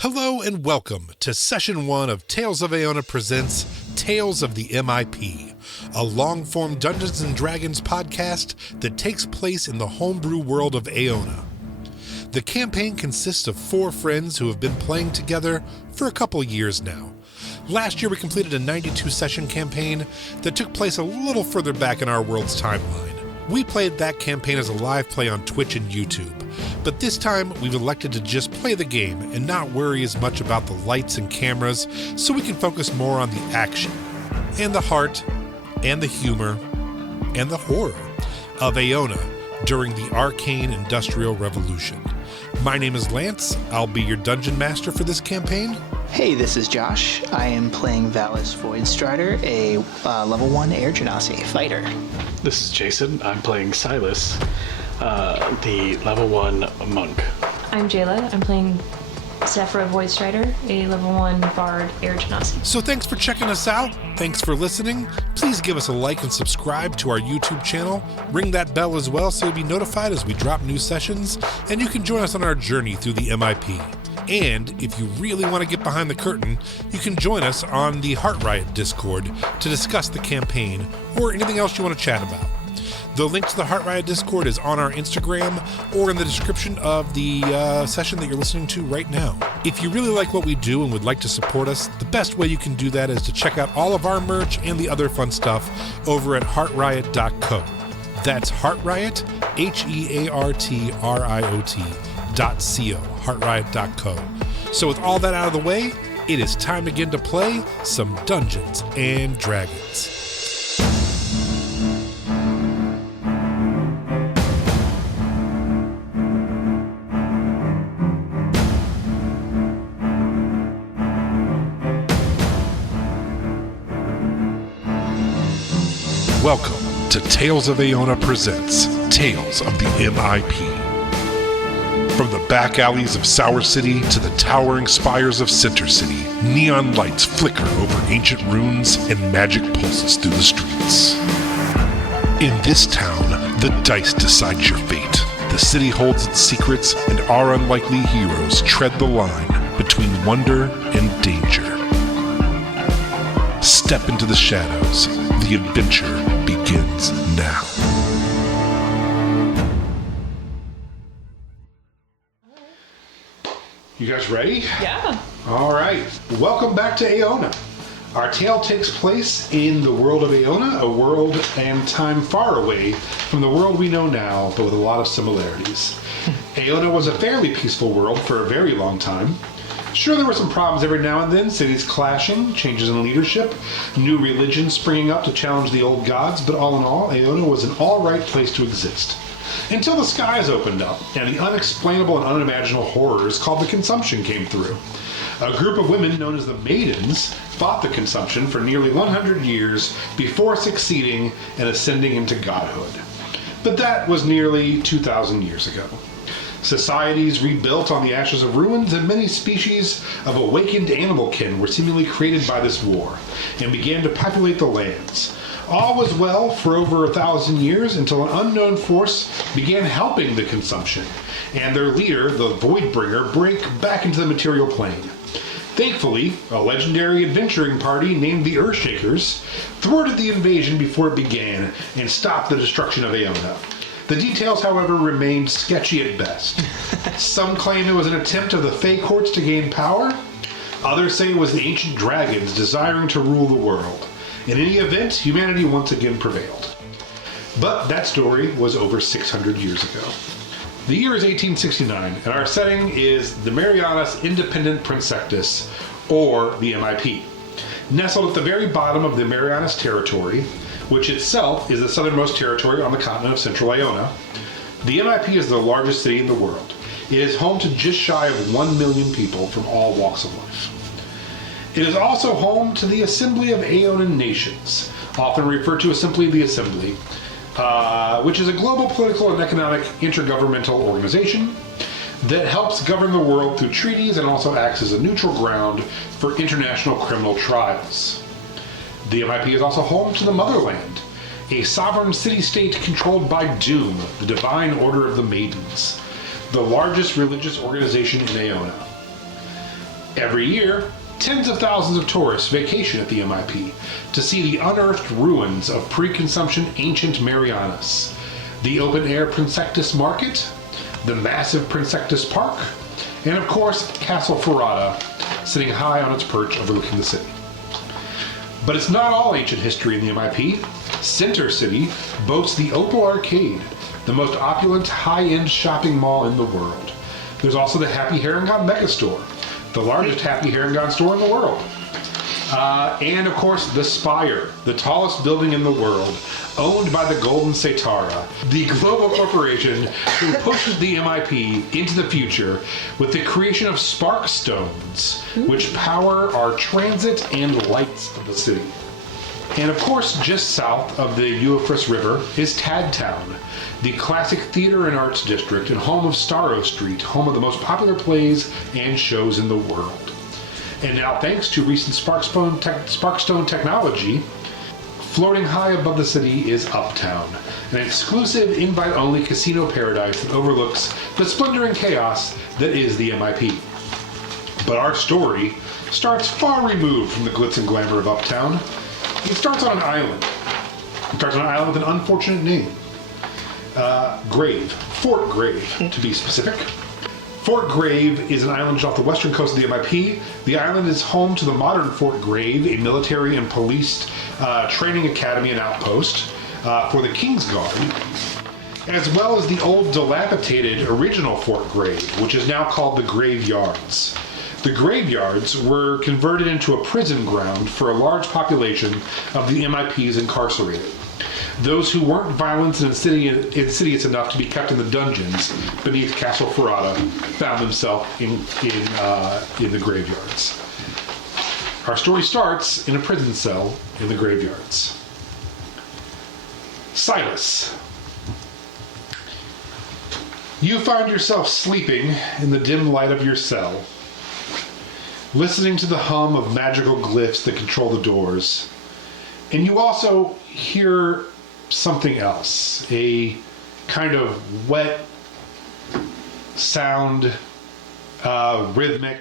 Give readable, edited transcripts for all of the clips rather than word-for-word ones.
Hello and welcome to Session 1 of Tales of Aona Presents Tales of the MIP, a long-form Dungeons & Dragons podcast that takes place in the homebrew world of Aona. The campaign consists of 4 friends who have been playing together for a couple years now. Last year we completed a 92-session campaign that took place a little further back in our world's timeline. We played that campaign as a live play on Twitch and YouTube, but this time we've elected to just play the game and not worry as much about the lights and cameras so we can focus more on the action, and the heart, and the humor, and the horror of Aona during the arcane Industrial Revolution. My name is Lance. I'll be your dungeon master for this campaign. Hey, this is Josh. I am playing Valis Voidstrider, a level 1 Air Genasi fighter. This is Jason. I'm playing Silas, the level 1 monk. I'm Jayla. I'm playing Sephra Voidstrider, a level 1 Bard Air Genasi. So thanks for checking us out. Thanks for listening. Please give us a like and subscribe to our YouTube channel. Ring that bell as well so you'll be notified as we drop new sessions, and you can join us on our journey through the MIP. And if you really want to get behind the curtain, you can join us on the Heart Riot Discord to discuss the campaign or anything else you want to chat about. The link to the Heart Riot Discord is on our Instagram or in the description of the session that you're listening to right now. If you really like what we do and would like to support us, the best way you can do that is to check out all of our merch and the other fun stuff over at heartriot.co. That's Heartriot, HEARTRIOT.co, heartriot.co. So with all that out of the way, it is time again to play some Dungeons and Dragons. Welcome to Tales of Aona Presents Tales of the MIP. From the back alleys of Sour City to the towering spires of Center City, neon lights flicker over ancient ruins and magic pulses through the streets. In this town, the dice decide your fate. The city holds its secrets, and our unlikely heroes tread the line between wonder and danger. Step into the shadows. The adventure begins now. You guys ready? Yeah. All right. Welcome back to Aona. Our tale takes place in the world of Aona, a world and time far away from the world we know now, but with a lot of similarities. Aona was a fairly peaceful world for a very long time. Sure, there were some problems every now and then, cities clashing, changes in leadership, new religions springing up to challenge the old gods, but all in all, Aona was an all-right place to exist. Until the skies opened up, and the unexplainable and unimaginable horrors called the Consumption came through. A group of women known as the Maidens fought the Consumption for nearly 100 years before succeeding and ascending into godhood. But that was nearly 2,000 years ago. Societies rebuilt on the ashes of ruins, and many species of awakened animalkin were seemingly created by this war, and began to populate the lands. All was well for over 1,000 years until an unknown force began helping the Consumption, and their leader, the Voidbringer, break back into the material plane. Thankfully, a legendary adventuring party named the Earthshakers thwarted the invasion before it began and stopped the destruction of Aona. The details, however, remained sketchy at best. Some claim it was an attempt of the Fey courts to gain power. Others say it was the ancient dragons desiring to rule the world. In any event, humanity once again prevailed. But that story was over 600 years ago. The year is 1869, and our setting is the Marianas Independent Princectus, or the MIP. Nestled at the very bottom of the Marianas Territory, which itself is the southernmost territory on the continent of Central Aona, the MIP is the largest city in the world. It is home to just shy of 1 million people from all walks of life. It is also home to the Assembly of Aonan Nations, often referred to as simply the Assembly, which is a global political and economic intergovernmental organization that helps govern the world through treaties and also acts as a neutral ground for international criminal trials. The MIP is also home to the Motherland, a sovereign city-state controlled by Doom, the Divine Order of the Maidens, the largest religious organization in Aona. Every year, tens of thousands of tourists vacation at the MIP to see the unearthed ruins of pre-consumption ancient Marianas, the open-air Prinsectus Market, the massive Prinsectus Park, and of course, Castle Ferrata, sitting high on its perch overlooking the city. But it's not all ancient history in the MIP. Center City boasts the Opal Arcade, the most opulent high-end shopping mall in the world. There's also the Happy Harengon Megastore, the largest Happy Harengon store in the world. And of course, the Spire, the tallest building in the world, owned by the Golden Satara, the global corporation who pushes the MIP into the future with the creation of spark stones, which power our transit and lights of the city. And of course, just south of the Euphrates River is Tadtown, the classic theater and arts district and home of Starro Street, home of the most popular plays and shows in the world. And now, thanks to recent Sparkstone technology, floating high above the city is Uptown, an exclusive invite-only casino paradise that overlooks the splendor and chaos that is the MIP. But our story starts far removed from the glitz and glamour of Uptown. It starts on an island. It starts on an island with an unfortunate name. Grave. Fort Grave, to be specific. Fort Grave is an island off the western coast of the MIP. The island is home to the modern Fort Grave, a military and police training academy and outpost for the King's Guard, as well as the old dilapidated original Fort Grave, which is now called the Graveyards. The Graveyards were converted into a prison ground for a large population of the MIP's incarcerated. Those who weren't violent and insidious enough to be kept in the dungeons beneath Castle Ferrata found themselves in the Graveyards. Our story starts in a prison cell in the Graveyards. Silas. You find yourself sleeping in the dim light of your cell, listening to the hum of magical glyphs that control the doors. And you also hear something else, a kind of wet sound, rhythmic.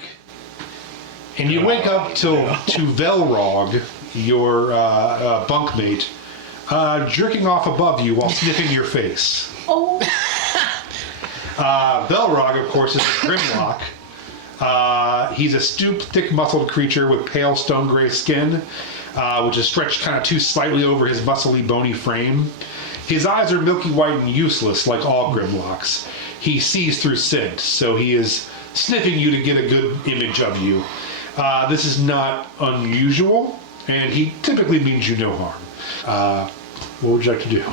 And you wake up to Velrog, your bunkmate, jerking off above you while sniffing your face. Oh. Velrog, of course, is a Grimlock. He's a stooped, thick-muscled creature with pale stone gray skin, which is stretched kind of too slightly over his muscly, bony frame. His eyes are milky white and useless, like all Grimlocks. He sees through scent, so he is sniffing you to get a good image of you. This is not unusual, and he typically means you no harm. What would you like to do?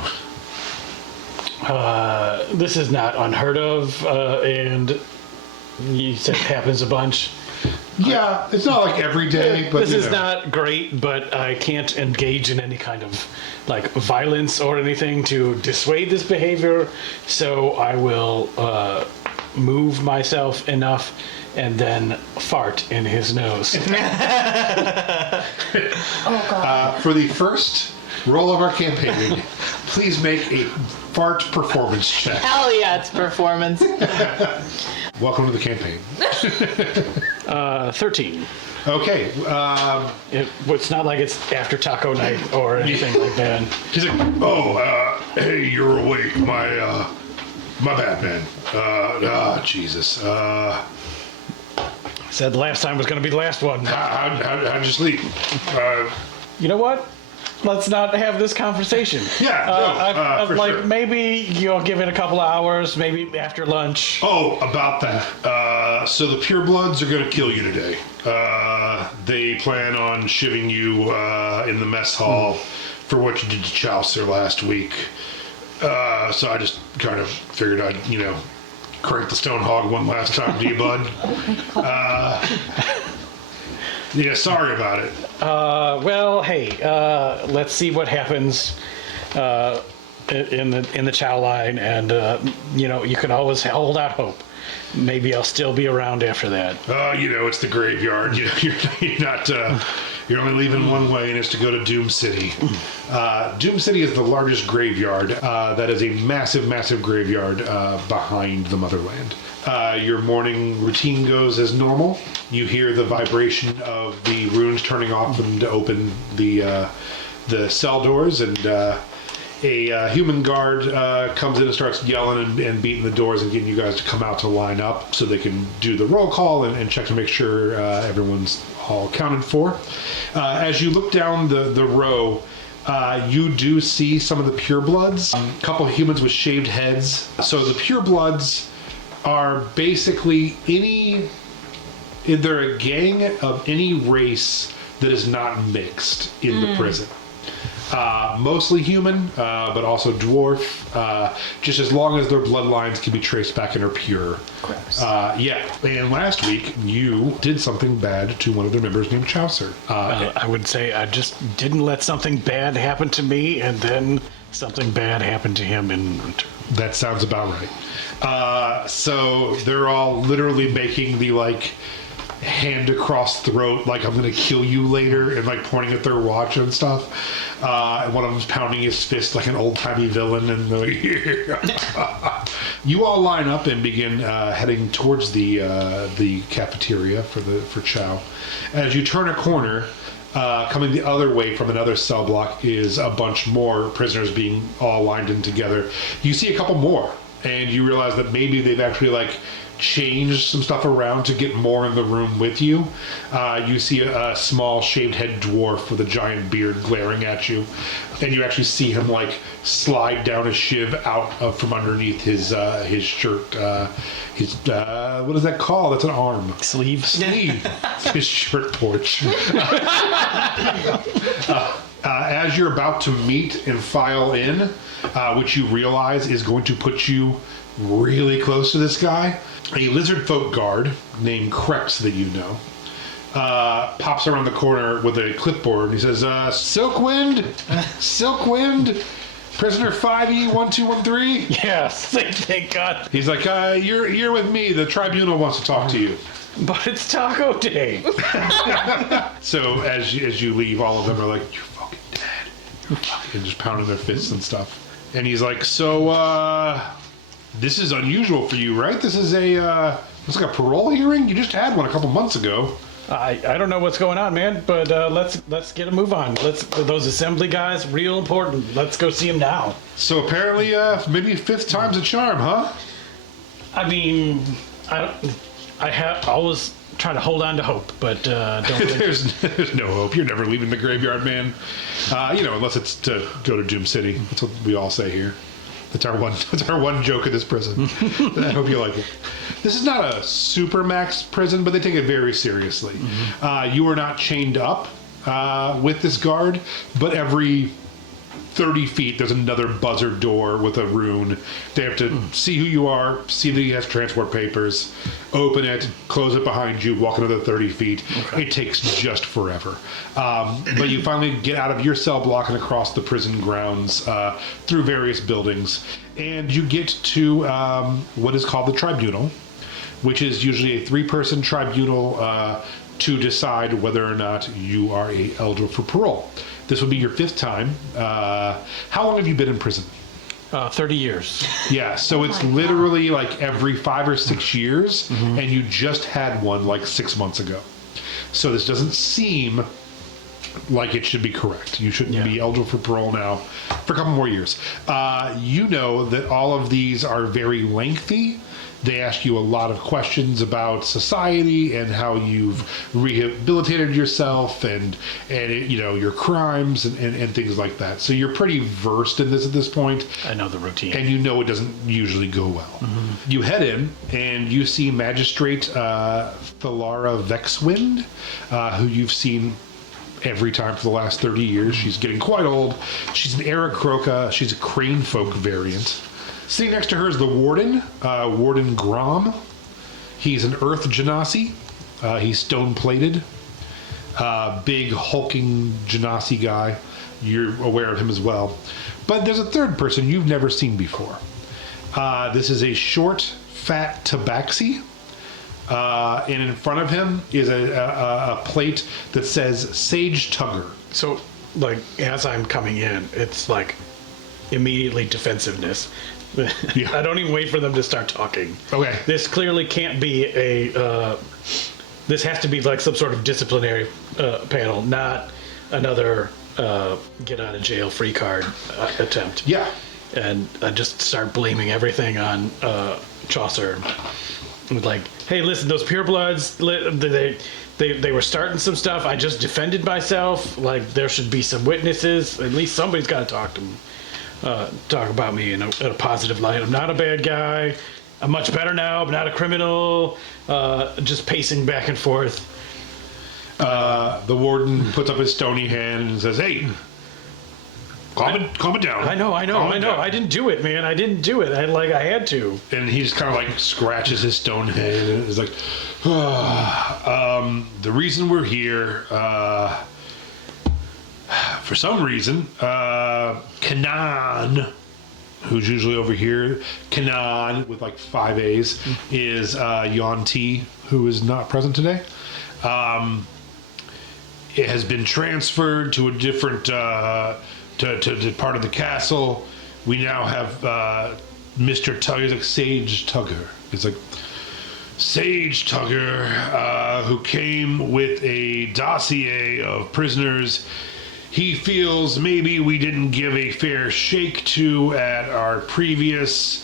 This is not unheard of, and you said it happens a bunch. Yeah, it's not like every day, but this is not great, but I can't engage in any kind of like violence or anything to dissuade this behavior, so I will move myself enough and then fart in his nose. Oh god. For the first roll of our campaign, please make a fart performance check. Hell yeah, it's performance. Welcome to the campaign. 13. Okay. It's not like it's after taco night or anything like that. He's like, oh, hey, you're awake. My bad, man. Jesus. Said the last time was going to be the last one. How'd you sleep? You know what? Let's not have this conversation. Yeah, for like sure. maybe you'll give it a couple of hours, maybe after lunch. Oh, about that. So the purebloods are going to kill you today. They plan on shivving you in the mess hall for what you did to Chaucer last week. So I just kind of figured I'd, crank the stone hog one last time to you, bud. Yeah, sorry about it. Well, hey, let's see what happens in the chow line, and you can always hold out hope. Maybe I'll still be around after that. It's the graveyard. You're not. You're only leaving one way, and it's to go to Doom City. Doom City is the largest graveyard. That is a massive, massive graveyard behind the Motherland. Your morning routine goes as normal. You hear the vibration of the runes turning off them to open the cell doors, and a human guard comes in and starts yelling and beating the doors and getting you guys to come out to line up so they can do the roll call and check to make sure everyone's all accounted for. As you look down the row, you do see some of the purebloods, a couple of humans with shaved heads. So the purebloods are basically they're a gang of any race that is not mixed in the prison. Mostly human, but also dwarf, just as long as their bloodlines can be traced back and are pure. Gross. Yeah, and last week you did something bad to one of their members named Chaucer. I would say I just didn't let something bad happen to me, and then something bad happened to him in return. That sounds about right. So they're all literally making the hand across throat, like I'm gonna kill you later, and pointing at their watch and stuff. And one of them's pounding his fist like an old-timey villain, and you all line up and begin heading towards the cafeteria for chow. As you turn a corner, coming the other way from another cell block is a bunch more prisoners being all lined in together. You see a couple more, and you realize that maybe they've actually changed some stuff around to get more in the room with you. You see a small shaved head dwarf with a giant beard glaring at you, and you actually see him slide down a shiv out from underneath his shirt. What is that called? That's an arm. Sleeve. His shirt porch. As you're about to meet and file in, which you realize is going to put you really close to this guy, a lizard folk guard named Krex that you know pops around the corner with a clipboard, and he says, Silkwind, prisoner 5E1213. Yes, thank God. He's like, you're with me. The tribunal wants to talk to you. But it's Taco Day. So as you leave, all of them are like, you're fucking dead. You're fucking, and just pounding their fists and stuff. And he's like, so, this is unusual for you, right? This is it's like a parole hearing? You just had one a couple months ago. I don't know what's going on, man, but let's get a move on. Those assembly guys, real important. Let's go see them now. So apparently, maybe fifth time's a charm, huh? I mean, I always try to hold on to hope, but don't think... There's no hope. You're never leaving the graveyard, man. Unless it's to go to Doom City. That's what we all say here. That's our one joke in this prison. I hope you like it. This is not a super max prison, but they take it very seriously. Mm-hmm. You are not chained up with this guard, but every 30 feet there's another buzzer door with a rune. They have to see who you are, see that he has transport papers, open it, close it behind you, walk another 30 feet. Okay. It takes just forever. But you finally get out of your cell block and across the prison grounds through various buildings, and you get to what is called the tribunal, which is usually a 3-person tribunal to decide whether or not you are eligible for parole. This will be your 5th time. How long have you been in prison? 30 years. Yeah, so it's literally every 5 or 6 years, and you just had one 6 months ago. So this doesn't seem like it should be correct. You shouldn't be eligible for parole now for a couple more years. You know that all of these are very lengthy. They ask you a lot of questions about society and how you've rehabilitated yourself and your crimes and things like that. So you're pretty versed in this at this point. I know the routine. And you know it doesn't usually go well. Mm-hmm. You head in and you see Magistrate Thalara Vexwind, who you've seen every time for the last 30 years. She's getting quite old. She's an Aarakocra. She's a crane folk variant. Sitting next to her is the warden, Warden Grom. He's an earth genasi. He's stone-plated. Big, hulking genasi guy. You're aware of him as well. But there's a third person you've never seen before. This is a short, fat tabaxi. And in front of him is a plate that says Sage Tugger. So, as I'm coming in, it's immediately defensiveness. Yeah. I don't even wait for them to start talking. Okay. This clearly can't be this has to be like some sort of disciplinary panel, not another get out of jail free card attempt. Yeah. And I just start blaming everything on Chaucer. Like, hey, listen, those purebloods, they were starting some stuff. I just defended myself. Like, there should be some witnesses. At least somebody's got to talk to them. Talk about me in a positive light. I'm not a bad guy. I'm much better now. I'm not a criminal. Just pacing back and forth. The warden puts up his stony hand and says, "Hey, calm it down." I know. I didn't do it, man. I didn't do it. I had to. And he just kind of like scratches his stone head and is like, the reason we're here, for some reason, Kanan, who's usually over here, Kanan with like 5 A's, is Yon T, who is not present today. It has been transferred to a different to part of the castle. We now have Mr. Tugger, he's like Sage Tugger. He's like Sage Tugger, who came with a dossier of prisoners he feels maybe we didn't give a fair shake to at our previous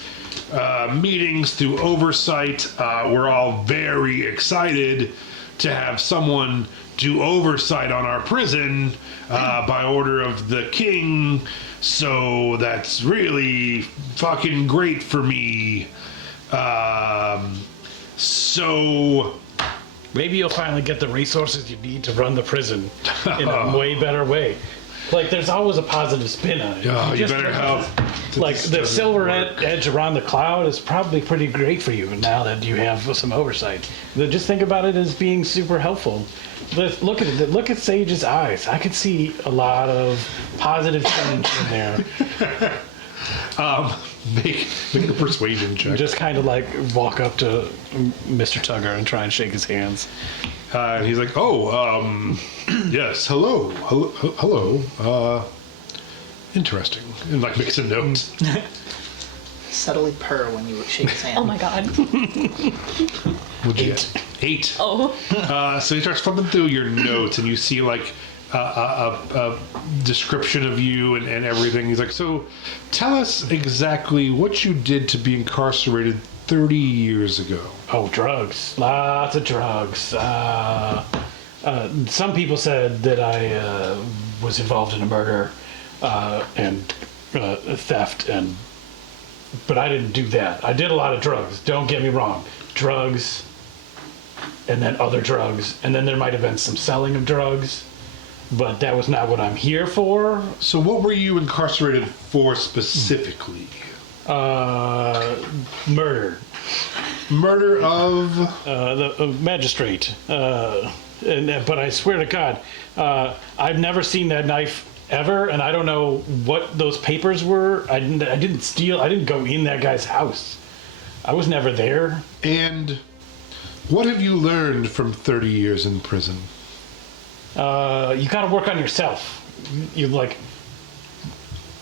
meetings through oversight. We're all very excited to have someone do oversight on our prison by order of the king. So that's really fucking great for me. So maybe you'll finally get the resources you need to run the prison in a way better way. Like, there's always a positive spin on it. Oh, you better help. Like, the silver edge around the cloud is probably pretty great for you now that you have some oversight. Just think about it as being super helpful. Look at it. Look at Sage's eyes. I could see a lot of positive change in there. Make a persuasion check. Just kind of like walk up to Mr. Tugger and try and shake his hands. And he's like, yes, hello. Interesting. And like makes a note. Subtly purr when you shake his hand. Oh my god. What'd you get? 8. Oh. So he starts flipping through your notes and you see like a description of you and everything. He's like, so tell us exactly what you did to be incarcerated 30 years ago. Oh, drugs. Lots of drugs. Some people said that I was involved in a murder and theft, but I didn't do that. I did a lot of drugs. Don't get me wrong. Drugs, and then other drugs, and then there might have been some selling of drugs, but that was not what I'm here for. So what were you incarcerated for specifically? Murder. Murder of? The magistrate. But I swear to God, I've never seen that knife ever, and I don't know what those papers were. I didn't steal. I didn't go in that guy's house. I was never there. And what have you learned from 30 years in prison? You got to work on yourself.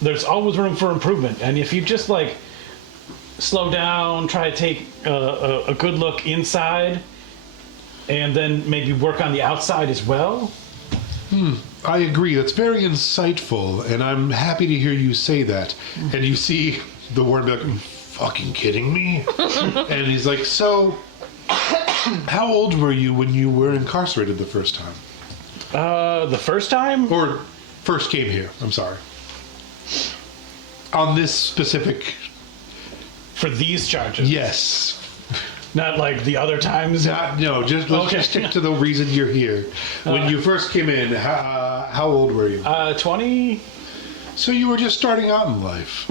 There's always room for improvement, and if you just slow down, try to take a good look inside, and then maybe work on the outside as well. I agree. That's very insightful, and I'm happy to hear you say that. And you see the warden be like, "Are you fucking kidding me?" And he's like, so how old were you when you were incarcerated the first time? The first time? Or first came here, I'm sorry. On this specific... For these charges? Yes. Not like the other times? Let's just stick to the reason you're here. When you first came in, how old were you? 20. So you were just starting out in life.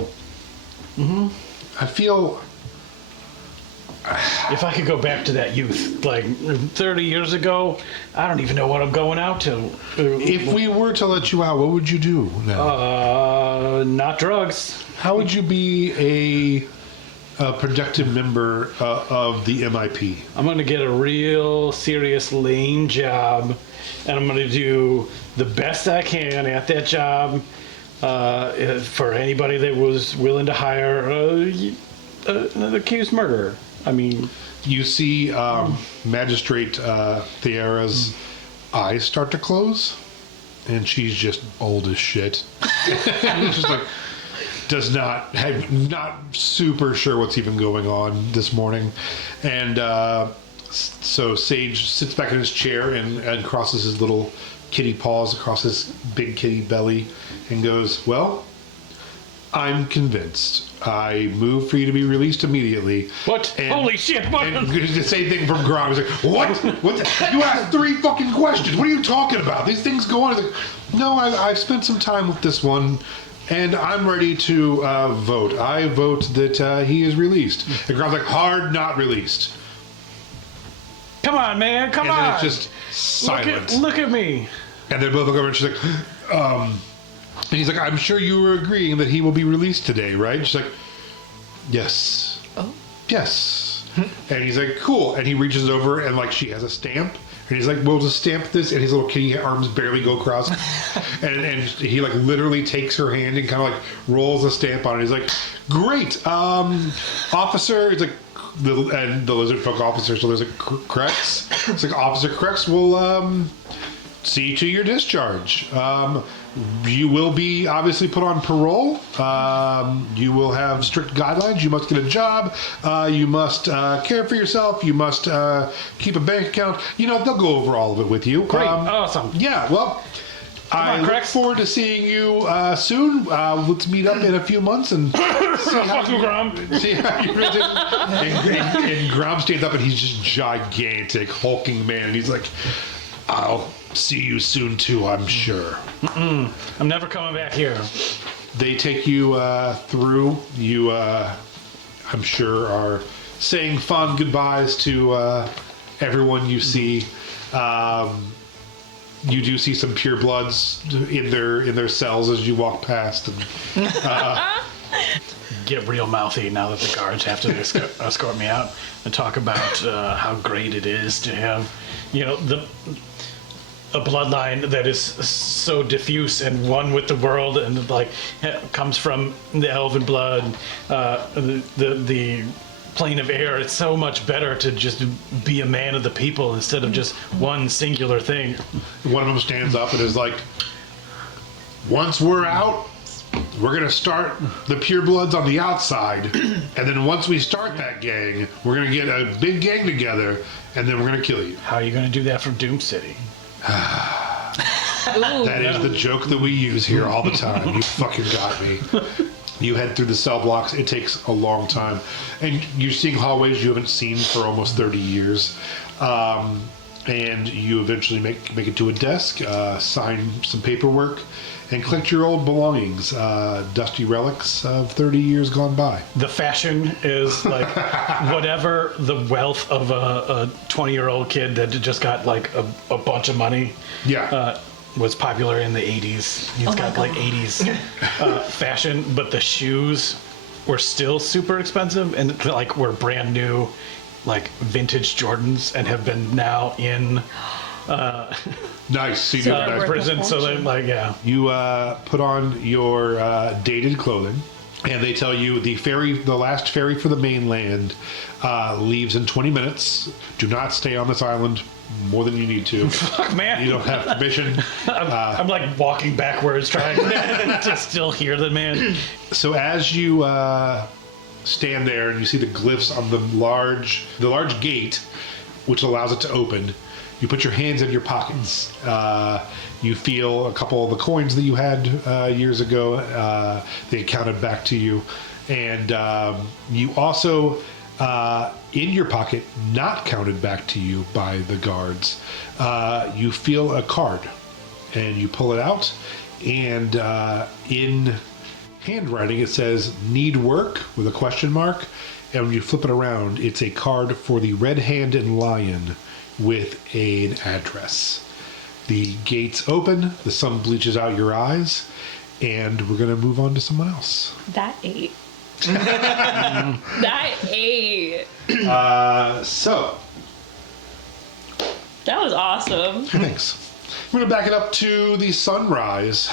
Mm-hmm. I feel... If I could go back to that youth, 30 years ago, I don't even know what I'm going out to. If we were to let you out, what would you do now? Not drugs. How would you be a productive member of the MIP? I'm going to get a real serious lane job, and I'm going to do the best I can at that job, for anybody that was willing to hire an accused murderer. I mean, You see Magistrate Theara's eyes start to close, and she's just old as shit. Just like not super sure what's even going on this morning, and so Sage sits back in his chair and crosses his little kitty paws across his big kitty belly and goes, "Well, I'm convinced. I move for you to be released immediately." what? And- Holy shit! What? And the same thing from Grom. He's like, "What? What? You asked 3 fucking questions. What are you talking about? These things go on." He's like, "No, I've spent some time with this one, and I'm ready to vote. I vote that he is released." And Grom's like, "Hard not released." Come on, man! Come And then on! it's just silent. Look at me! And they both look over and she's like, and he's like, "I'm sure you were agreeing that he will be released today, right?" She's like, "Yes." Oh. "Yes." And he's like, "Cool." And he reaches over and like she has a stamp. And he's like, "We'll just stamp this." And his little kitty arms barely go across. and he like literally takes her hand and kind of like rolls a stamp on it. He's like, "Great. Officer," he's like, and the lizard folk officer, so there's like Crex. It's like, "Officer Crex will see to your discharge. You will be obviously put on parole. You will have strict guidelines. You must get a job. You must care for yourself. You must keep a bank account." You know, they'll go over all of it with you. Great, awesome. Yeah, well, I look Crex. forward to seeing you soon. Let's meet up in a few months and see how Fuck you, Grom. See how you really and Grom stands up and he's just gigantic, hulking man. And he's like, "I'll see you soon too, I'm sure." I'm never coming back here. They take you through. You, I'm sure, are saying fond goodbyes to everyone you see. You do see some purebloods in their cells as you walk past. And, Get real mouthy now that the guards have to escort me out and talk about how great it is to have, a bloodline that is so diffuse and one with the world, and like comes from the elven blood, the plane of air. It's so much better to just be a man of the people instead of just one singular thing. one of them stands up and is like, "Once we're out, we're going to start the purebloods on the outside. And then once we start that gang, we're going to get a big gang together, and then we're going to kill you." How are you going to do that from Doom City? That is the joke that we use here all the time. You fucking got me. You head through the cell blocks. It takes a long time. And you're seeing hallways you haven't seen for almost 30 years. And you eventually make it to a desk, sign some paperwork, and collect your old belongings, dusty relics of 30 years gone by. The fashion is like whatever the wealth of a 20-year-old kid that just got like a bunch of money. Yeah. Was popular in the 80s. He's got like 80s fashion, but the shoes were still super expensive and like were brand new, like vintage Jordans, and have been now in Nice. So you do a nice prison. So they're like, yeah. You put on your dated clothing, and they tell you the last ferry for the mainland leaves in 20 minutes. Do not stay on this island more than you need to. Fuck, man. You don't have permission. I'm like walking backwards trying to still hear the man. So as you stand there and you see the glyphs on the large gate, which allows it to open, you put your hands in your pockets. You feel a couple of the coins that you had years ago. They counted back to you. And you also, in your pocket, not counted back to you by the guards, you feel a card. And you pull it out. And in handwriting, it says, "Need work?" with a question mark. And when you flip it around, it's a card for the Red Hand and Lion with an address. The gates open, the sun bleaches out your eyes, and we're going to move on to someone else. That ate. That ate. So, That was awesome. thanks. I'm going to back it up to the sunrise.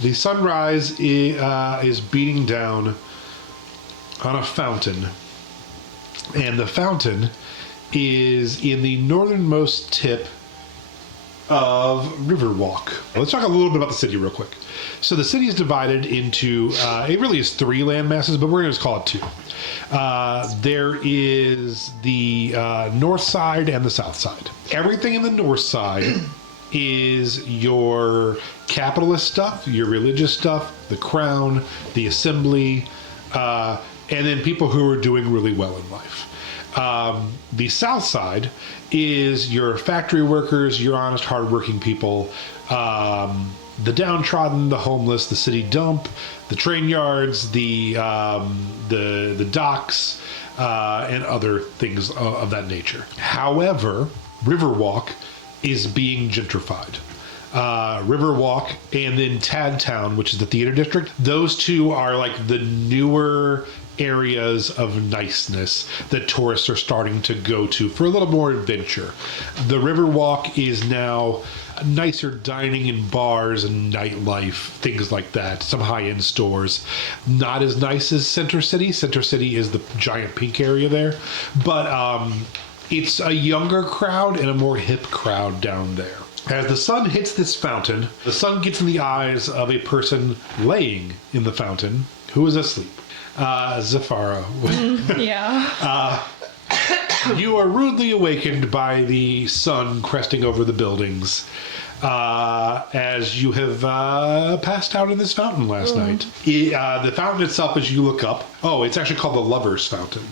The sunrise is beating down on a fountain, and the fountain is in the northernmost tip of Riverwalk. Let's talk a little bit about the city real quick. So the city is divided into, it really is 3 land masses, but we're going to just call it 2. There is the north side and the south side. Everything in the north side is your capitalist stuff, your religious stuff, the crown, the assembly, and then people who are doing really well in life. The south side is your factory workers, your honest, hardworking people, the downtrodden, the homeless, the city dump, the train yards, the docks, and other things of that nature. However, Riverwalk is being gentrified. Riverwalk and then Tadtown, which is the theater district, those two are like the newer areas of niceness that tourists are starting to go to for a little more adventure. The Riverwalk is now nicer dining and bars and nightlife, things like that, some high-end stores. Not as nice as Center City. Center City is the giant pink area there, but it's a younger crowd and a more hip crowd down there. As the sun hits this fountain, the sun gets in the eyes of a person laying in the fountain who is asleep. Zafara. Yeah. You are rudely awakened by the sun cresting over the buildings as you have passed out in this fountain last night. The fountain itself, as you look up, it's actually called the Lover's Fountain.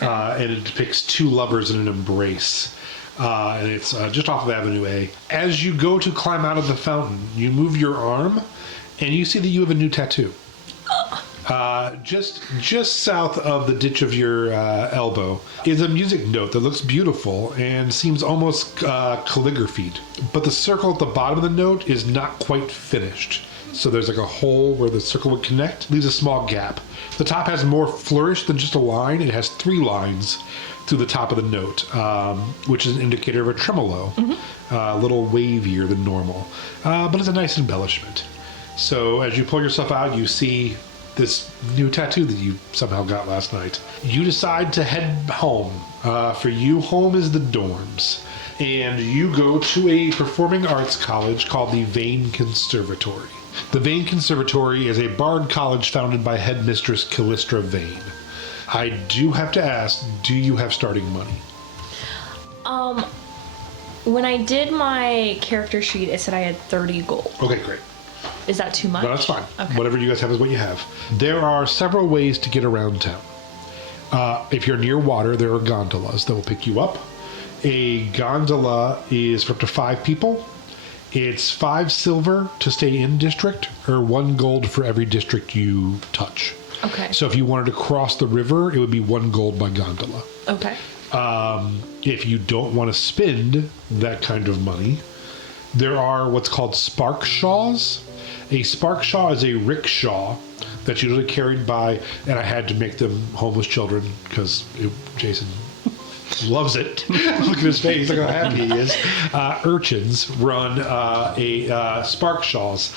And it depicts 2 lovers in an embrace. And it's just off of Avenue A. As you go to climb out of the fountain, you move your arm and you see that you have a new tattoo. Just south of the ditch of your elbow is a music note that looks beautiful and seems almost calligraphied. But the circle at the bottom of the note is not quite finished. So there's like a hole where the circle would connect, leaves a small gap. The top has more flourish than just a line. It has 3 lines through the top of the note, which is an indicator of a tremolo, a little wavier than normal. But it's a nice embellishment. So as you pull yourself out, you see this new tattoo that you somehow got last night. You decide to head home. For you, home is the dorms. And you go to a performing arts college called the Vane Conservatory. The Vane Conservatory is a bard college founded by headmistress Callistra Vane. I do have to ask, do you have starting money? When I did my character sheet, it said I had 30 gold. Okay, great. Is that too much? No, that's fine. Okay. Whatever you guys have is what you have. There are several ways to get around town. If you're near water, there are gondolas that will pick you up. A gondola is for up to 5 people. It's 5 silver to stay in district, or 1 gold for every district you touch. Okay. So if you wanted to cross the river, it would be 1 gold by gondola. Okay. If you don't want to spend that kind of money, there are what's called sparkshaws. A sparkshaw is a rickshaw that's usually carried by, and I had to make them homeless children because Jason loves it. Look at his face, look how happy he is. Urchins run sparkshaws,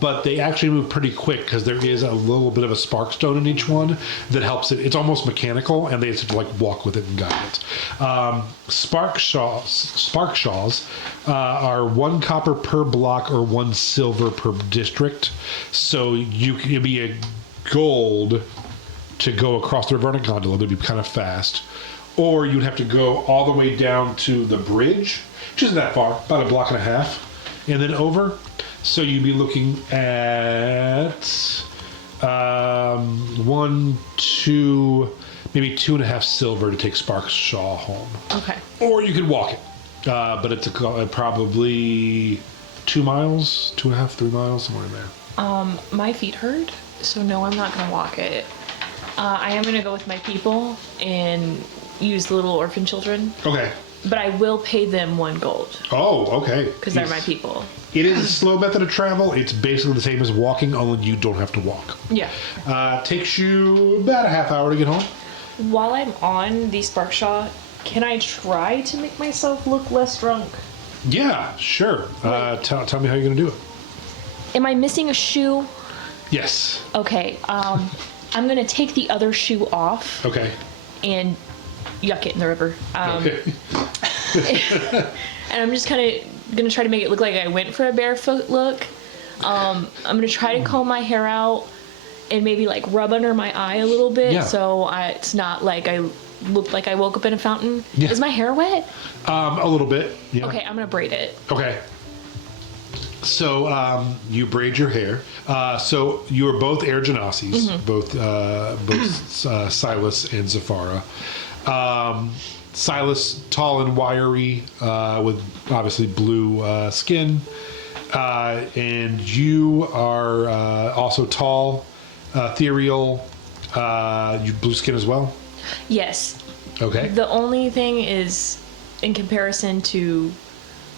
but they actually move pretty quick because there is a little bit of a spark stone in each one that helps it. It's almost mechanical, and they have to like walk with it and guide it. Sparkshaws are 1 copper per block or 1 silver per district. So it'd be a gold to go across the river on a gondola. That'd be kind of fast. Or you'd have to go all the way down to the bridge, which isn't that far, about 1.5 blocks, and then over. So you'd be looking at 1, 2, maybe 2.5 silver to take Sparkshaw home. Okay. Or you could walk it, but it's probably 2 miles, 2.5, 3 miles, somewhere in there. My feet hurt, so no, I'm not gonna walk it. I am gonna go with my people and use the little orphan children. Okay. But I will pay them 1 gold. Oh, okay. Because they're my people. It is a slow method of travel. It's basically the same as walking, only you don't have to walk. Yeah. Takes you about a half hour to get home. While I'm on the Sparkshaw, can I try to make myself look less drunk? Yeah, sure. Tell me how you're going to do it. Am I missing a shoe? Yes. Okay. I'm gonna take the other shoe off Okay. and yuck it in the river. Okay. And I'm just kind of gonna try to make it look like I went for a barefoot look. I'm gonna try to comb my hair out and maybe like rub under my eye a little bit, Yeah. so it's not like I look like I woke up in a fountain. Yeah. Is my hair wet? A little bit. Yeah. Okay, I'm gonna braid it. Okay. So you braid your hair. So you are both Air Genasis, both Silas and Zafara. Silas, tall and wiry, with obviously blue skin, and you are also tall, ethereal. You blue skin as well. Yes. Okay. The only thing is, in comparison to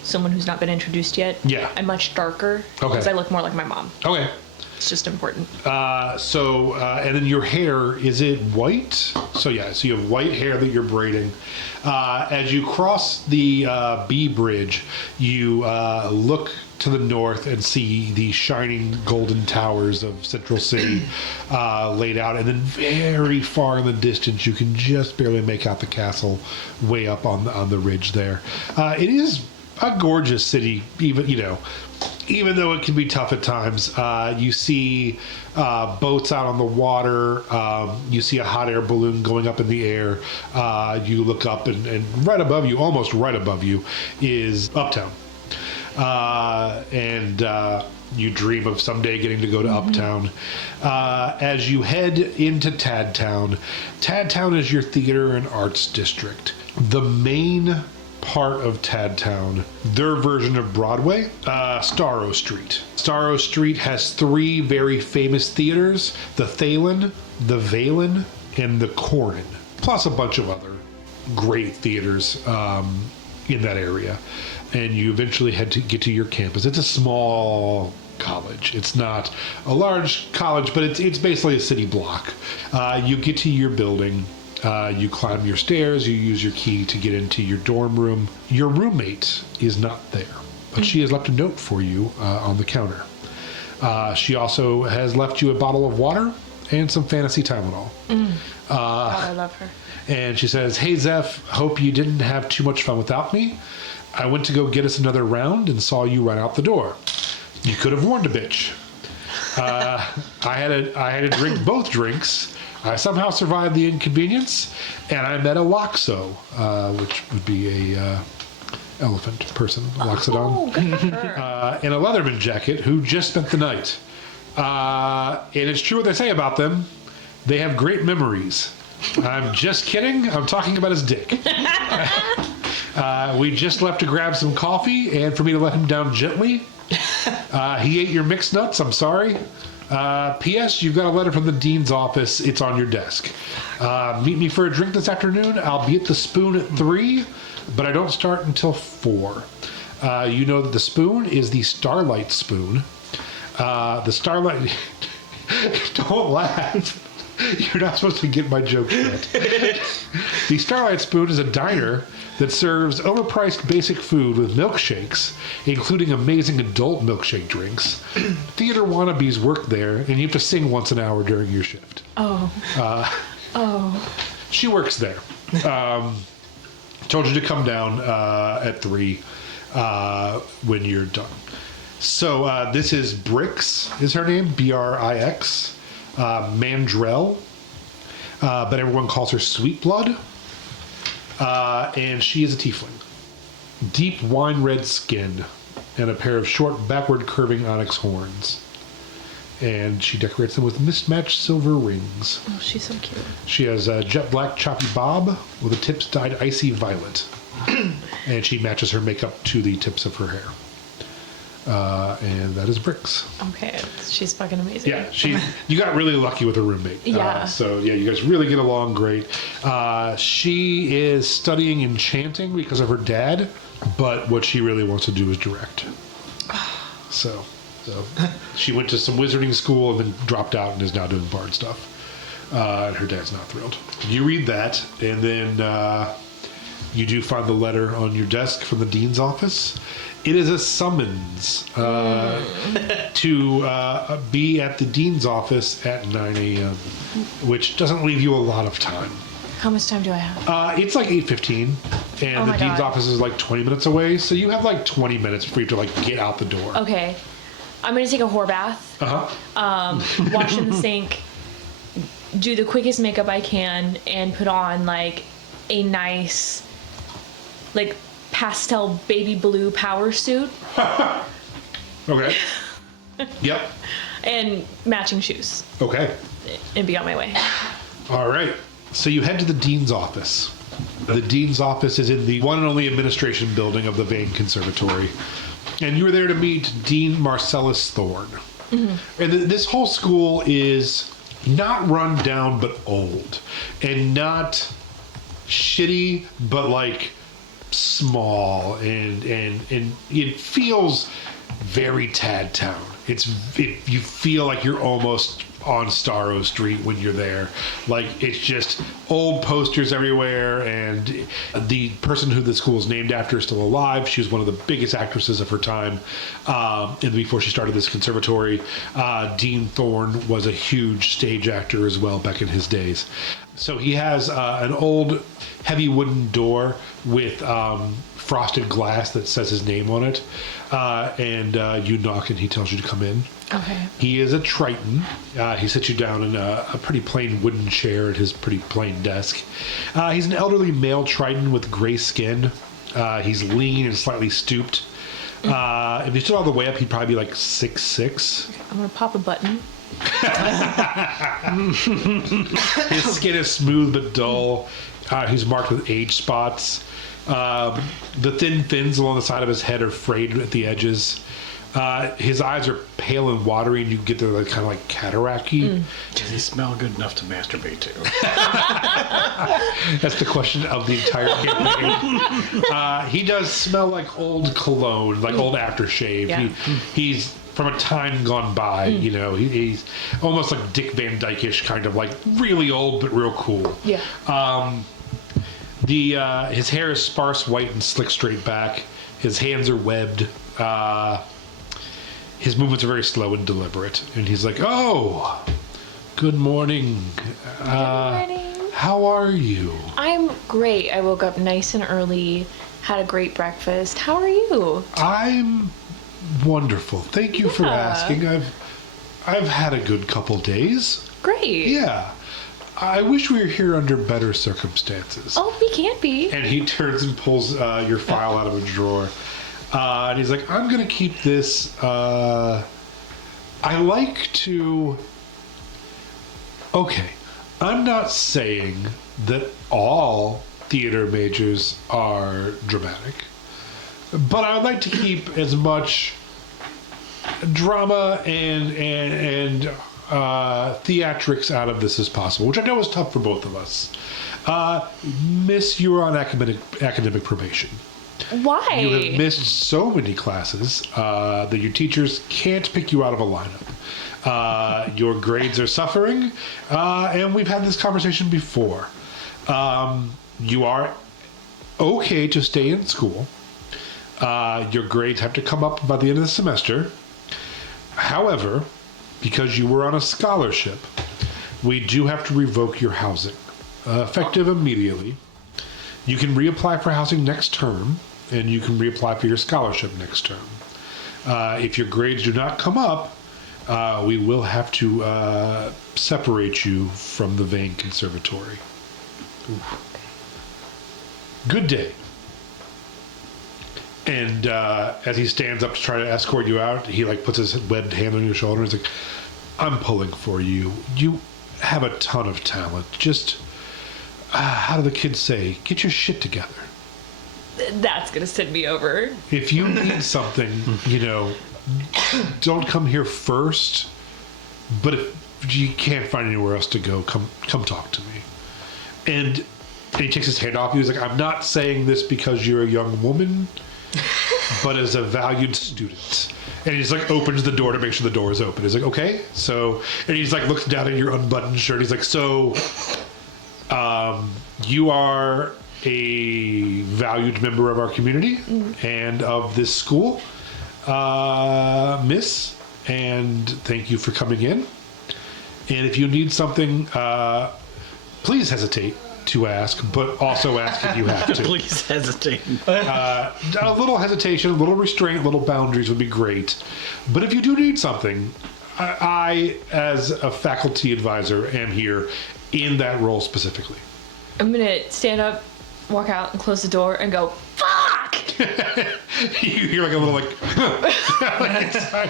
someone who's not been introduced yet, Yeah. I'm much darker Okay. because I look more like my mom. Okay. It's just important. And then your hair, is it white? So yeah, so you have white hair that you're braiding. As you cross the B bridge, you look to the north and see the shining golden towers of Central City laid out. And then very far in the distance, you can just barely make out the castle way up on the ridge there. It is a gorgeous city, even though it can be tough at times. You see boats out on the water. You see a hot air balloon going up in the air. You look up and right above you, almost right above you, is Uptown. And you dream of someday getting to go to Uptown. As you head into Tadtown, Tadtown is your theater and arts district. The main part of Tadtown, their version of Broadway, Starro Street. Starro Street has 3 very famous theaters: the Thalen, the Valen, and the Corin, plus a bunch of other great theaters in that area. And you eventually had to get to your campus. It's a small college. It's not a large college, but it's basically a city block. You get to your building. You climb your stairs, you use your key to get into your dorm room. Your roommate is not there, but she has left a note for you on the counter. She also has left you a bottle of water and some fantasy Tylenol. I love her. And she says, "Hey Zeph, hope you didn't have too much fun without me. I went to go get us another round and saw you run out the door. You could have warned a bitch. I had to drink both drinks. I somehow survived the inconvenience, and I met a Loxo, which would be a elephant person, Loxodon, Oh, good for her. in a Leatherman jacket who just spent the night. And it's true what they say about them. They have great memories. I'm just kidding. I'm talking about his dick. We just left to grab some coffee and for me to let him down gently. He ate your mixed nuts. I'm sorry. P.S. You've got a letter from the dean's office. It's on your desk. Meet me for a drink this afternoon. I'll be at the Spoon at 3, but I don't start until 4. You know that the Spoon is the Starlight Spoon. The Starlight... Don't laugh. You're not supposed to get my joke yet. The Starlight Spoon is a diner that serves overpriced basic food with milkshakes, including amazing adult milkshake drinks. Theater wannabes work there, and you have to sing once an hour during your shift. She works there. Told you to come down at 3 when you're done. So this is Brix, is her name, Brix. Mandrell, but everyone calls her Sweet Blood. And she is a tiefling. Deep wine red skin and a pair of short backward curving onyx horns. And she decorates them with mismatched silver rings. Oh, she's so cute. She has a jet black choppy bob with the tips dyed icy violet. And she matches her makeup to the tips of her hair. And that is Brix. Okay, she's fucking amazing. Yeah, you got really lucky with her roommate. Yeah. So yeah, you guys really get along great. She is studying enchanting because of her dad, but what she really wants to do is direct. So she went to some wizarding school and then dropped out and is now doing bard stuff. And her dad's not thrilled. You read that, and then You do find the letter on your desk from the dean's office. It is a summons to be at the dean's office at 9 a.m., which doesn't leave you a lot of time. How much time do I have? It's like 8:15, and Oh the my dean's God. office is like 20 minutes away, so you have like 20 minutes for you to like get out the door. Okay. I'm going to take a whore bath, wash in the sink, do the quickest makeup I can, and put on like a nice, like pastel baby blue power suit Okay. Yep. and matching shoes Okay. and be on my way. All right. So you head to the dean's office. The dean's office is in the one and only administration building of the Vane Conservatory. And you were there to meet Dean Marcellus Thorne. And this whole school is not run down, but old. And not shitty, but like small. And it feels very Tad Town. You feel like you're almost on Starro Street when you're there. Like, it's just old posters everywhere, and the person who the school is named after is still alive. She was one of the biggest actresses of her time, and before she started this conservatory. Dean Thorne was a huge stage actor as well back in his days. So he has an old heavy wooden door with frosted glass that says his name on it, and you knock and he tells you to come in. Okay. He is a Triton. He sits you down in a pretty plain wooden chair at his pretty plain desk. He's an elderly male Triton with gray skin. He's lean and slightly stooped. If he stood all the way up, he'd probably be like 6'6". I'm going to pop a button. His skin is smooth but dull. He's marked with age spots. The thin fins along the side of his head are frayed at the edges. His eyes are pale and watery, and you get they're like, kind of like cataract-y. Does he smell good enough to masturbate to? That's the question of the entire campaign. He does smell like old cologne, like old aftershave. Yeah. He's from a time gone by, you know. He's almost like Dick Van Dyke-ish, kind of like really old but real cool. Yeah. His hair is sparse white and slick straight back. His hands are webbed. His movements are very slow and deliberate. And he's like, "Oh, good morning. Good morning. How are you?" I'm great. I woke up nice and early, had a great breakfast. How are you? I'm wonderful. Thank you for Yeah. asking. I've had a good couple days. Great. Yeah. I wish we were here under better circumstances. Oh, we can't be. And he turns and pulls your file out of a drawer. And he's like, "I'm going to keep this. I like to... Okay, I'm not saying that all theater majors are dramatic, but I would like to keep as much drama and theatrics out of this as possible, which I know is tough for both of us. Miss, you are on academic probation. Why? You have missed so many classes that your teachers can't pick you out of a lineup. Your grades are suffering, and we've had this conversation before. You are okay to stay in school. Your grades have to come up by the end of the semester. However, because you were on a scholarship, we do have to revoke your housing, effective immediately. You can reapply for housing next term, and you can reapply for your scholarship next term. If your grades do not come up, we will have to separate you from the Vane Conservatory. Oof. Good day. And as he stands up to try to escort you out, he like puts his webbed hand on your shoulder and is like, "I'm pulling for you. You have a ton of talent. Just, how do the kids say? Get your shit together. That's gonna send me over. If you need something, you know, don't come here first. But if you can't find anywhere else to go, come talk to me." And he takes his hand off you. He's like, "I'm not saying this because you're a young woman, but as a valued student." And he just like opens the door to make sure the door is open. He's like, "Okay, so," and he's like looks down at your unbuttoned shirt. He's like, "So, you are a valued member of our community and of this school, Miss, and thank you for coming in. And if you need something, please hesitate to ask, but also ask if you have to. Please hesitate. A little hesitation, a little restraint, little boundaries would be great. But if you do need something, I, as a faculty advisor, am here in that role specifically. I'm gonna stand up, walk out, and close the door, and go, fuck! You hear like a little like inside.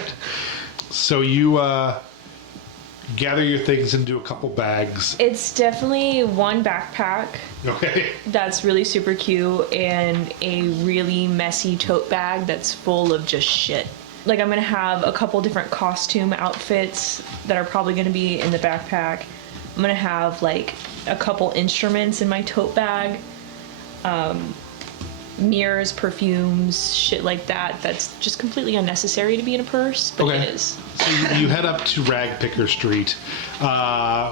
So you gather your things into a couple bags. It's definitely one backpack Okay. that's really super cute and a really messy tote bag that's full of just shit. Like, I'm gonna have a couple different costume outfits that are probably gonna be in the backpack. I'm gonna have like a couple instruments in my tote bag, mirrors, perfumes, shit like that. That's just completely unnecessary to be in a purse, but Okay. it is. So you head up to Ragpicker Street,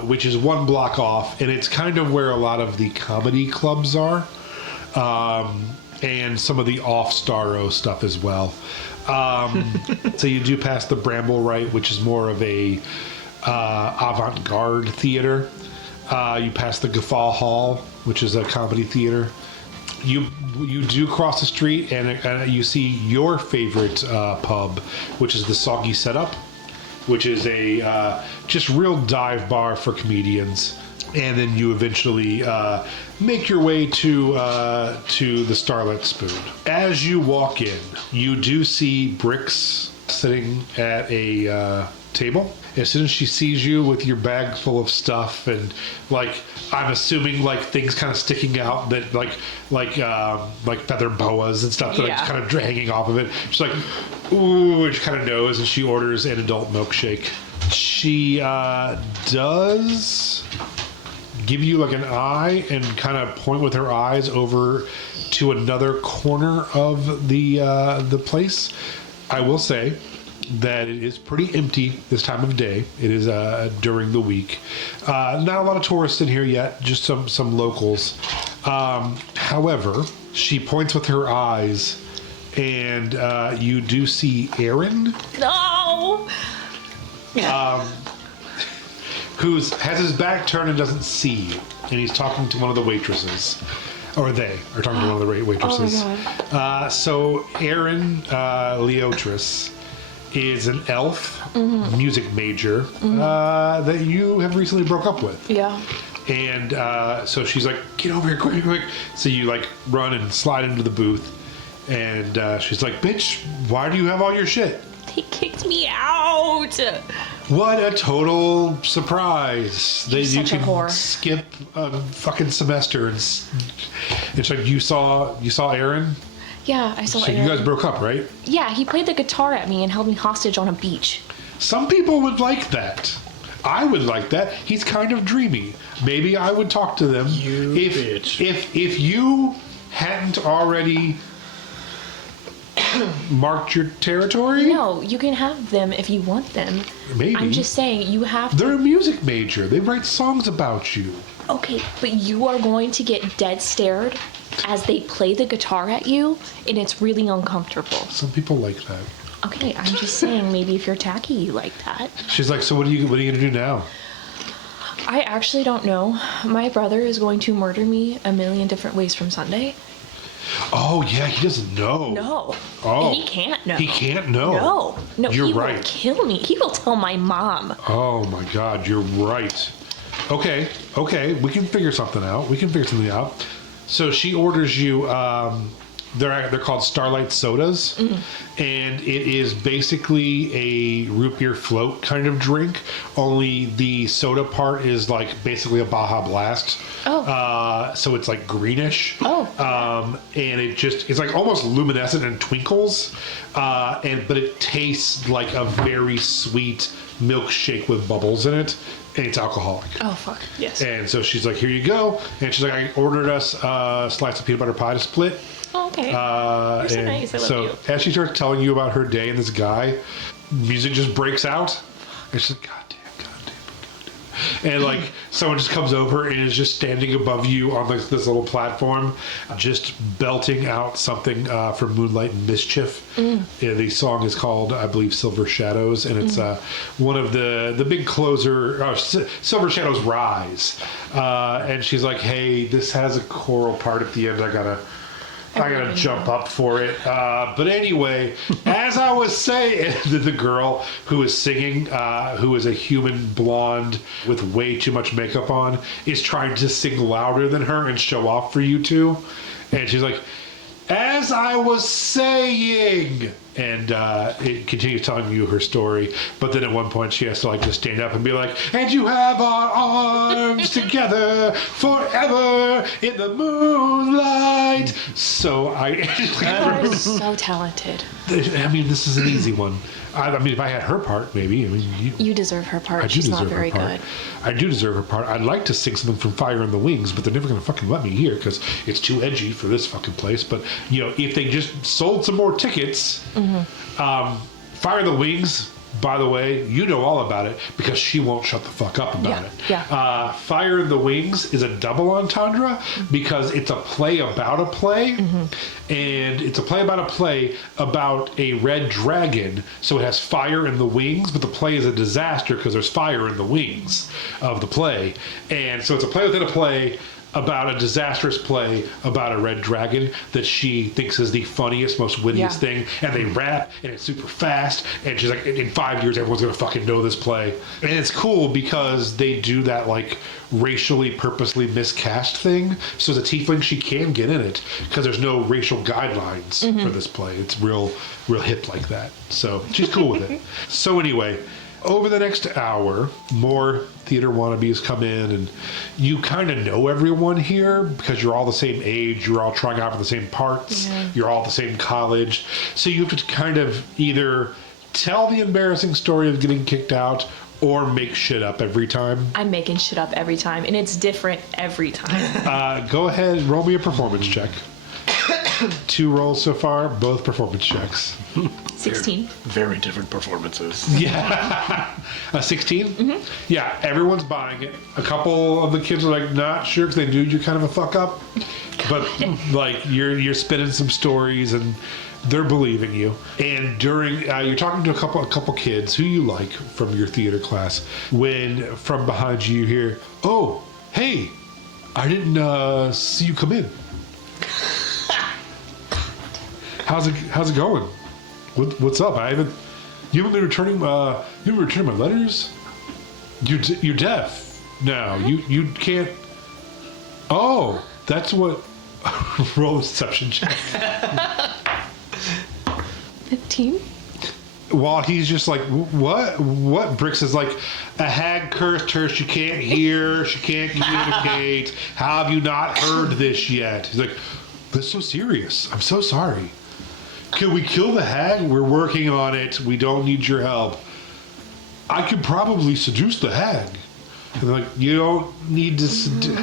which is one block off, and it's kind of where a lot of the comedy clubs are, and some of the off-Starro stuff as well. So you do pass the Bramble Right, which is more of a avant-garde theater. You pass the Guffaw Hall, which is a comedy theater. You do cross the street, and you see your favorite pub, which is the Soggy Setup, which is a just real dive bar for comedians. And then you eventually make your way to the Starlight Spoon. As you walk in, you do see Brix sitting at a table. As soon as she sees you with your bag full of stuff and like, I'm assuming like things kind of sticking out that like feather boas and stuff that are Yeah. kind of hanging off of it. She's like, ooh, and she kind of knows, and she orders an adult milkshake. She does give you like an eye and kind of point with her eyes over to another corner of the place. I will say that it is pretty empty this time of day. It is during the week. Not a lot of tourists in here yet, just some locals. However, she points with her eyes, and you do see Aaron, No! who has his back turned and doesn't see you, and he's talking to one of the waitresses. Or they are talking to one of the waitresses. Oh my So Aaron Leotris is an elf music major that you have recently broke up with. Yeah. And so she's like, get over here quick, quick. So you like run and slide into the booth. And she's like, bitch, why do you have all your shit? He kicked me out! What a total surprise that you such a can whore. skip a fucking semester. And it's like, you saw Aaron? Yeah, I saw So Aaron. you guys broke up, right? Yeah, he played the guitar at me and held me hostage on a beach. Some people would like that. I would like that. He's kind of dreamy. Maybe I would talk to them. You bitch. If you hadn't already marked your territory, No, you can have them if you want them. maybe. I'm just saying, you have to. They're a music major. They write songs about you. Okay, but you are going to get dead stared as they play the guitar at you, and it's really uncomfortable. Some people like that. Okay, I'm just saying, maybe if you're tacky, you like that. She's like, so what are you gonna do now? I actually don't know. My brother is going to murder me a million different ways from Sunday. Oh yeah, he doesn't know. No. Oh. He can't know. He can't know. No. No, You're he right. will kill me. He will tell my mom. Oh my God, you're right. Okay, we can figure something out. So she orders you. They're called Starlight Sodas, and it is basically a root beer float kind of drink. Only the soda part is like basically a Baja Blast. Oh. So it's like greenish. Oh. And it's like almost luminescent and twinkles, but it tastes like a very sweet milkshake with bubbles in it, and it's alcoholic. Oh, fuck. Yes. And so she's like, here you go. And she's like, I ordered us a slice of peanut butter pie to split. Oh, okay. You're so And nice. I love so you. as she starts telling you about her day and this guy, music just breaks out. And she's like, God damn. And like someone just comes over and is just standing above you on this little platform, just belting out something from Moonlight and Mischief. And the song is called, I believe, Silver Shadows, and it's one of the big closer, Silver Shadows Rise. And she's like, hey, this has a choral part at the end. I gotta jump up for it. But anyway, as I was saying, the girl who is singing, who is a human blonde with way too much makeup on, is trying to sing louder than her and show off for you two. And she's like, as I was saying, and it continues telling you her story, but then at one point she has to like just stand up and be like, and you have our arms together forever in the moonlight. So You are so talented. I mean, this is an easy one. I mean, if I had her part, maybe. I mean, You deserve her part. I do She's deserve not very her part. good. I do deserve her part. I'd like to sing something from Fire in the Wings, but they're never going to fucking let me hear because it's too edgy for this fucking place. But, you know, if they just sold some more tickets, Fire in the Wings, by the way, you know all about it because she won't shut the fuck up about it. Yeah. Fire in the Wings is a double entendre because it's a play about a play, and it's a play about a play about a red dragon. So it has fire in the wings, but the play is a disaster because there's fire in the wings of the play. And so it's a play within a play about a disastrous play about a red dragon that she thinks is the funniest, most wittiest thing. And they rap, and it's super fast. And she's like, in 5 years, everyone's going to fucking know this play. And it's cool because they do that, like, racially, purposely miscast thing. So as a tiefling, she can get in it because there's no racial guidelines for this play. It's real hip like that. So she's cool with it. So anyway, over the next hour, more theater wannabes come in, and you kind of know everyone here because you're all the same age, you're all trying out for the same parts, you're all at the same college. So you have to kind of either tell the embarrassing story of getting kicked out or make shit up every time. I'm making shit up every time, and it's different every time. Go ahead, roll me a performance check. 2 rolls so far, both performance checks. 16. Very different performances. Yeah. A 16? Yeah, everyone's buying it. A couple of the kids are like not sure because they knew you're kind of a fuck up. But like you're spinning some stories and they're believing you. And during you're talking to a couple kids who you like from your theater class when from behind you hear, "Oh, hey, I didn't see you come in. How's it going? What's up? You haven't been returning my letters? You're deaf. No, you can't. Oh, that's what. Roll a deception check. 15. While he's just like, what? Brix is like, a hag cursed her. She can't hear. She can't communicate. How have you not heard this yet? He's like, that's so serious. I'm so sorry. Can we kill the hag? We're working on it. We don't need your help. I could probably seduce the hag. And they're like, you don't need to seduce.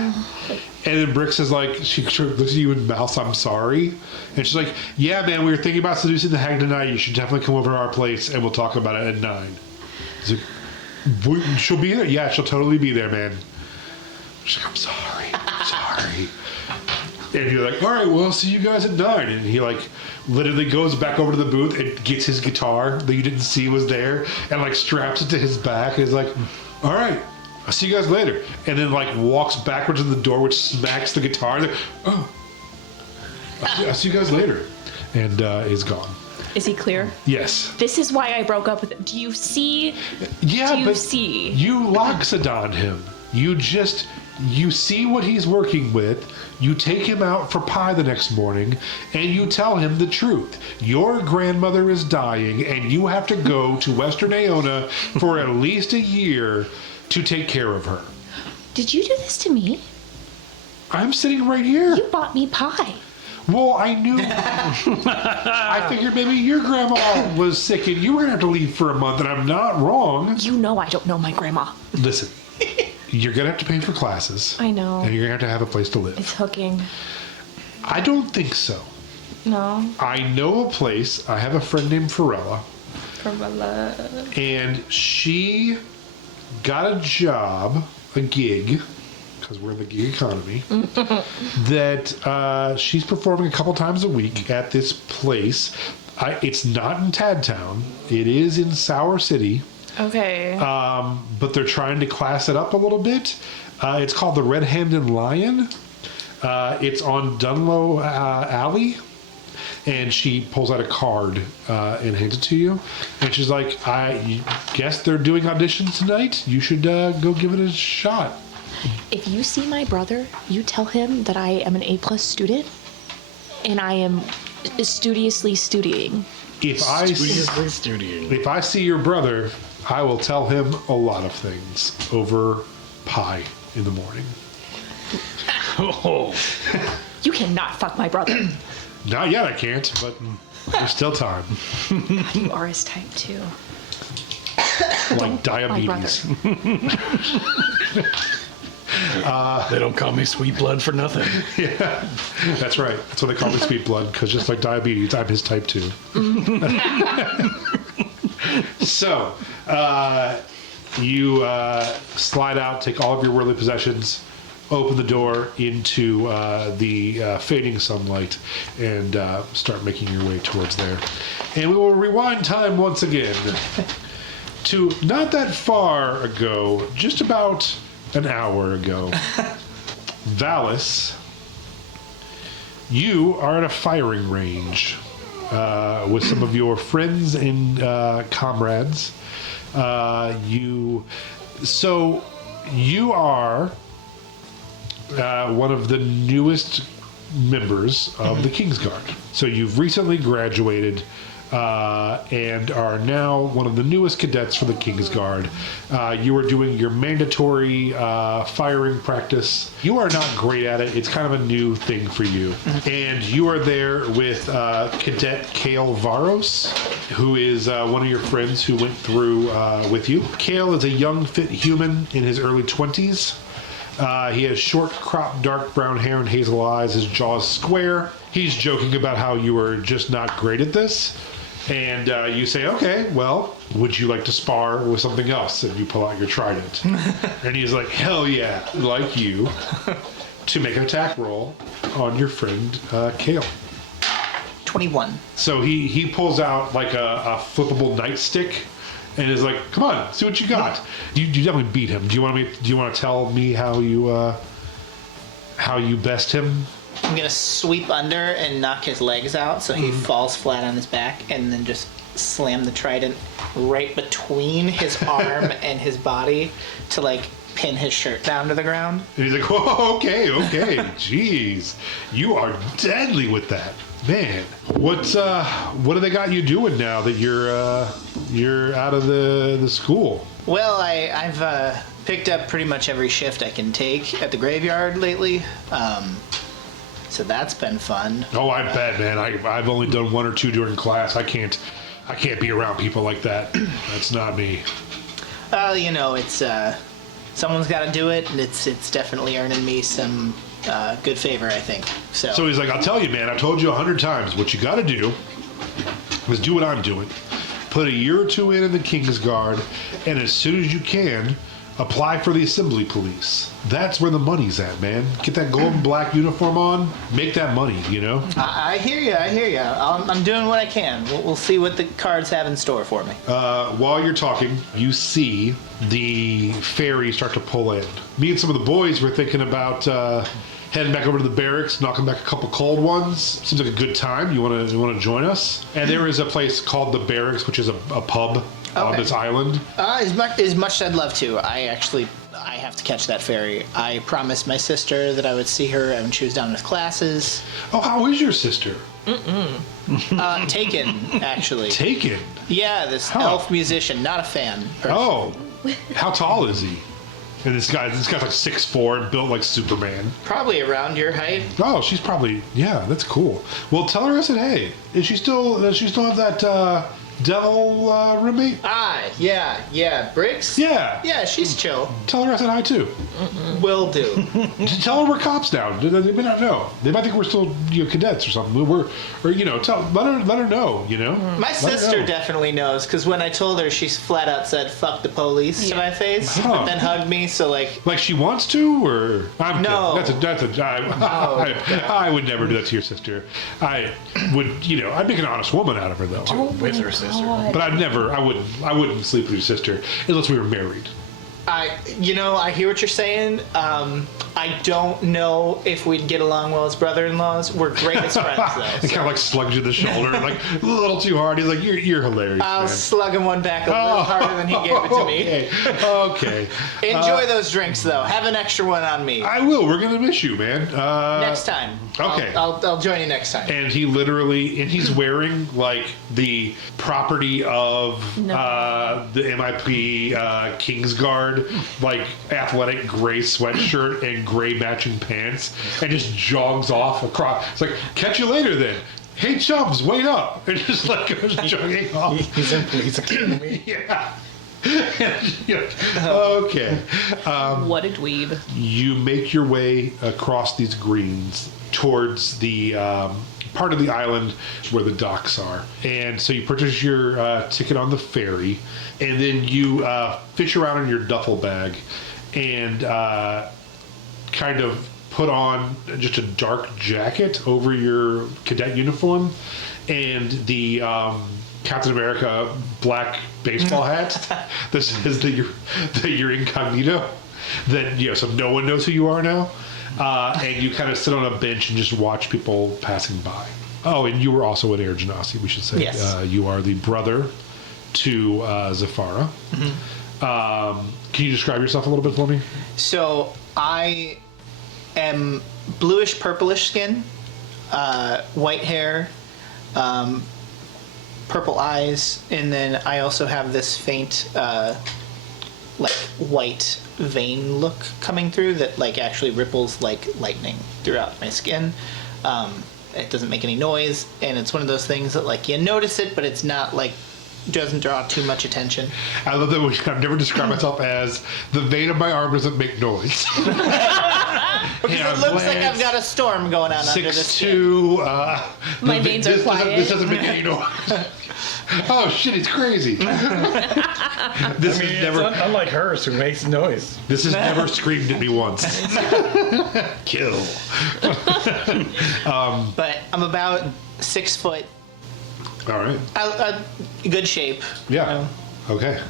And then Brix is like, she looks at you and mouths, I'm sorry. And she's like, yeah, man, we were thinking about seducing the hag tonight. You should definitely come over to our place and we'll talk about it at 9. He's like, she'll be there? Yeah, she'll totally be there, man. She's like, I'm sorry. And you're like, all right, well, I'll see you guys at 9. And he like literally goes back over to the booth and gets his guitar that you didn't see was there and like straps it to his back. And he's like, all right, I'll see you guys later. And then like walks backwards in the door, which smacks the guitar. Like, oh, I'll see you guys later. And is gone. Is he clear? Yes. This is why I broke up with him. Do you see? Yeah, Do you but see? You loxodon him. You see what he's working with. You take him out for pie the next morning, and you tell him the truth. Your grandmother is dying, and you have to go to Western Aona for at least a year to take care of her. Did you do this to me? I'm sitting right here. You bought me pie. Well, I knew. I figured maybe your grandma was sick, and you were going to have to leave for a month, and I'm not wrong. You know I don't know my grandma. Listen. You're going to have to pay for classes. I know. And you're going to have a place to live. It's hooking. I don't think so. No. I know a place. I have a friend named Farella. Farella. And she got a job a gig, because we're in the gig economy, that she's performing a couple times a week at this place. It's not in Tadtown. It is in Sour City. Okay. But they're trying to class it up a little bit. It's called the Red-Handed Lion. It's on Dunlow Alley. And she pulls out a card and hands it to you. And she's like, I guess they're doing auditions tonight. You should go give it a shot. If you see my brother, you tell him that I am an A+ student and I am studiously studying. If I see your brother, I will tell him a lot of things over pie in the morning. Oh. You cannot fuck my brother. Not yet, I can't, but there's still time. You are his type too. Like diabetes. They don't call me sweet blood for nothing. Yeah, that's right. That's what they call me, sweet blood, because just like diabetes, I'm his type 2. So, you slide out, take all of your worldly possessions, open the door into the fading sunlight, and start making your way towards there. And we will rewind time once again to not that far ago, just about an hour ago. Valis, you are at a firing range with some of your friends and comrades. You are one of the newest members of the Kingsguard. So you've recently graduated and are now one of the newest cadets for the Kingsguard. You are doing your mandatory firing practice. You are not great at it. It's kind of a new thing for you. And you are there with Cadet Kale Varos, who is one of your friends who went through with you. Kale is a young, fit human in his early 20s. He has short, cropped, dark brown hair and hazel eyes. His jaw is square. He's joking about how you are just not great at this. And you say, okay, well, would you like to spar with something else? And you pull out your trident. And he's like, hell yeah, like you, to make an attack roll on your friend Kale. 21. So he pulls out like a flippable nightstick and is like, come on, see what you got. You definitely beat him. Do you want to tell me how you best him? I'm gonna sweep under and knock his legs out so he falls flat on his back, and then just slam the trident right between his arm and his body to like pin his shirt down to the ground. And he's like, whoa, okay, jeez, you are deadly with that, man. What do they got you doing now that you're out of the school? Well, I've picked up pretty much every shift I can take at the graveyard lately. So that's been fun. Oh, I bet, man. I've only done 1 or 2 during class. I can't be around people like that. That's not me. Well, it's someone's got to do it, and it's definitely earning me some good favor, I think. So he's like, I'll tell you, man. I've told you 100 times. What you got to do is do what I'm doing. Put a year or 2 in the Kingsguard, and as soon as you can, apply for the Assembly Police. That's where the money's at, man. Get that gold and black uniform on, make that money, I hear you. I'm doing what I can. We'll see what the cards have in store for me. While you're talking, you see the ferry start to pull in. Me and some of the boys were thinking about heading back over to the barracks, knocking back a couple cold ones. Seems like a good time. You want to join us? And there is a place called the Barracks, which is a pub on this island. As much as I'd love to, I have to catch that ferry. I promised my sister that I would see her when she was done with classes. Oh, how is your sister? Taken, actually. Taken? Yeah, this elf musician. Not a fan. Oh, how tall is he? And this guy's like 6'4" and built like Superman. Probably around your height. Oh, she's probably, yeah, that's cool. Well, tell her I said hey. Does she still have that devil roommate? Yeah. Bricks? Yeah. Yeah, she's chill. Tell her I said hi too. Will do. Just tell her we're cops now. They may not know. They might think we're still cadets or something. Let her know. My sister definitely knows, because when I told her, she flat out said "fuck the police" to my face, but then hugged me. So like she wants to, or No. kidding. I would never do that to your sister. I would, I'd make an honest woman out of her though. With her sister. But I wouldn't sleep with your sister unless we were married. I hear what you're saying. I don't know if we'd get along well as brother-in-laws. We're great as friends, though. He kind of slugs you in the shoulder, a little too hard. He's like, "You're hilarious." I'll man. slug him one back a little harder than he gave it to me. Okay. Enjoy those drinks, though. Have an extra one on me. I will. We're gonna miss you, man. Next time. Okay. I'll join you next time. And he's wearing the property of the MIP Kingsguard, athletic gray sweatshirt and gray matching pants, and just jogs off across. It's like, catch you later then. Hey chums, wait up! And just goes jogging off. He's in police academy. Yeah. Okay. What a dweeb. You make your way across these greens towards the part of the island where the docks are. And so you purchase your ticket on the ferry, and then you fish around in your duffel bag and kind of put on just a dark jacket over your cadet uniform and the Captain America black baseball hat that says that you're incognito, so no one knows who you are now. And you kind of sit on a bench and just watch people passing by. Oh, and you were also an Air Genasi, we should say. Yes. You are the brother to Zafara. Can you describe yourself a little bit for me? So I am bluish purplish skin, white hair, purple eyes, and then I also have this faint white vein look coming through that actually ripples like lightning throughout my skin. It doesn't make any noise, and it's one of those things that you notice it, but it's not doesn't draw too much attention. I love that I've never described myself as the vein of my arm doesn't make noise. Because it looks like I've got a storm going on under the skin. 6'2", My veins are quiet. This doesn't make any noise. Oh shit, he's crazy. This is never unlike hers, who makes noise. This has never screamed at me once. Kill. But I'm about 6 foot. All right. Good shape. Yeah. Okay.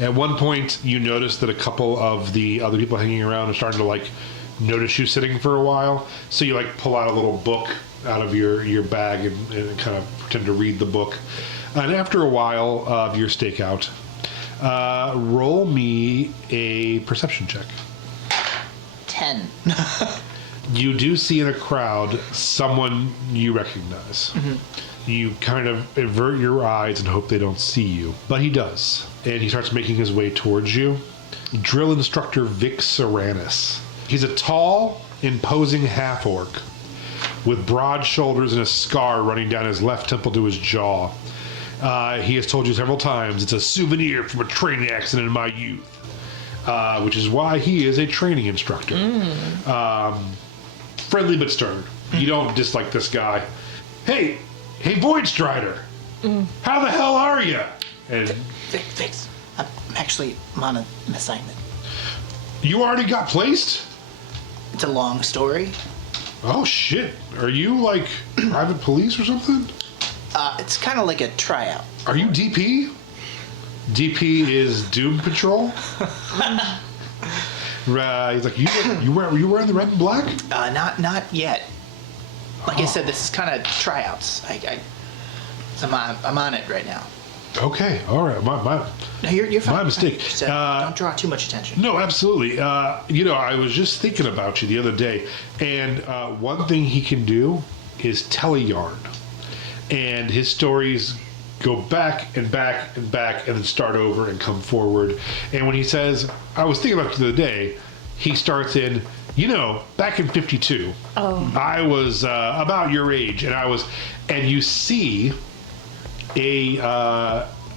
At one point, you notice that a couple of the other people hanging around are starting to notice you sitting for a while. So you pull out a little book out of your bag and kind of pretend to read the book. And after a while of your stakeout, roll me a perception check. 10. You do see in a crowd someone you recognize. Mm-hmm. You kind of avert your eyes and hope they don't see you. But he does. And he starts making his way towards you. Drill instructor Vic Serranis. He's a tall, imposing half-orc with broad shoulders and a scar running down his left temple to his jaw. He has told you several times it's a souvenir from a training accident in my youth, which is why he is a training instructor. Friendly but stern. You don't dislike this guy. Hey, Void Strider, how the hell are you? And Fix. I'm on an assignment. You already got placed? It's a long story. Oh shit! Are you private police or something? It's kind of like a tryout. Are you DP? DP is Doom Patrol. He's like, you wearing the red and black? Not yet. I said, this is kind of tryouts. I'm on it right now. Okay, all right. No, you're fine. My mistake. Just, don't draw too much attention. No, absolutely. I was just thinking about you the other day, and one thing he can do is tell a yarn, and his stories go back and back and back, and then start over and come forward. And when he says, "I was thinking about you the other day," he starts in, back in '52. I was about your age, and you see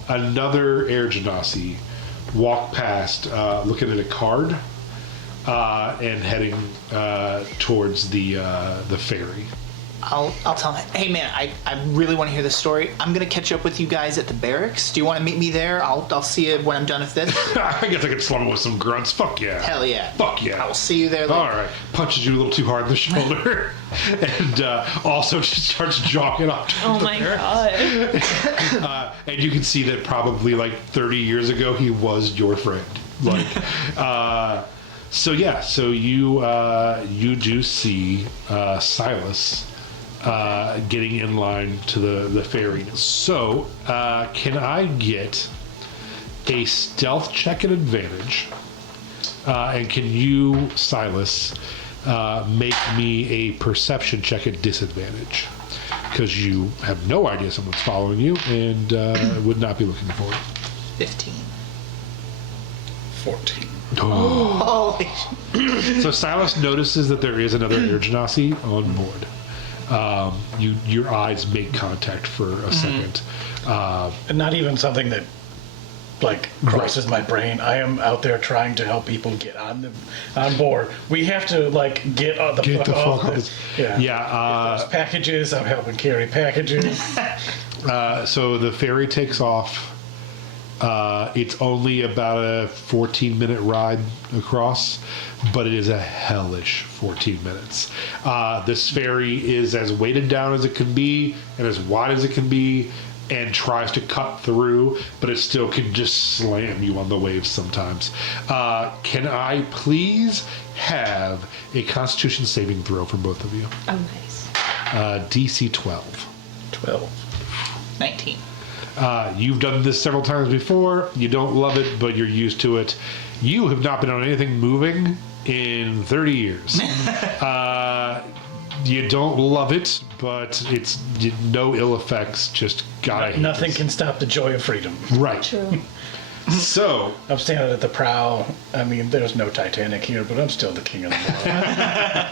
Another air genasi walked past, looking at a card, and heading towards the ferry. I'll tell him, hey man, I really want to hear this story. I'm gonna catch up with you guys at the barracks. Do you want to meet me there? I'll see you when I'm done with this. I guess I could slum with some grunts. Fuck yeah. Hell yeah. Fuck yeah. I will see you there later. All right. Punches you a little too hard in the shoulder, and also just starts jogging off. Oh my god. And you can see that probably like 30 years ago he was your friend. Like, so you do see Silas getting in line to the ferry. So can I get a stealth check at advantage? And can you, Silas, make me a perception check at disadvantage? Because you have no idea someone's following you and would not be looking for it. 15. 14. Holy So Silas notices that there is another air genasi on board. Your eyes make contact for a second. And not even something that like crosses my brain. I am out there trying to help people get on board. We have to like get the fuck off this. Yeah. There's packages. I'm helping carry packages. So the ferry takes off. It's only about a 14-minute ride across, but it is a hellish 14 minutes. This ferry is as weighted down as it can be and as wide as it can be, and tries to cut through, but it still can just slam you on the waves sometimes. Can I please have a Constitution saving throw from both of you? Oh, nice. DC 12. 12. 19. You've done this several times before. You don't love it, but you're used to it. You have not been on anything moving in 30 years. You don't love it, but it's no ill effects. Just gotta. Nothing can stop the joy of freedom. Right. True. So I'm standing at the prow. I mean, there's no Titanic here, but I'm still the king of the world.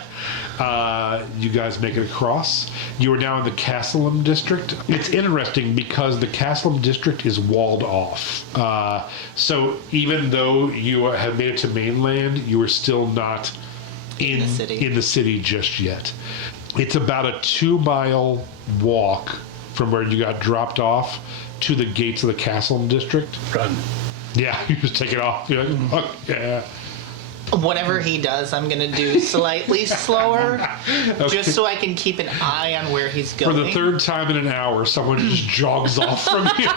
you guys make it across. You are now in the Castleham district. It's interesting because the Castleham district is walled off. So even though you have made it to mainland, you are still not in the city just yet. It's about a 2-mile walk from where you got dropped off to the gates of the Castleham district. Run. Yeah, you just take it off. You're like, fuck yeah. Whatever he does, I'm gonna do slightly slower, just so I can keep an eye on where he's going. For the third time in an hour, someone just jogs off from you.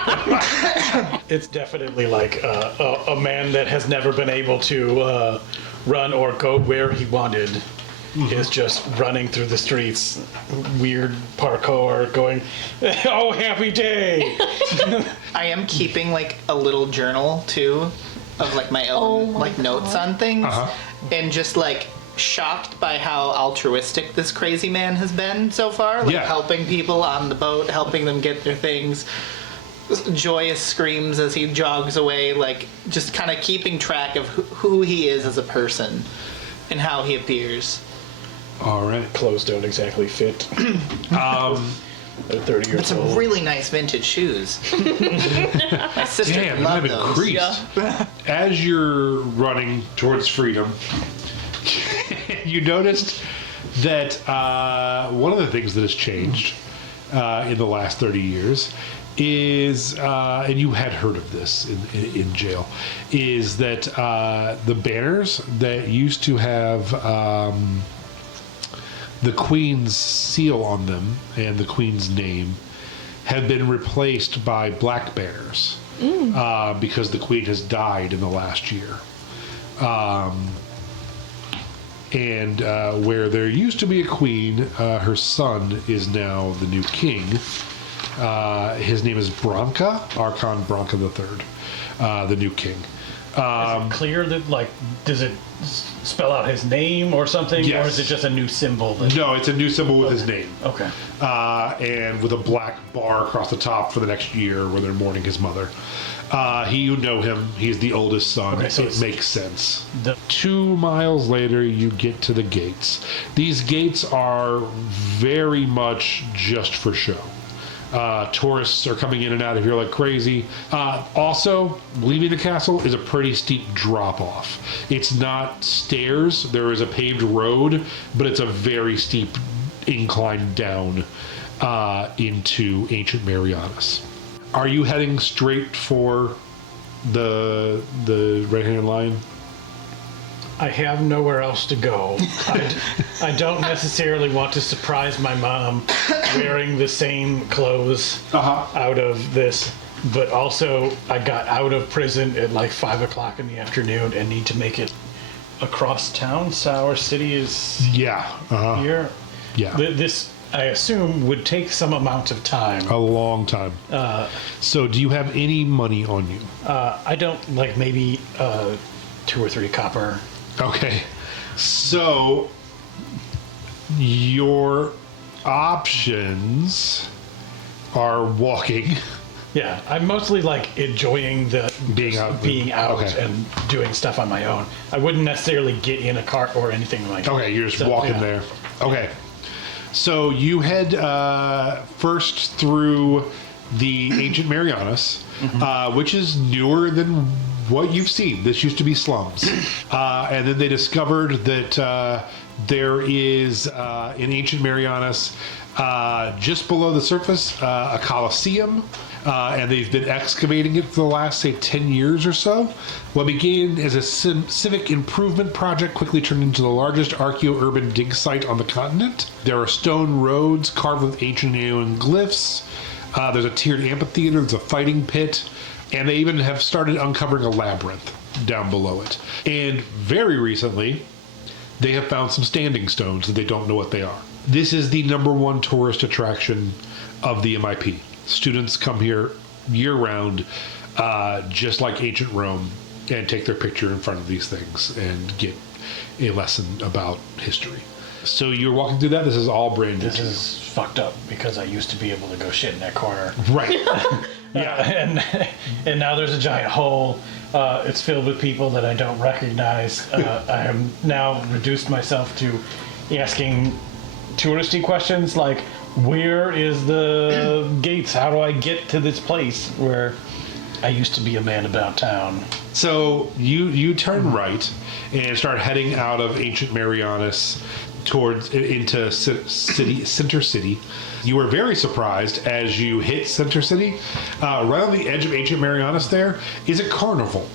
It's definitely like a man that has never been able to run or go where he wanted. Is just running through the streets, weird parkour, going, oh, happy day. I am keeping like a little journal too, of like my own notes on things, and just like shocked by how altruistic this crazy man has been so far, like helping people on the boat, helping them get their things. Joyous screams as he jogs away, like just kind of keeping track of who he is as a person and how he appears. All right. Clothes don't exactly fit. They're 30 years Some old. really nice vintage shoes. My sister Damn, loved they've those. increased. As you're running towards freedom, you noticed that one of the things that has changed in the last 30 years is, and you had heard of this in jail, is that the banners that used to have the Queen's seal on them and the Queen's name have been replaced by black banners because the Queen has died in the last year. And where there used to be a queen, her son is now the new king. His name is Branca, Archon Branca III, the new king. Is it clear that, like, does it spell out his name or something? Yes. Or is it just a new symbol? No, it's a new symbol with his name. Okay. And with a black bar across the top for the next year where they're mourning his mother. You know him. He's the oldest son. Okay, so it makes sense. 2 2 miles later, you get to the gates. These gates are very much just for show. Tourists are coming in and out of here like crazy. Also, leaving the castle is a pretty steep drop off. It's not stairs. There is a paved road, but it's a very steep incline down into ancient Marianas. Are you heading straight for the right-hand line? I have nowhere else to go. I don't necessarily want to surprise my mom wearing the same clothes out of this, but also I got out of prison at like 5 o'clock in the afternoon and need to make it across town. Sour City is here. Yeah. This, I assume, would take some amount of time. A long time. So do you have any money on you? I don't, like maybe 2 or 3 copper. Okay. So your options are walking. Yeah, I'm mostly like enjoying the being out okay. and doing stuff on my own. I wouldn't necessarily get in a cart or anything like that. Okay, you're just walking there. Okay. So you head first through the ancient Marianas, which is newer than what you've seen. This used to be slums. And then they discovered that there is, in ancient Marianas, just below the surface, a coliseum. And they've been excavating it for the last, say, 10 years or so. What began as a civic improvement project quickly turned into the largest archaeo-urban dig site on the continent. There are stone roads carved with ancient Aeonian glyphs. There's a tiered amphitheater. There's a fighting pit. And they even have started uncovering a labyrinth down below it. And very recently, they have found some standing stones that they don't know what they are. This is the #1 tourist attraction of the MIP. Students come here year-round, just like ancient Rome, and take their picture in front of these things and get a lesson about history. So you're walking through that. This is all brand new. This is fucked up because I used to be able to go shit in that corner. Right. Yeah. And now there's a giant hole. It's filled with people that I don't recognize. I have now reduced myself to asking touristy questions like, where is the gates? How do I get to this place where I used to be a man about town? So you turn right and start heading out of ancient Marianas towards into Center City. You were very surprised as you hit Center City. Right on the edge of ancient Marianas there is a carnival.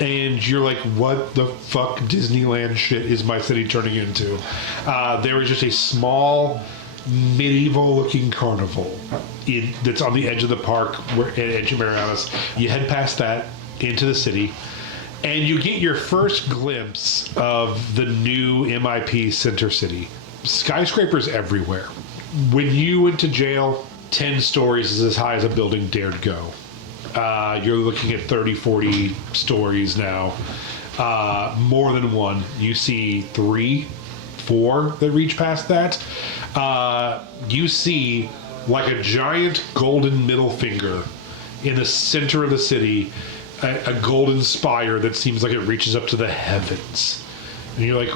And you're like, what the fuck Disneyland shit is my city turning into? There is just a small medieval-looking carnival that's on the edge of the park, at ancient Marianas. You head past that into the city, and you get your first glimpse of the new MIP Center City. Skyscrapers everywhere. When you went to jail, 10 stories is as high as a building dared go. You're looking at 30, 40 stories now. More than one. You see 3, 4 that reach past that. You see like a giant golden middle finger in the center of the city, a golden spire that seems like it reaches up to the heavens. And you're like,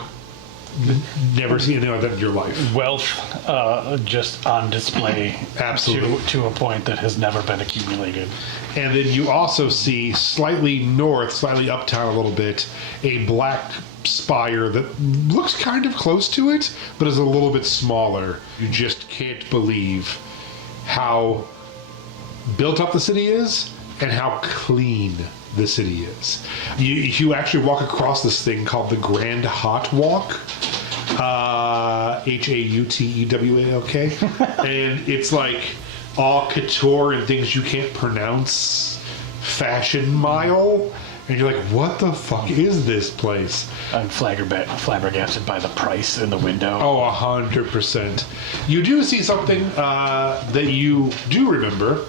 never seen anything like that in your life. Wealth just on display. Absolutely. To a point that has never been accumulated. And then you also see slightly north, slightly uptown a little bit, a black spire that looks kind of close to it, but is a little bit smaller. You just can't believe how built up the city is and how clean the city is. You actually walk across this thing called the Grand Hot Walk. Hautewalk. And it's like all couture and things you can't pronounce, fashion mile. And you're like, what the fuck is this place? I'm flabbergasted by the price in the window. Oh, 100%. You do see something that you do remember.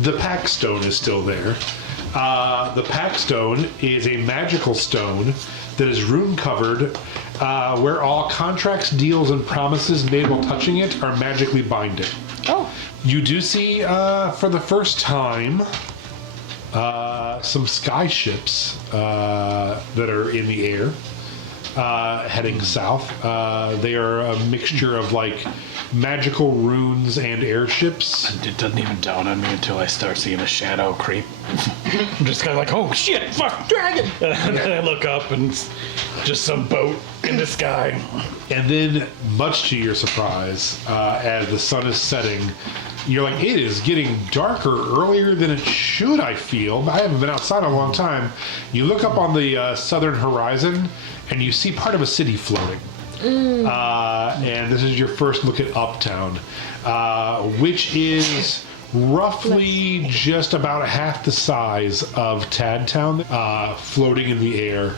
The Pack Stone is still there. The Pack Stone is a magical stone that is rune covered, where all contracts, deals, and promises made while touching it are magically binding. Oh. You do see, for the first time, some sky ships that are in the air. heading south. They are a mixture of like magical runes and airships. It doesn't even dawn on me until I start seeing a shadow creep. I'm just kind of like, oh shit, fuck, dragon! And then I look up and it's just some boat in the sky. And then, much to your surprise, as the sun is setting, you're like, it is getting darker earlier than it should, I feel. I haven't been outside in a long time. You look up on the southern horizon, and you see part of a city floating. And this is your first look at Uptown, which is roughly just about half the size of Tadtown, floating in the air.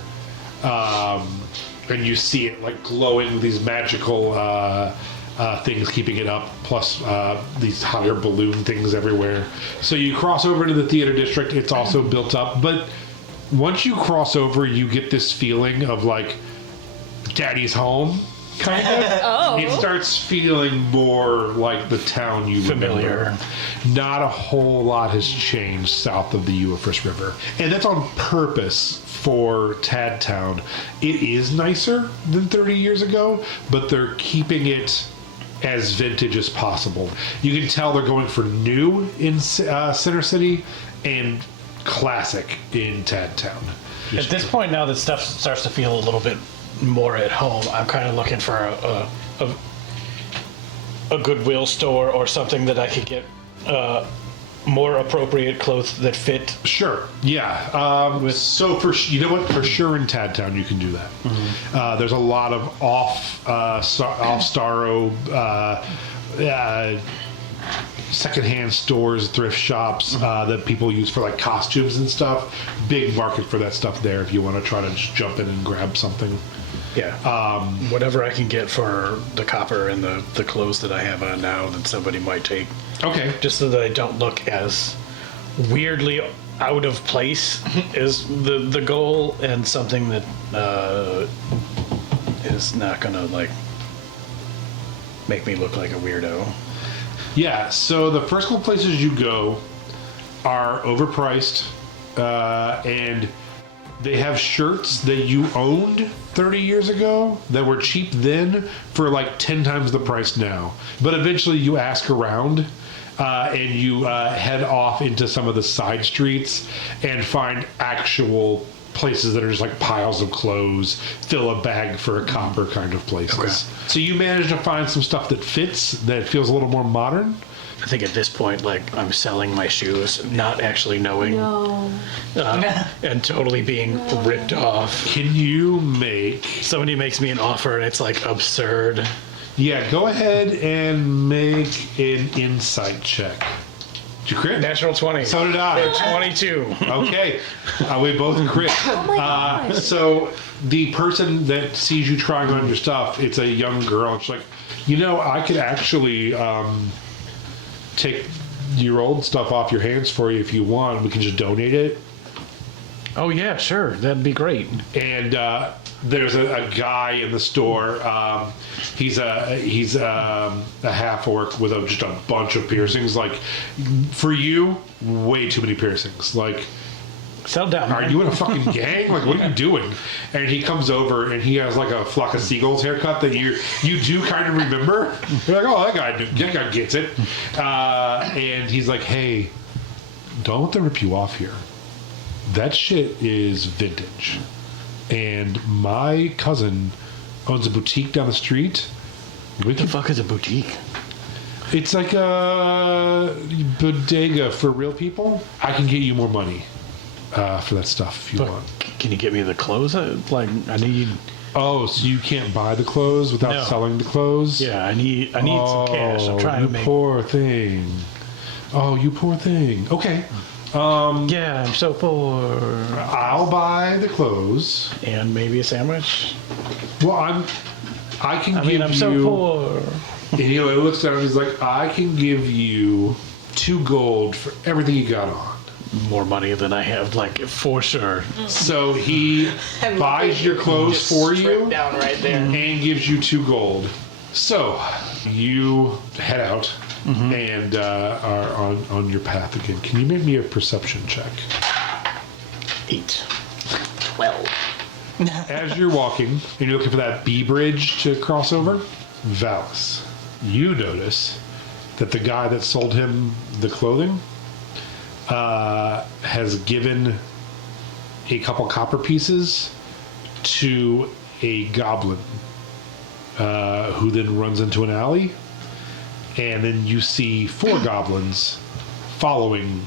And you see it like glowing with these magical things keeping it up, plus these hot air balloon things everywhere. So you cross over into the theater district. It's also built up, but once you cross over, you get this feeling of like daddy's home, kind of. Oh. It starts feeling more like the town you Familiar. remember. Not a whole lot has changed south of the Euphrates River, and that's on purpose for Tadtown. It is nicer than 30 years ago, but they're keeping it as vintage as possible. You can tell they're going for new in Center City and classic in Tadtown. At this point, now that stuff starts to feel a little bit more at home, I'm kind of looking for a Goodwill store or something that I could get more appropriate clothes that fit. Sure, yeah. So for you know what, for sure in Tadtown you can do that. Mm-hmm. There's a lot of off Starro secondhand stores, thrift shops that people use for like costumes and stuff. Big market for that stuff there if you want to try to just jump in and grab something. Yeah. Whatever I can get for the copper and the clothes that I have on now that somebody might take. Okay. Just so that I don't look as weirdly out of place is the goal, and something that is not gonna like make me look like a weirdo. Yeah, so the first couple places you go are overpriced, and they have shirts that you owned 30 years ago that were cheap then for like 10 times the price now. But eventually you ask around, and you head off into some of the side streets and find actual places that are just like piles of clothes, fill a bag for a copper kind of places. Okay. So you manage to find some stuff that fits, that feels a little more modern. I think at this point, like, I'm selling my shoes, not actually knowing, No. and totally being ripped off. Can you make... Somebody makes me an offer and it's like absurd. Yeah, go ahead and make an insight check. Did you crit? Natural 20. So did I. 22. Okay, we both crit. Oh my gosh. So the person that sees you trying on your stuff, it's a young girl. She's like, you know, I could actually take your old stuff off your hands for you if you want. We can just donate it. Oh yeah, sure. That'd be great. And there's a guy in the store. He's a half orc with just a bunch of piercings. Like, for you, way too many piercings. Like, Settle down. are man. you in a fucking gang? Like, what are you doing? And he comes over and he has like a flock of seagulls haircut that you do kind of remember. You're like, oh, that guy gets it. And he's like, hey, don't let them rip you off here. That shit is vintage. And my cousin owns a boutique down the street. What the fuck is a boutique? It's like a bodega for real people. I can get you more money for that stuff if you But want. can you get me the clothes? Like, I need. Oh, so you can't buy the clothes without No. selling the clothes? Yeah, I need some cash. I'm trying you to make. poor thing. Oh, you poor thing. Okay. Yeah, I'm so poor. I'll buy the clothes. And maybe a sandwich. Well, I can give I'm you. so poor. And he looks down and he's like, I can give you 2 gold for everything you got on. More money than I have, like, for sure. So he buys your clothes Just for strip you down right there. and gives you 2 gold. So you head out and are on your path again. Can you make me a perception check? 8. 12. as you're walking and you're looking for that B bridge to cross over, Valis, you notice that the guy that sold him the clothing has given a couple copper pieces to a goblin who then runs into an alley, and then you see 4 goblins following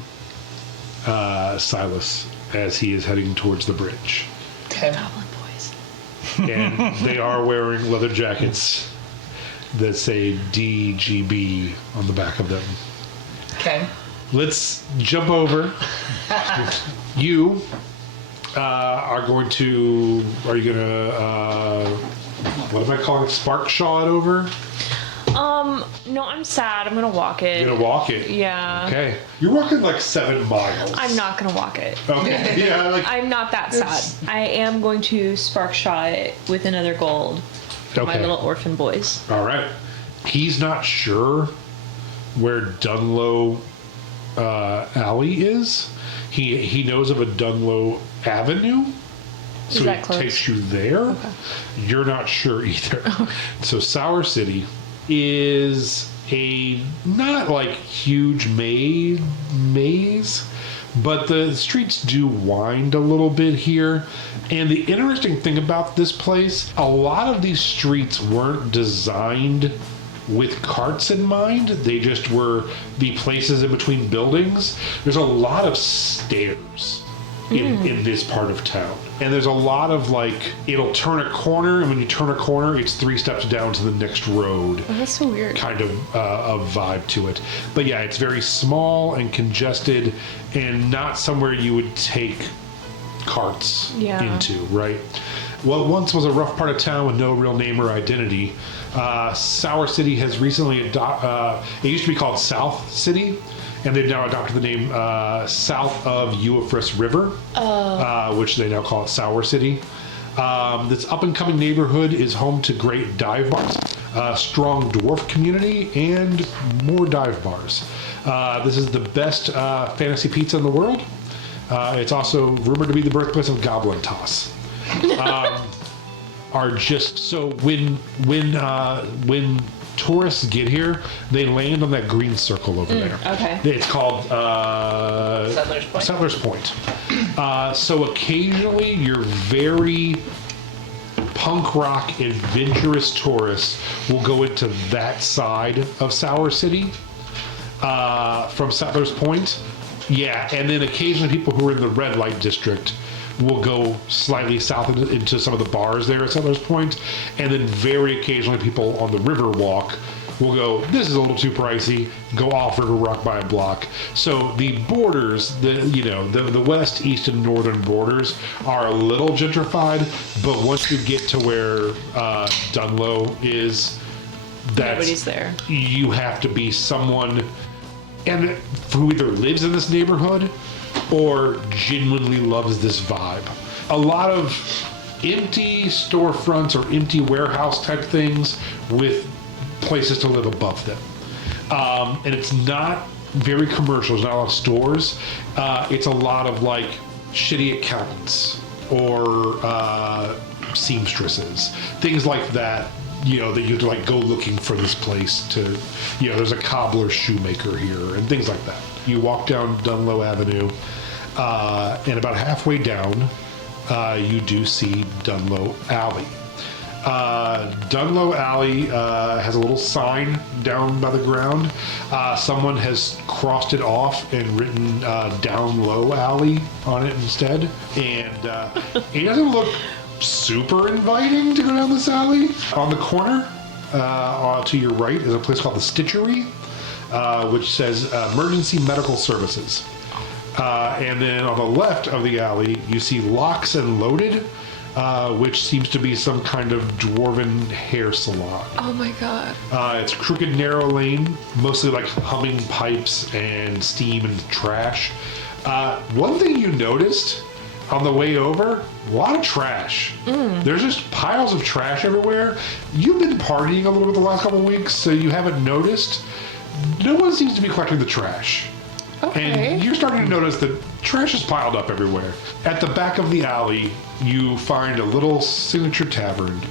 Silas as he is heading towards the bridge. Okay. Goblin boys. And they are wearing leather jackets that say DGB on the back of them. Okay. Let's jump over. You are going to... Are you going to... what am I calling it? Spark shaw it over? No, I'm sad. I'm gonna walk it. You're going to walk it? Yeah. Okay. You're walking like 7 miles. I'm not gonna walk it. Okay. Yeah, like... I'm not that sad. I am going to spark shot it with another gold for my Okay. little orphan boys. All right. He's not sure where Dunlow Alley is. He knows of a Dunlow Avenue, so Is that he close? takes you there. Okay. You're not sure either. So Sour City is a not like huge maze, but the streets do wind a little bit here. And the interesting thing about this place, a lot of these streets weren't designed with carts in mind. They just were the places in between buildings. There's a lot of stairs in this part of town. And there's a lot of like, it'll turn a corner, and when you turn a corner, it's 3 steps down to the next road. Oh, that's so weird. Kind of a vibe to it. But yeah, it's very small and congested and not somewhere you would take carts into, right? What once was a rough part of town with no real name or identity, Sour City has recently adopted, it used to be called South City, and they've now adopted the name south of Euphrates River, which they now call it Sour City. This up-and-coming neighborhood is home to great dive bars, a strong dwarf community, and more dive bars. This is the best fantasy pizza in the world. It's also rumored to be the birthplace of Goblin Toss. Are just so when tourists get here, they land on that green circle over there. Okay. It's called Settlers Point. So occasionally your very punk rock adventurous tourists will go into that side of Sour City from Settlers Point. Yeah, and then occasionally people who are in the red light district will go slightly south into some of the bars there at Settlers Point, and then very occasionally people on the river walk will go, this is a little too pricey, go off River Rock by a block. So the borders, the west, east, and northern borders are a little gentrified, but once you get to where Dunlow is, Nobody's there. You have to be someone and who either lives in this neighborhood or genuinely loves this vibe. A lot of empty storefronts or empty warehouse type things with places to live above them. And it's not very commercial. There's not a lot of stores. It's a lot of like shitty accountants or seamstresses, things like that. That you have to like go looking for this place to, there's a cobbler shoemaker here and things like that. You walk down Dunlow Avenue, and about halfway down, you do see Dunlow Alley. Dunlow Alley has a little sign down by the ground. Someone has crossed it off and written Down Low Alley on it instead. And it doesn't look super inviting to go down this alley. On the corner, to your right, is a place called the Stitchery, which says Emergency Medical Services. And then on the left of the alley, you see Locks and Loaded, which seems to be some kind of dwarven hair salon. Oh my god. It's a crooked, narrow lane, mostly like humming pipes and steam and trash. One thing you noticed on the way over, a lot of trash. There's just piles of trash everywhere. You've been partying a little bit the last couple of weeks, so you haven't noticed. No one seems to be collecting the trash. Okay. And you're starting to notice that trash is piled up everywhere. At the back of the alley, you find a little signature tavern.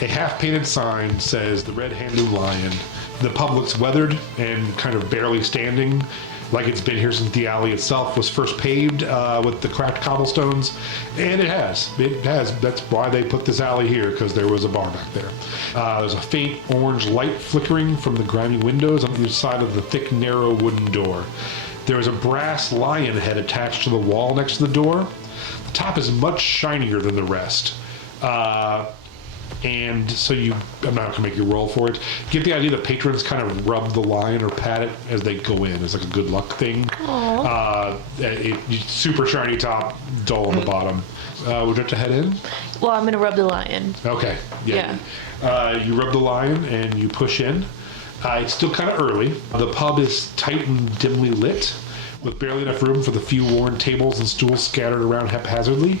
A half-painted sign says the Red Handed Lion. The pub looks weathered and kind of barely standing, like it's been here since the alley itself was first paved with the cracked cobblestones. And it has. That's why they put this alley here, because there was a bar back there. There's a faint orange light flickering from the grimy windows on either side of the thick, narrow wooden door. There is a brass lion head attached to the wall next to the door. The top is much shinier than the rest. And so I'm not going to make you roll for it. Get the idea that patrons kind of rub the lion or pat it as they go in. It's like a good luck thing. It's super shiny top, dull on the bottom. Would you have to head in? Well, I'm gonna rub the lion. Okay. Yeah. You rub the lion and you push in. It's still kind of early. The pub is tight and dimly lit, with barely enough room for the few worn tables and stools scattered around haphazardly.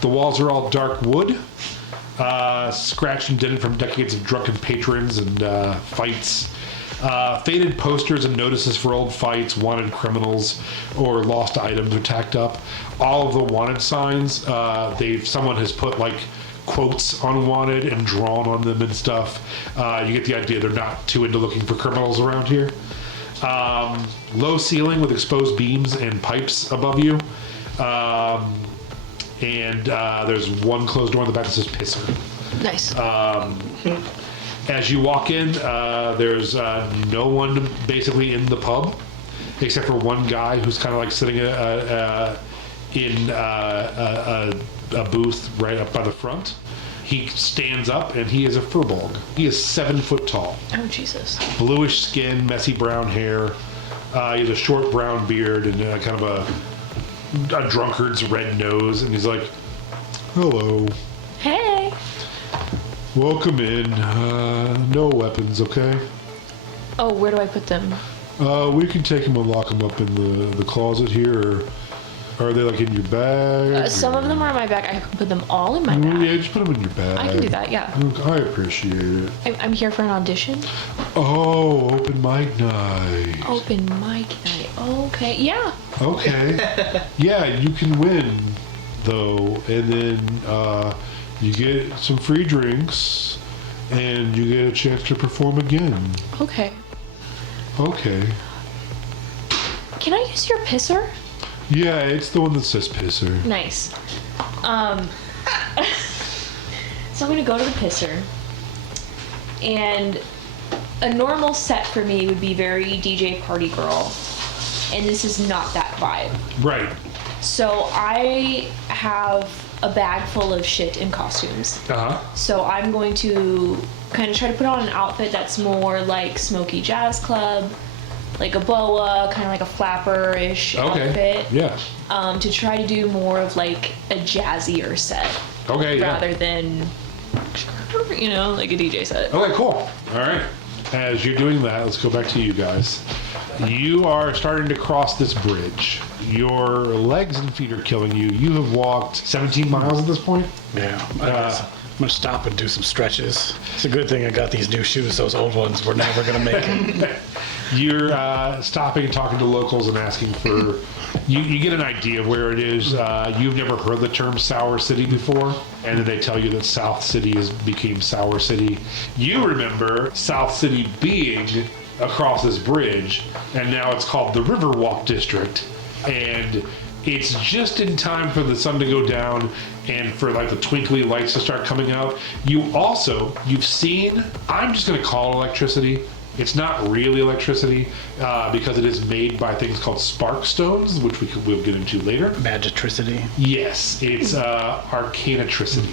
The walls are all dark wood. Scratched and dented from decades of drunken patrons and fights. Faded posters and notices for old fights, wanted criminals, or lost items are tacked up. All of the wanted signs, someone has put like quotes on wanted and drawn on them and stuff. You get the idea they're not too into looking for criminals around here. Low ceiling with exposed beams and pipes above you. And there's one closed door in the back that says pisser. Nice. As you walk in, there's no one basically in the pub, except for one guy who's kind of like sitting in a booth right up by the front. He stands up and he is a furbolg. He is 7 foot tall. Oh, Jesus. Bluish skin, messy brown hair. He has a short brown beard and kind of a drunkard's red nose, and he's like, "Hello, Hey. welcome in. No weapons, okay? Oh, where do I put them? We can take them and lock them up in the closet here, or are they like in your bag? Some of them are in my bag. I can put them all in my bag. Yeah, just put them in your bag. I can do that, yeah. I appreciate it. I'm here for an audition. Oh, open mic night. Open mic night. Okay, yeah. Okay. Yeah, you can win, though, and then you get some free drinks, and you get a chance to perform again. Okay. Okay. Can I use your pisser? Yeah, it's the one that says pisser. Nice. So I'm gonna go to the pisser, and a normal set for me would be very DJ party girl, and this is not that vibe. Right. So I have a bag full of shit and costumes. Uh-huh. So I'm going to kind of try to put on an outfit that's more like smoky jazz club, like a boa, kind of like a flapper-ish outfit. Yeah. To try to do more of like a jazzier set. Okay, yeah. Rather than, like a DJ set. Okay, cool. All right. As you're doing that, let's go back to you guys. You are starting to cross this bridge. Your legs and feet are killing you. You have walked 17 miles at this point. Yeah. I'm gonna stop and do some stretches. It's a good thing I got these new shoes. Those old ones were never gonna make it. You're stopping and talking to locals and asking for... You get an idea of where it is. You've never heard the term Sour City before, and then they tell you that South City became Sour City. You remember South City being across this bridge, and now it's called the Riverwalk District, and it's just in time for the sun to go down and for like the twinkly lights to start coming out. You've seen, I'm just going to call it electricity. It's not really electricity because it is made by things called spark stones, which we'll get into later. Magitricity. Yes, it's arcanatricity.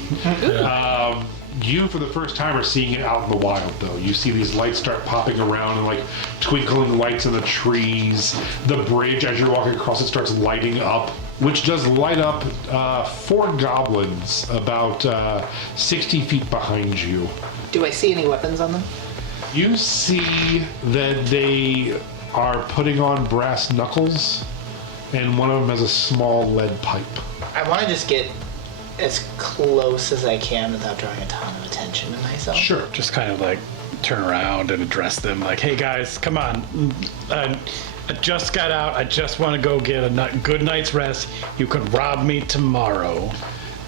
You, for the first time, are seeing it out in the wild, though. You see these lights start popping around and like twinkling lights in the trees. The bridge, as you're walking across it, starts lighting up, which does light up 4 goblins about 60 feet behind you. Do I see any weapons on them? You see that they are putting on brass knuckles, and one of them has a small lead pipe. I want to just get as close as I can without drawing a ton of attention to myself. Sure. Just kind of like turn around and address them like, hey guys, come on. I just got out. I just want to go get a good night's rest. You could rob me tomorrow.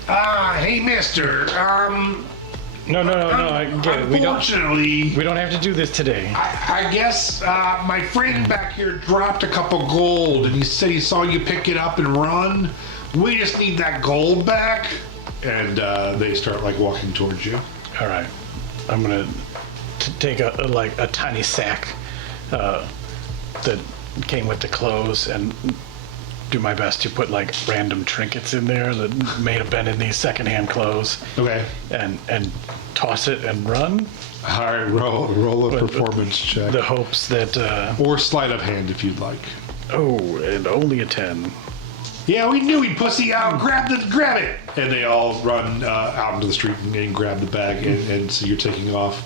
Hey, mister. No. I get it. Unfortunately, We don't have to do this today. I guess my friend back here dropped a couple gold, and he said he saw you pick it up and run. We just need that gold back. And they start like walking towards you. All right. I'm gonna take a tiny sack that came with the clothes and do my best to put like random trinkets in there that may have been in these secondhand clothes. Okay. And toss it and run. All right, roll a performance check. The hopes that Or sleight of hand if you'd like. and only a 10. Yeah, we knew he'd pussy out. Grab it! And they all run out into the street and grab the bag, and so you're taking off.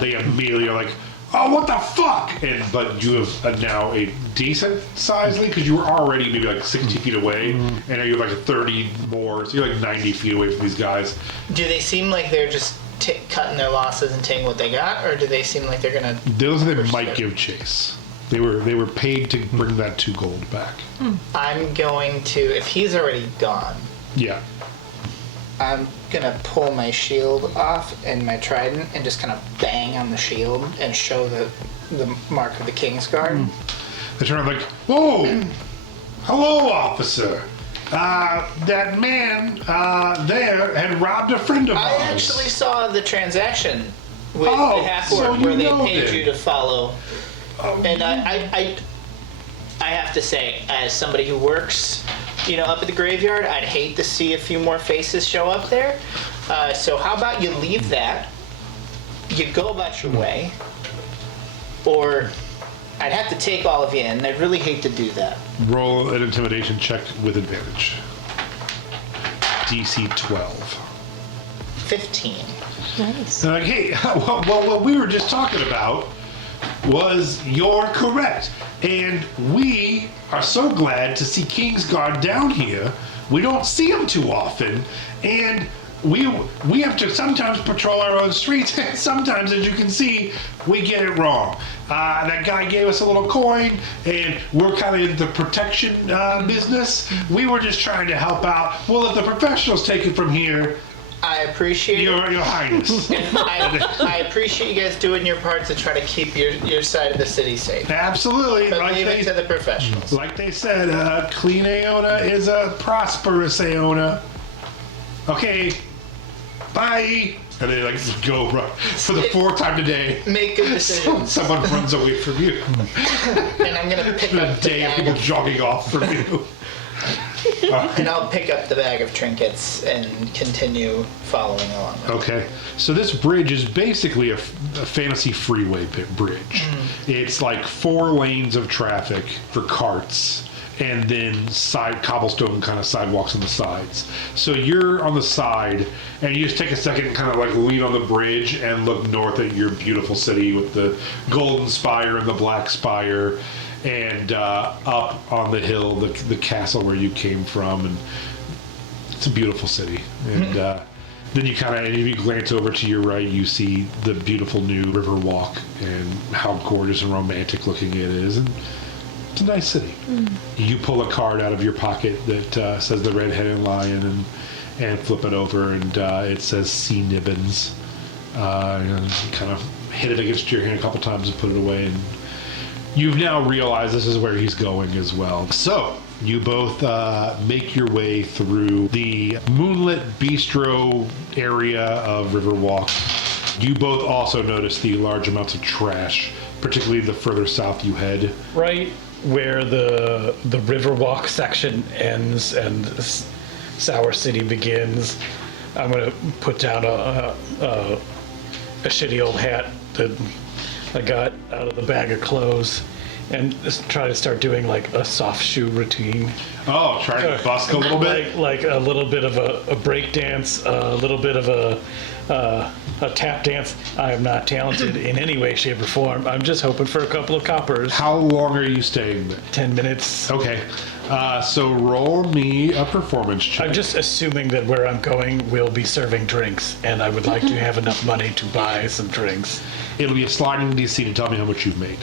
They immediately are like, "Oh, what the fuck!" But you have now a decent size lead because you were already maybe like 60 feet away, and now you have like 30 more, so you're like 90 feet away from these guys. Do they seem like they're just cutting their losses and taking what they got, or do they seem like they're gonna? Those they might give chase. They were paid to bring that 2 gold back. I'm going to, if he's already gone, Yeah. I'm gonna pull my shield off and my trident and just kind of bang on the shield and show the mark of the King's Guard. They turn around like, "Whoa! Hello, officer. That man there had robbed a friend of I ours." actually saw the transaction with Oh, the half so orc you where they know paid then. you to follow. And I have to say, as somebody who works, up at the graveyard, I'd hate to see a few more faces show up there. So how about you leave that, you go about your way, or I'd have to take all of you in. I'd really hate to do that. Roll an intimidation check with advantage. DC 12. 15. Nice. They're like, "Hey, well, what we were just talking about was you're correct. And we are so glad to see Kingsguard down here. We don't see him too often. And we have to sometimes patrol our own streets. And sometimes, as you can see, we get it wrong. That guy gave us a little coin, and we're kind of in the protection business. We were just trying to help out. We'll let the professionals take it from here. I appreciate Your Highness." and I appreciate you guys doing your part to try to keep your side of the city safe. Absolutely. But Like leave it to they, the professionals. like they said, clean Aona is a prosperous Aona. Okay, bye. And they like just go run for the 4th time today. Make good decisions. Someone runs away from you. And I'm gonna pick A up the day of bag people of, jogging off from you. and I'll pick up the bag of trinkets and continue following along. Okay, so this bridge is basically a fantasy freeway bridge. It's like 4 lanes of traffic for carts, and then cobblestone kind of sidewalks on the sides. So you're on the side, and you just take a second and kind of like lean on the bridge and look north at your beautiful city with the golden spire and the black spire, and up on the hill, the castle where you came from, and it's a beautiful city. And then you kind of, if you glance over to your right, you see the beautiful new river walk and how gorgeous and romantic looking it is. And it's a nice city. You pull a card out of your pocket that says the Red-Headed Lion, and flip it over, and it says C. Nibbins. And you kind of hit it against your hand a couple times and put it away, and you've now realized this is where he's going as well. So you both make your way through the moonlit bistro area of Riverwalk. You both also notice the large amounts of trash, particularly the further south you head. Right where the Riverwalk section ends and Sour City begins, I'm gonna put down a shitty old hat that I got out of the bag of clothes and just try to start doing like a soft shoe routine. Oh, trying to busk a little bit? Like a little bit of a break dance, a little bit of a tap dance. I am not talented in any way, shape, or form. I'm just hoping for a couple of coppers. How long are you staying there? 10 minutes. Okay. So roll me a performance check. I'm just assuming that where I'm going will be serving drinks, and I would like to have enough money to buy some drinks. It'll be a sliding DC to tell me how much you've made.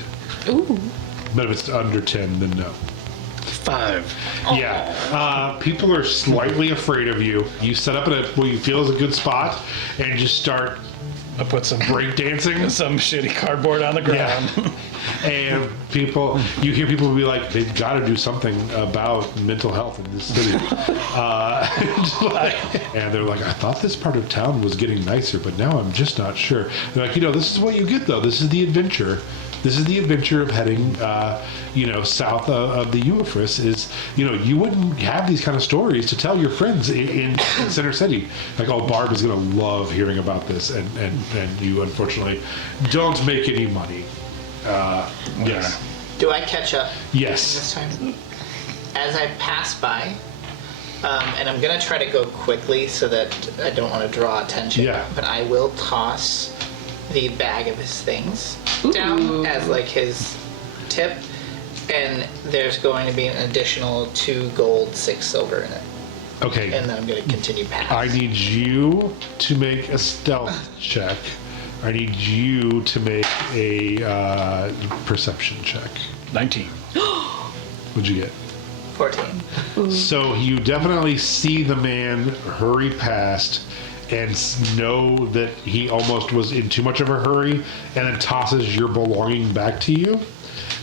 Ooh. But if it's under 10, then no. 5. Yeah. People are slightly afraid of you. You set up at what you feel is a good spot and just start I put some breakdancing. some shitty cardboard on the ground. Yeah. And you hear people be like, they've got to do something about mental health in this city. And they're like, I thought this part of town was getting nicer, but now I'm just not sure. They're like, this is what you get, though. This is the adventure. This is the adventure of heading, south of the Euphrates. Is you wouldn't have these kind of stories to tell your friends in Center City. Like, oh, Barb is going to love hearing about this, and you unfortunately don't make any money. Yes. Do I catch up Yes. this time? As I pass by, and I'm gonna try to go quickly so that I don't want to draw attention. Yeah. But I will toss the bag of his things down as like his tip, and there's going to be an additional 2 gold, 6 silver in it. Okay. And then I'm gonna continue past. I need you to make a stealth check. I need you to make a perception check. 19. What'd you get? 14. So you definitely see the man hurry past and know that he almost was in too much of a hurry, and then tosses your belonging back to you.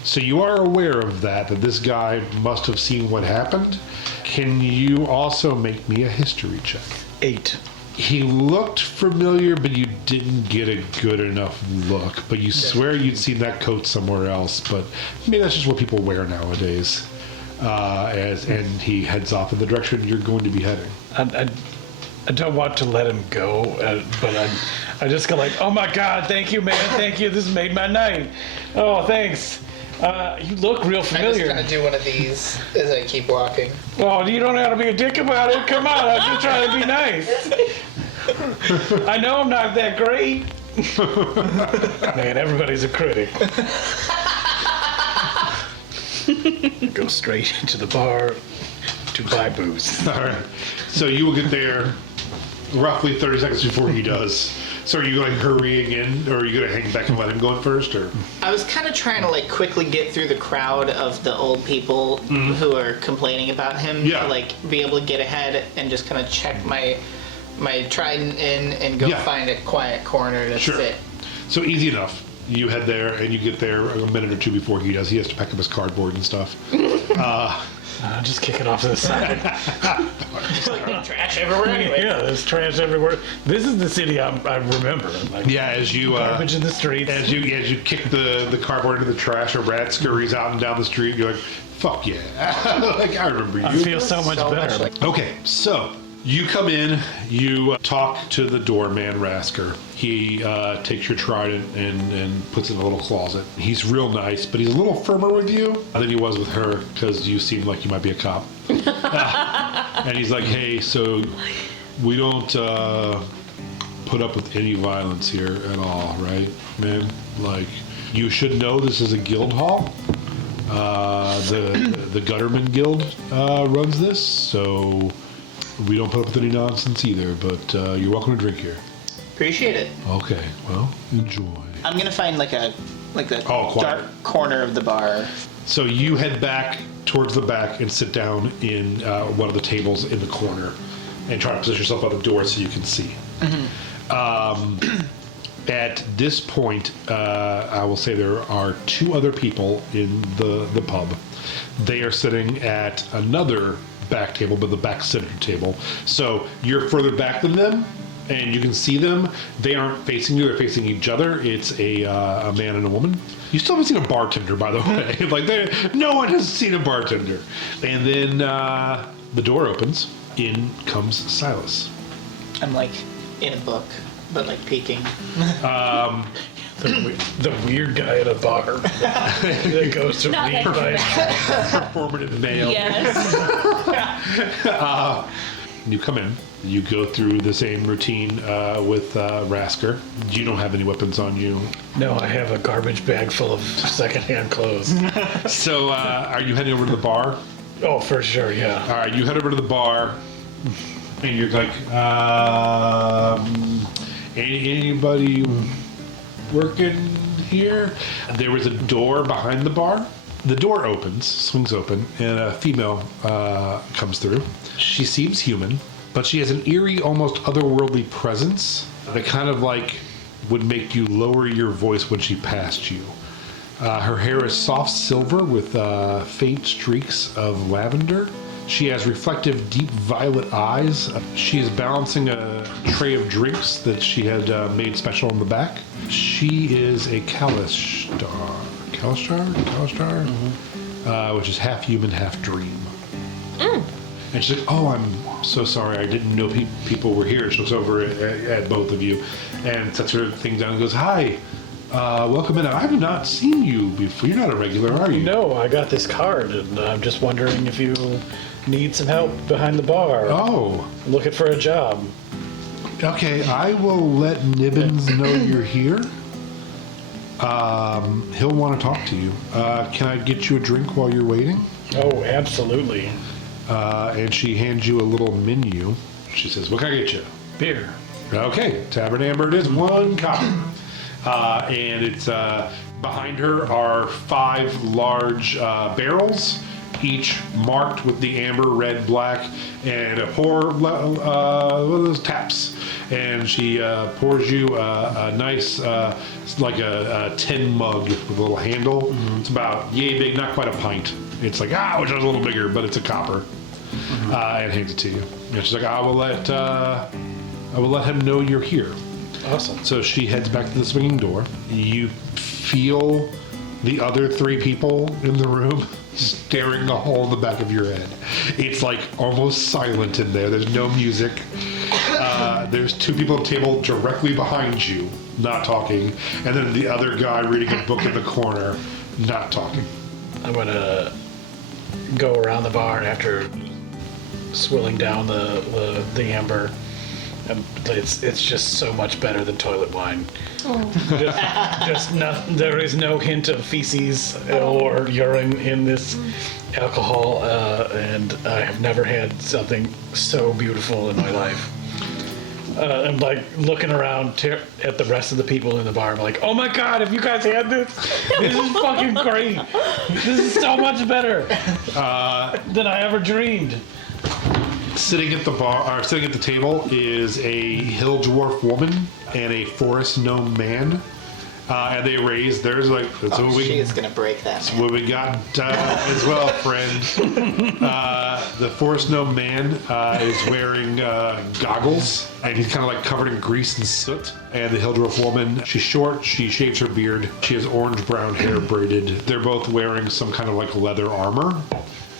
So you are aware of that this guy must have seen what happened. Can you also make me a history check? 8. He looked familiar, but you didn't get a good enough look. But you swear you'd seen that coat somewhere else. But maybe that's just what people wear nowadays. And he heads off in the direction you're going to be heading. I don't want to let him go, but I just go like, oh my God, thank you, man, thank you. This made my night. Oh, thanks. You look real I'm just familiar. gonna do one of these as I keep walking. Oh, you don't have to be a dick about it. Come on, I'm just trying to be nice. I know I'm not that great. Man, everybody's a critic. Go straight into the bar to buy booze. All right. So you will get there roughly 30 seconds before he does. So are you like hurrying in, or are you going to hang back and let him go in first, or? I was kind of trying to like quickly get through the crowd of the old people who are complaining about him Yeah. to like be able to get ahead and just kind of check my trident in and go Yeah. find a quiet corner to Sure. sit. So easy enough. You head there, and you get there a minute or two before he does. He has to pack up his cardboard and stuff. Just kick it off to the side. Trash everywhere anyway. Yeah, there's trash everywhere. This is the city I remember. Like, Yeah, as you garbage in the streets. as you kick the cardboard into the trash, a rat scurries out and down the street. You're like, "Fuck yeah!" Like I remember you. I feel so much better. like Okay, so you come in, you talk to the doorman, Rasker. He takes your trident and puts it in a little closet. He's real nice, but he's a little firmer with you than he was with her because you seem like you might be a cop. And he's like, hey, so we don't put up with any violence here at all, right, man? Like, you should know this is a guild hall. The Gutterman Guild runs this, so we don't put up with any nonsense either, but you're welcome to drink here. appreciate it. Okay, well, enjoy. I'm gonna find like a quiet. dark corner of the bar. So you head back towards the back and sit down in one of the tables in the corner and try to position yourself by the door so you can see. At this point, I will say there are 2 other people in the pub. They are sitting at another back table, but the back center table. So you're further back than them, and you can see them. They aren't facing you; they're facing each other. It's a man and a woman. You still haven't seen a bartender, by the way. Like, no one has seen a bartender. And then the door opens. In comes Silas. I'm like in a book, but like peeking. The weird guy at a bar that goes to Not read that by Performative male. Yes. You come in. You go through the same routine with Rasker. You don't have any weapons on you. No, I have a garbage bag full of secondhand clothes. So are you heading over to the bar? Oh, for sure, yeah. All right, you head over to the bar, and you're like, anybody working here? There was a door behind the bar The door opens, swings open, and a female comes through. She seems human, but she has an eerie, almost otherworldly presence that kind of like would make you lower your voice when she passed you. Her hair is soft silver with faint streaks of lavender. She has reflective, deep violet eyes. She is balancing a tray of drinks that she had made special on the back. She is a Kalishtar, which is half human, half dream. And she's like, "Oh, I'm so sorry. I didn't know people were here." She looks over at both of you and sets her thing down and goes, "Hi, welcome in. I've not seen you before. You're not a regular, are you?" No, I got this card, and I'm just wondering if you need some help behind the bar. Oh. Looking for a job. Okay, I will let Nibbins know you're here. He'll want to talk to you. Can I get you a drink while you're waiting? Oh, absolutely. And she hands you a little menu. She says, "What can I get you?" Beer. Okay, Tavern Amber it is, 1 copper. And it's behind her are 5 large barrels, each marked with the amber, red, black, and a pour those taps. And she pours you a nice, like a tin mug with a little handle. It's about yay big, not quite a pint. It's like, which is a little bigger, but it's a copper. And hands it to you. And she's like, I will let him know you're here. Awesome. So she heads back to the swinging door. You feel the other 3 people in the room staring a hole in the back of your head. It's like almost silent in there. There's no music. There's 2 people at the table directly behind you, not talking, and then the other guy reading a book in the corner, not talking. I'm gonna go around the bar after swilling down the amber. And it's just so much better than toilet wine. There is no hint of feces or urine in this alcohol, and I have never had something so beautiful in my life. I'm like looking around at the rest of the people in the bar. I'm like, oh my god, have you guys had this? This is fucking great. This is so much better than I ever dreamed. Sitting at the table is a hill dwarf woman and a forest gnome man. And they raise theirs like, that's what she is gonna break that. That's what we got as well, friend. The forest gnome man is wearing goggles, and he's kind of like covered in grease and soot. And the hill dwarf woman, she's short, she shaves her beard, she has orange-brown hair braided. They're both wearing some kind of like leather armor.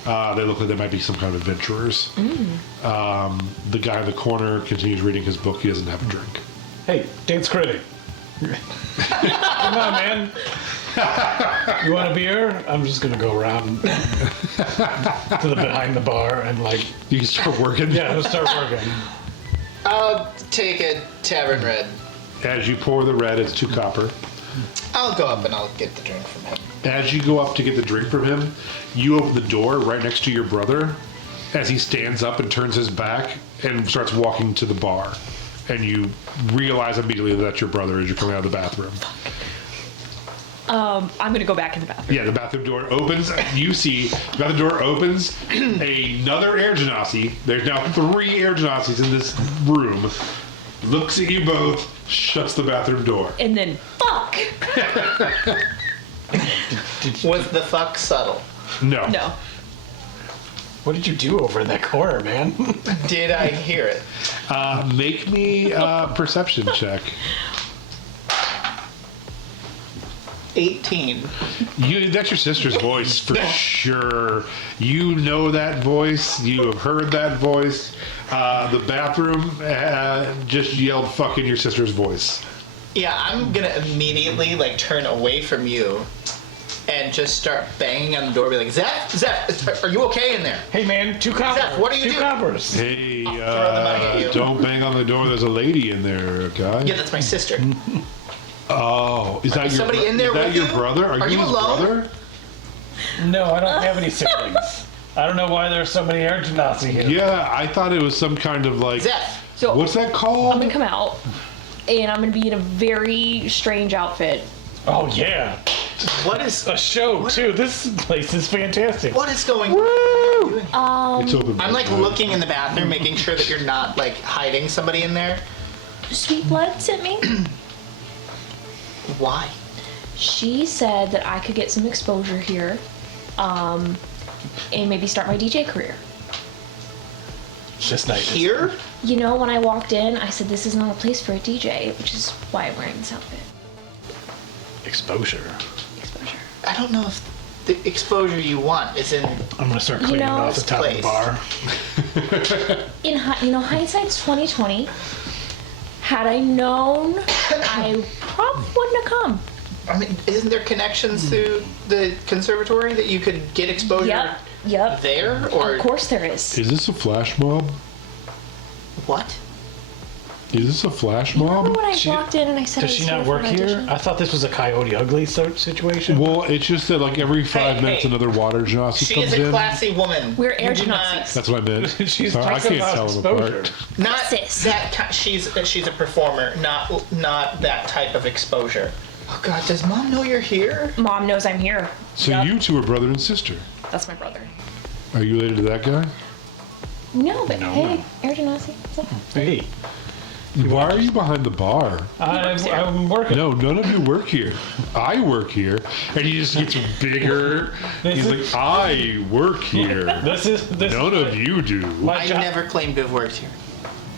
They look like they might be some kind of adventurers. The guy in the corner continues reading his book. He doesn't have a drink. Hey, dance critic. Come on, man. You want a beer? I'm just gonna go around to the behind the bar and like. You can start working? Yeah, let's start working. I'll take a tavern red. As you pour the red, it's 2 copper. I'll go up and I'll get the drink from him. As you go up to get the drink from him, you open the door right next to your brother as he stands up and turns his back and starts walking to the bar. And you realize immediately that that's your brother as you're coming out of the bathroom. I'm gonna go back in the bathroom. Yeah, the bathroom door opens. You see, the bathroom door opens. Another air genasi. There's now 3 air genasis in this room. Looks at you both, shuts the bathroom door. And then, fuck! Was the fuck subtle? No. No. What did you do over in that corner, man? Did I hear it? Make me a perception check. 18. That's your sister's voice for sure. You know that voice. You have heard that voice. The bathroom just yelled "fuck" in your sister's voice. Yeah, I'm gonna immediately like turn away from you and just start banging on the door. Be like, Zeph, are you okay in there? Hey, man, 2 coppers. Zeph, what are you Two doing? coppers. Hey, throw the money at you. don't bang on the door. There's a lady in there, guy. Yeah, that's my sister. Oh, is that your somebody in there Is that with your you? brother? Are you his alone? brother? No, I don't have any siblings. I don't know why there's so many air genasi here. Yeah, I thought it was some kind of like. Zeph. So What's that called? I'm gonna come out, and I'm gonna be in a very strange outfit. Oh, yeah. What is A show too. This place is fantastic. what is going Woo! It's open. I'm like looking in the bathroom, making sure that you're not like hiding somebody in there. Sweet Blood sent me. Why? She said that I could get some exposure here, and maybe start my DJ career. This night. Here? You know, when I walked in, I said this is not a place for a DJ, which is why I'm wearing this outfit. Exposure. Exposure. I don't know if the exposure you want is in. I'm gonna start cleaning know, off the top of the bar. Hindsight's 2020. Had I known, I probably wouldn't have come. I mean, isn't there connections to the conservatory that you could get exposure Yep. there? Or Of course there is. Is this a flash mob? what? Is this a flash Remember mob? when I walked in and I said Does I was she not for work an here? audition? I thought this was a Coyote Ugly situation. Well, it's just that like every 5 minutes hey. another water genasi She comes is a in. classy woman. We're air You do not- genazis. That's what I meant. She's Sorry, I talking can't about tell them exposure. apart. Not Sis. that she's a performer, not that type of exposure. Oh God, does Mom know you're here? Mom knows I'm here. So Yup. you two are brother and sister. That's my brother. Are you related to that guy? No, but No. hey, air genasi. What's up? Hey, Why are you behind the bar? I'm working. No, none of you work here. I work here. And he just gets bigger. He's like, I work here. This None of you do. My I job. never claimed to have worked here.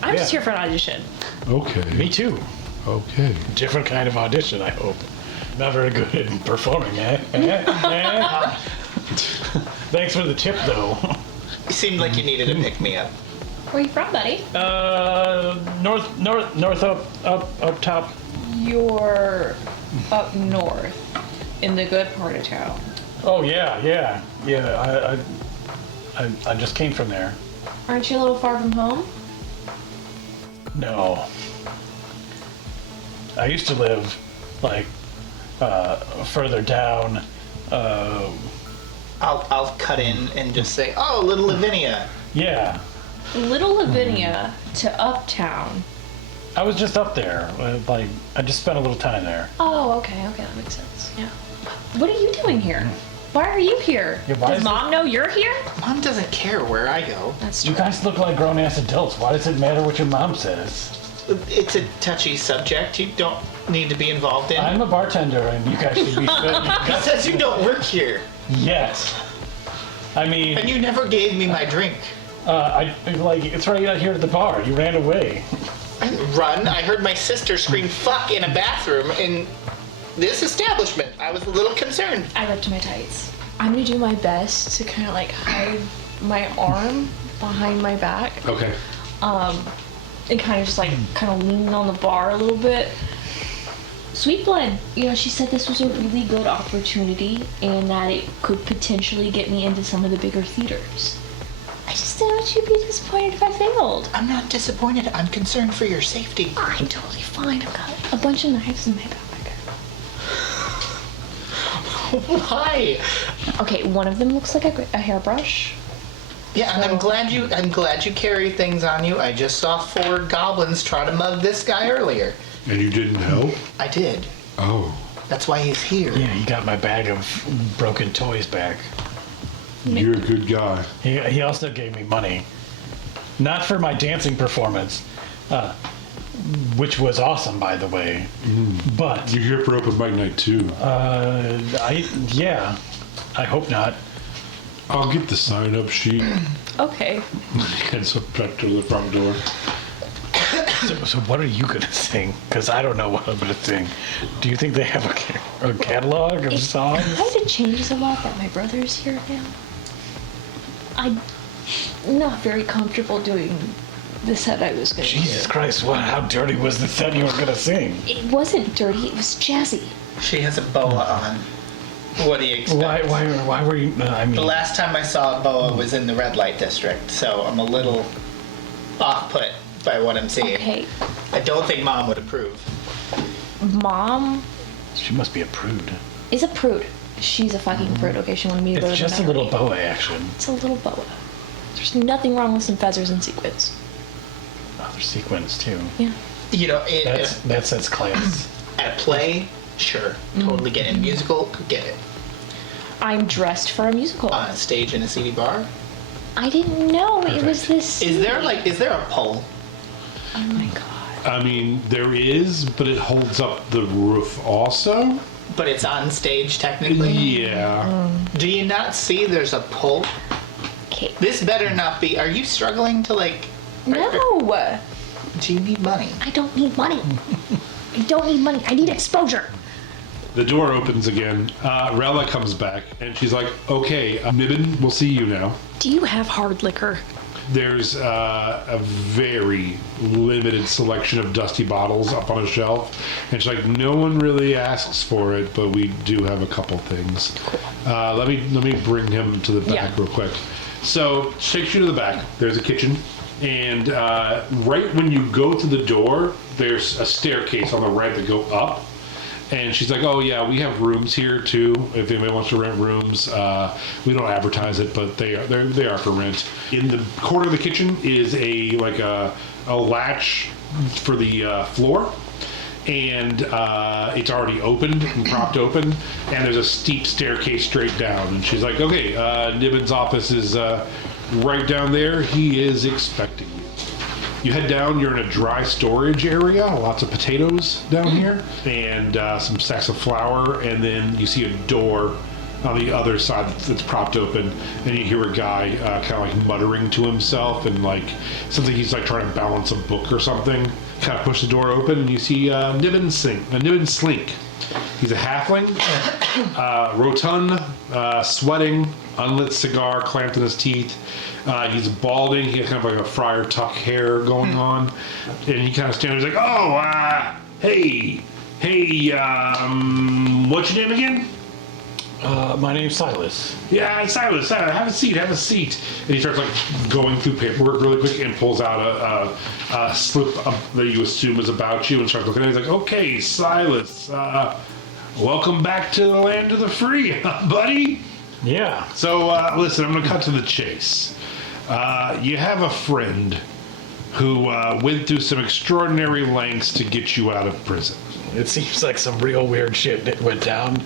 I'm just Yeah. here for an audition. Okay. Me too. Okay. Different kind of audition, I hope. Not very good at performing, eh? Thanks for the tip, though. It seemed like you needed to pick me up. Where you from, buddy? North up top. You're up north, in the good part of town. Oh yeah. I just came from there. Aren't you a little far from home? No. I used to live like further down. I'll cut in and just say, "Oh, little Lavinia." Yeah, Little Lavinia to Uptown. I was just up there. Like I just spent a little time there. Oh, okay, that makes sense. Yeah. What are you doing here? Why are you here? Yeah, why Does is Mom know you're here? Mom doesn't care where I go. That's You true. guys look like grown-ass adults. Why does it matter what your mom says? It's a touchy subject. You don't need to be involved in. I'm a bartender, and you guys should be. He says you don't work here, Yes. I mean, and you never gave me my drink. it's right out here at the bar. You ran away. I didn't run. I heard my sister scream "fuck" in a bathroom in this establishment. I was a little concerned. I ripped my tights. I'm gonna do my best to kind of like hide my arm behind my back Okay. and kind of just like kind of lean on the bar a little bit. Sweet Blood, she said this was a really good opportunity and that it could potentially get me into some of the bigger theaters. I just didn't want you to be disappointed if I failed. I'm not disappointed. I'm concerned for your safety. I'm totally fine. I've got a bunch of knives in my bag. Why? Okay, one of them looks like a hairbrush. Yeah, and I'm glad you carry things on you. I just saw 4 goblins try to mug this guy earlier. And you didn't help? I did. Oh. That's why he's here. Yeah, he got my bag of broken toys back. You're a good guy. He also gave me money. Not for my dancing performance, which was awesome, by the way. But, You're here for open mic night too. I hope not. I'll get the sign-up sheet Okay. and subtract to the front door. So what are you going to sing? Because I don't know what I'm going to sing. Do you think they have a catalog of It songs? kind of changes a lot that my brother's here now. I'm not very comfortable doing the set I was going to do. Jesus Christ, how dirty was the set you were going to sing? It wasn't dirty, it was jazzy. She has a boa on. What do you expect? Why were you, I mean... The last time I saw a boa was in the red light district, so I'm a little off-put by what I'm seeing. Okay, I don't think Mom would approve. Mom She must be a prude. is a prude. She's a fucking prude, okay? She wanted me to go to It's the just a little maternity. boa action. It's a little boa. There's nothing wrong with some feathers and sequins. Oh, there's sequins too. Yeah. You know, That's class. at a play, Sure, totally get it. Musical, get it. I'm dressed for a musical. On a stage in a seedy bar. I didn't know it was this. Is there a pole? Oh my god. I mean, there is, but it holds up the roof also. But it's on stage technically? Yeah. Do you not see there's a pole? Okay. This better not be. Are you struggling to like... No. Do you need money? I don't need money. I don't need money. I need exposure. The door opens again. Rella comes back, and she's like, okay, Nibbin, we'll see you now. Do you have hard liquor? There's a very limited selection of dusty bottles up on a shelf. And she's like, no one really asks for it, but we do have a couple things. Let me bring him to the back real quick. So she takes you to the back. There's a kitchen. And right when you go to the door, there's a staircase on the right that go up. And she's like, oh yeah, we have rooms here too. If anybody wants to rent rooms, we don't advertise it, but they are for rent. In the corner of the kitchen is a latch for the floor, and it's already opened and propped open. And there's a steep staircase straight down. And she's like, okay, Nibbin's office is right down there. He is expecting you. You head down, you're in a dry storage area, lots of potatoes down here, and some sacks of flour, and then you see a door on the other side that's propped open, and you hear a guy kind of like muttering to himself, and like something he's like trying to balance a book or something. Kind of push the door open, and you see Nibbin Slink. He's a halfling, rotund, sweating, unlit cigar clamped in his teeth. He's balding. He has kind of like a Friar Tuck hair going on. And he kind of stands there, he's like, oh, hey, what's your name again? My name's Silas. Yeah, Silas, have a seat. And he starts like going through paperwork really quick and pulls out a slip that you assume is about you and starts looking at it. He's like, okay, Silas, welcome back to the land of the free, buddy. Yeah. So, listen, I'm going to cut to the chase. You have a friend who went through some extraordinary lengths to get you out of prison. It seems like some real weird shit that went down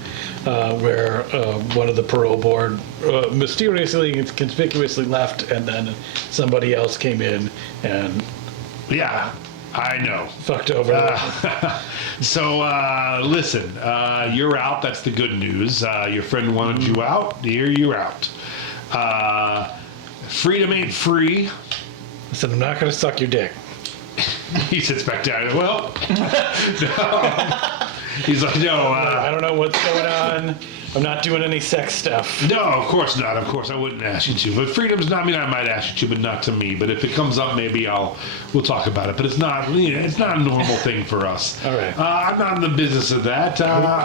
where one of the parole board mysteriously and conspicuously left, and then somebody else came in and... Yeah, I know. Fucked over. So, listen, you're out. That's the good news. Your friend wanted you out. Here you're out. Freedom ain't free. I said, I'm not going to suck your dick. He sits back down. Well, no. He's like, no. I don't know what's going on. I'm not doing any sex stuff. No, of course not. Of course, I wouldn't ask you to. But freedom's not. I mean, I might ask you to, but not to me. But if it comes up, maybe we'll talk about it. But it's not. It's not a normal thing for us. All right. I'm not in the business of that.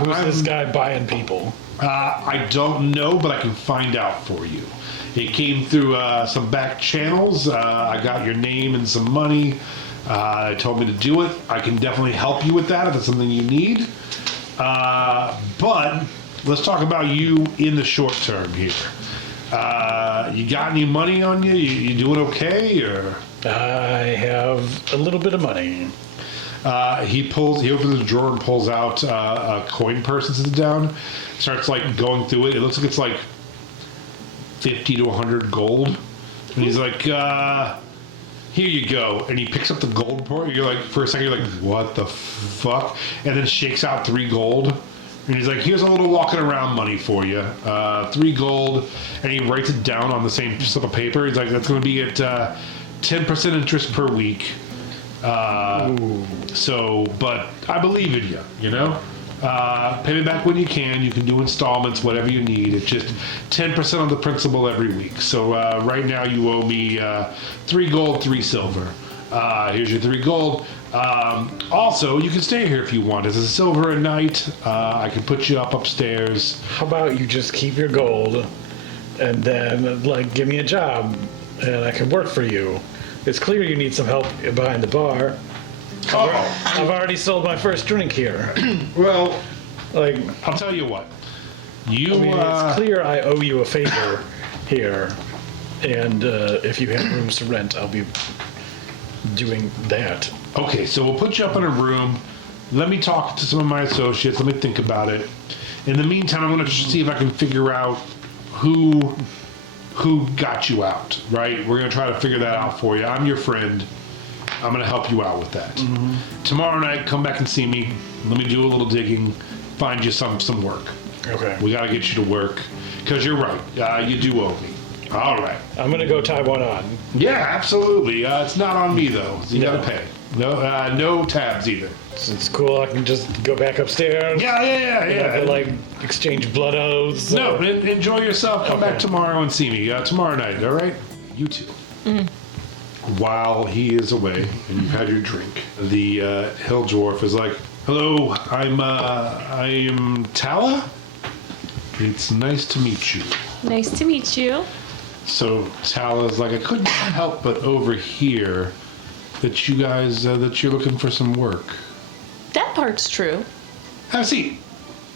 Who's this guy buying people? I don't know, but I can find out for you. It came through some back channels. I got your name and some money. They told me to do it. I can definitely help you with that if it's something you need. But let's talk about you in the short term here. You got any money on you? You doing okay? Or I have a little bit of money. he opens the drawer and pulls out a coin purse and sits it down. Starts like going through it. It looks like it's like 50 to 100 gold. And he's like, here you go. And he picks up the gold part. You're like, for a second, you're like, what the fuck? And then shakes out 3 gold. And he's like, here's a little walking around money for you. 3 gold. And he writes it down on the same slip of paper. He's like, that's going to be at 10% interest per week. So, but I believe in you, you know? Pay me back when you can. You can do installments, whatever you need. It's just 10% on the principal every week. So right now you owe me 3 gold, 3 silver. Here's your 3 gold. Also, you can stay here if you want. It's a silver a night. I can put you up upstairs. How about you just keep your gold and then, like, give me a job and I can work for you? It's clear you need some help behind the bar. I've already sold my first drink here. Well, Like, I'll tell you what. I mean, it's clear I owe you a favor here. And if you have rooms to rent, I'll be doing that. Okay, so we'll put you up in a room. let me talk to some of my associates. Let me think about it. In the meantime, I'm going to see if I can figure out who got you out, right? We're going to try to figure that out for you. I'm your friend. I'm going to help you out with that. Tomorrow night, come back and see me. Let me do a little digging, find you some work. Okay. We got to get you to work, because you're right. You do owe me. All right. I'm gonna go tie one on. Yeah, absolutely. It's not on me, though. You got to pay. No tabs either. It's cool. I can just go back upstairs. Yeah. And, like exchange blood oaths. No, enjoy yourself. Come back tomorrow and see me. Tomorrow night, all right? You too. While he is away and you've had your drink, the hill dwarf is like, "Hello, I'm Tala. It's nice to meet you." Nice to meet you. So Tala's like, "I couldn't help but overhear that you guys that you're looking for some work. That part's true. Have a seat."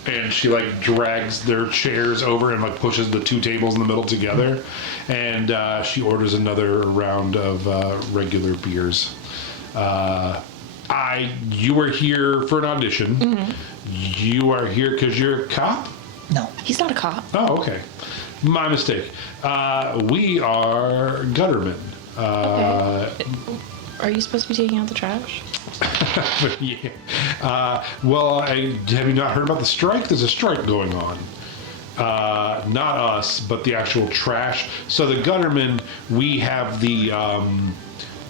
And she like drags their chairs over and like pushes the two tables in the middle together, and she orders another round of regular beers. You were here for an audition. You are here because you're a cop? No. He's not a cop. Oh, okay. My mistake. We are guttermen. Okay. Are you supposed to be taking out the trash? Yeah. Well, have you not heard about the strike? There's a strike going on. Not us, but the actual trash. So the guttermen, we have the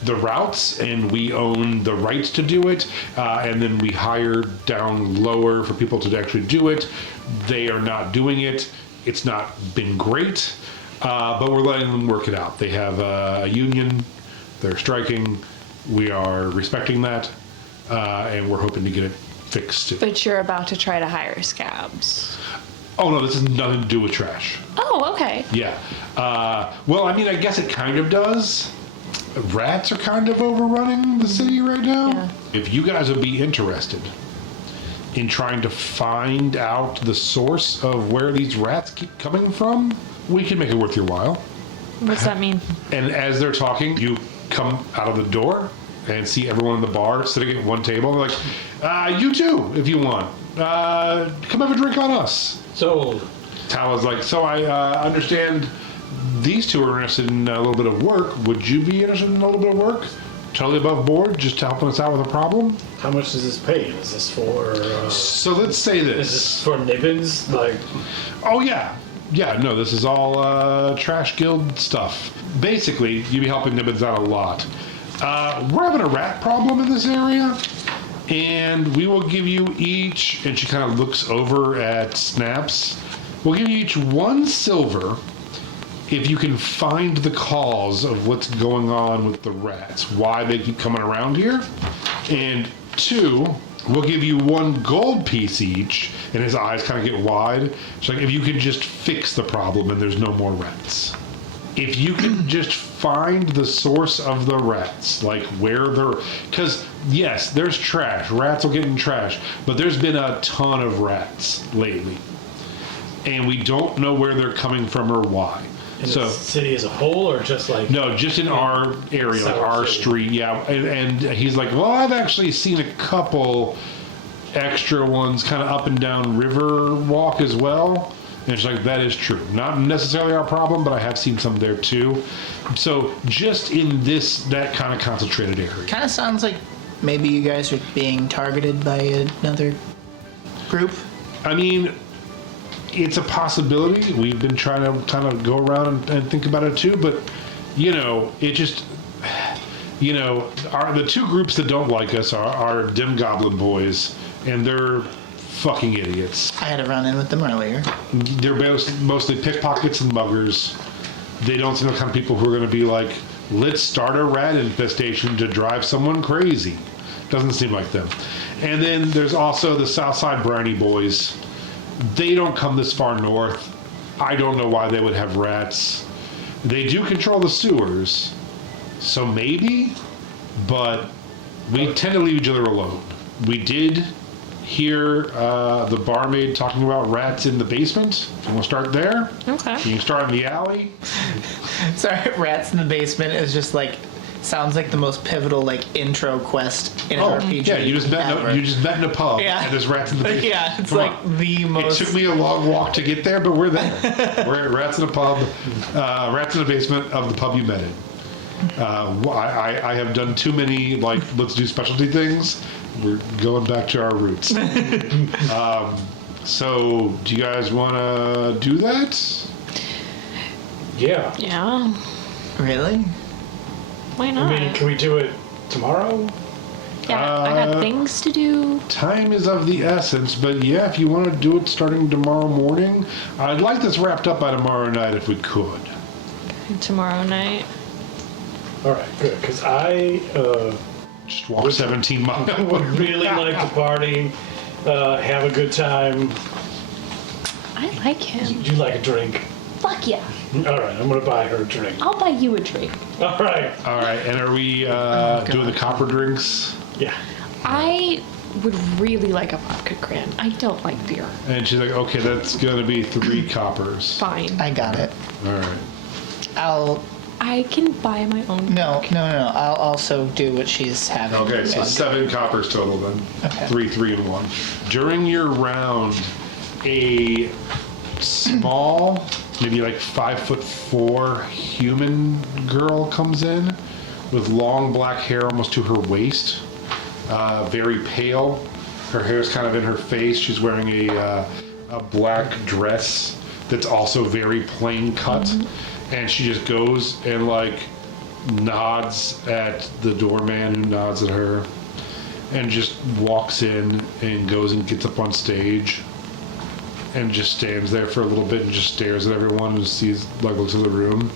routes, and we own the rights to do it, and then we hire down lower for people to actually do it. They are not doing it. It's not been great, but we're letting them work it out. They have a union. They're striking. We are respecting that, and we're hoping to get it fixed too. But you're about to try to hire scabs. Oh no, this has nothing to do with trash. Oh, okay. Yeah. Well, I mean, I guess it kind of does. Rats are kind of overrunning the city right now. Yeah. If you guys would be interested in trying to find out the source of where these rats keep coming from, we can make it worth your while. What's that mean? And as they're talking, you come out of the door and see everyone in the bar sitting at one table. They're like, you too, if you want. Come have a drink on us. Sold. Tala's like, so I understand these two are interested in a little bit of work. Would you be interested in a little bit of work? Totally above board, just helping us out with a problem? How much does this pay? Is this for? So let's say this. Is this for Nibbins? Like. Oh yeah. Yeah, no, this is all Trash Guild stuff. Basically, you'd be helping Nibbins out a lot. We're having a rat problem in this area, and we will give you each, and she kind of looks over at Snaps, we'll give you each 1 silver if you can find the cause of what's going on with the rats, why they keep coming around here. And 2, we'll give you 1 gold piece each, and his eyes kind of get wide. It's like, if you can just fix the problem and there's no more rats. If you can just find the source of the rats, like where they're... Because, yes, there's trash. Rats will get in trash. But there's been a ton of rats lately. And we don't know where they're coming from or why. In the city as a whole, or just like... No, just in our area, like our street, yeah. And he's like, well, I've actually seen a couple extra ones kind of up and down River Walk as well. And it's like, that is true. Not necessarily our problem, but I have seen some there too. So just in that kind of concentrated area. Kind of sounds like maybe you guys are being targeted by another group. I mean, it's a possibility. We've been trying to kind of go around and think about it too, but it just, the 2 groups that don't like us are Dim Goblin Boys, and they're fucking idiots. I had a run-in with them earlier. They're mostly pickpockets and muggers. They don't seem the kind of people who are going to be like, let's start a rat infestation to drive someone crazy. Doesn't seem like them. And then there's also the Southside Brownie Boys. They don't come this far north. I don't know why they would have rats. They do control the sewers, so maybe, but we tend to leave each other alone. We did hear the barmaid talking about rats in the basement. You want to start there? Okay. You can start in the alley. Sorry, rats in the basement is just like Sounds like the most pivotal like intro quest in an RPG. yeah, you just met in a pub, Yeah. and there's rats in the basement. Yeah, it's Come like on. the most. It took me a long walk to get there, but we're there. We're at rats in a pub, rats in the basement of the pub you met in. I have done too many like let's do specialty things. We're going back to our roots. So, do you guys want to do that? Yeah. Yeah. Really? Why I not? mean, can we do it tomorrow? Yeah, I got things to do. Time is of the essence, but yeah, if you want to do it starting tomorrow morning, I'd like this wrapped up by tomorrow night if we could. Tomorrow night. All right, good. Because I Just walk 17 miles. would really like to party, have a good time. I like him. You like a drink? Fuck yeah. All right, I'm gonna buy her a drink. I'll buy you a drink. All right. All right, and are we doing the copper drinks? Yeah. I would really like a vodka cran. I don't like beer. And she's like, okay, that's going to be 3 coppers. Fine. I got it. All right. I can buy my own. No. I'll also do what she's having. Okay, so 7 coppers total then. Okay. 3, and 1. During your round, a small, maybe like 5'4" human girl comes in with long black hair almost to her waist, very pale. Her hair's kind of in her face. She's wearing a black dress that's also very plain cut, and she just goes and like nods at the doorman who nods at her, and just walks in and goes and gets up on stage and just stands there for a little bit and just stares at everyone and sees, like, looks at the room,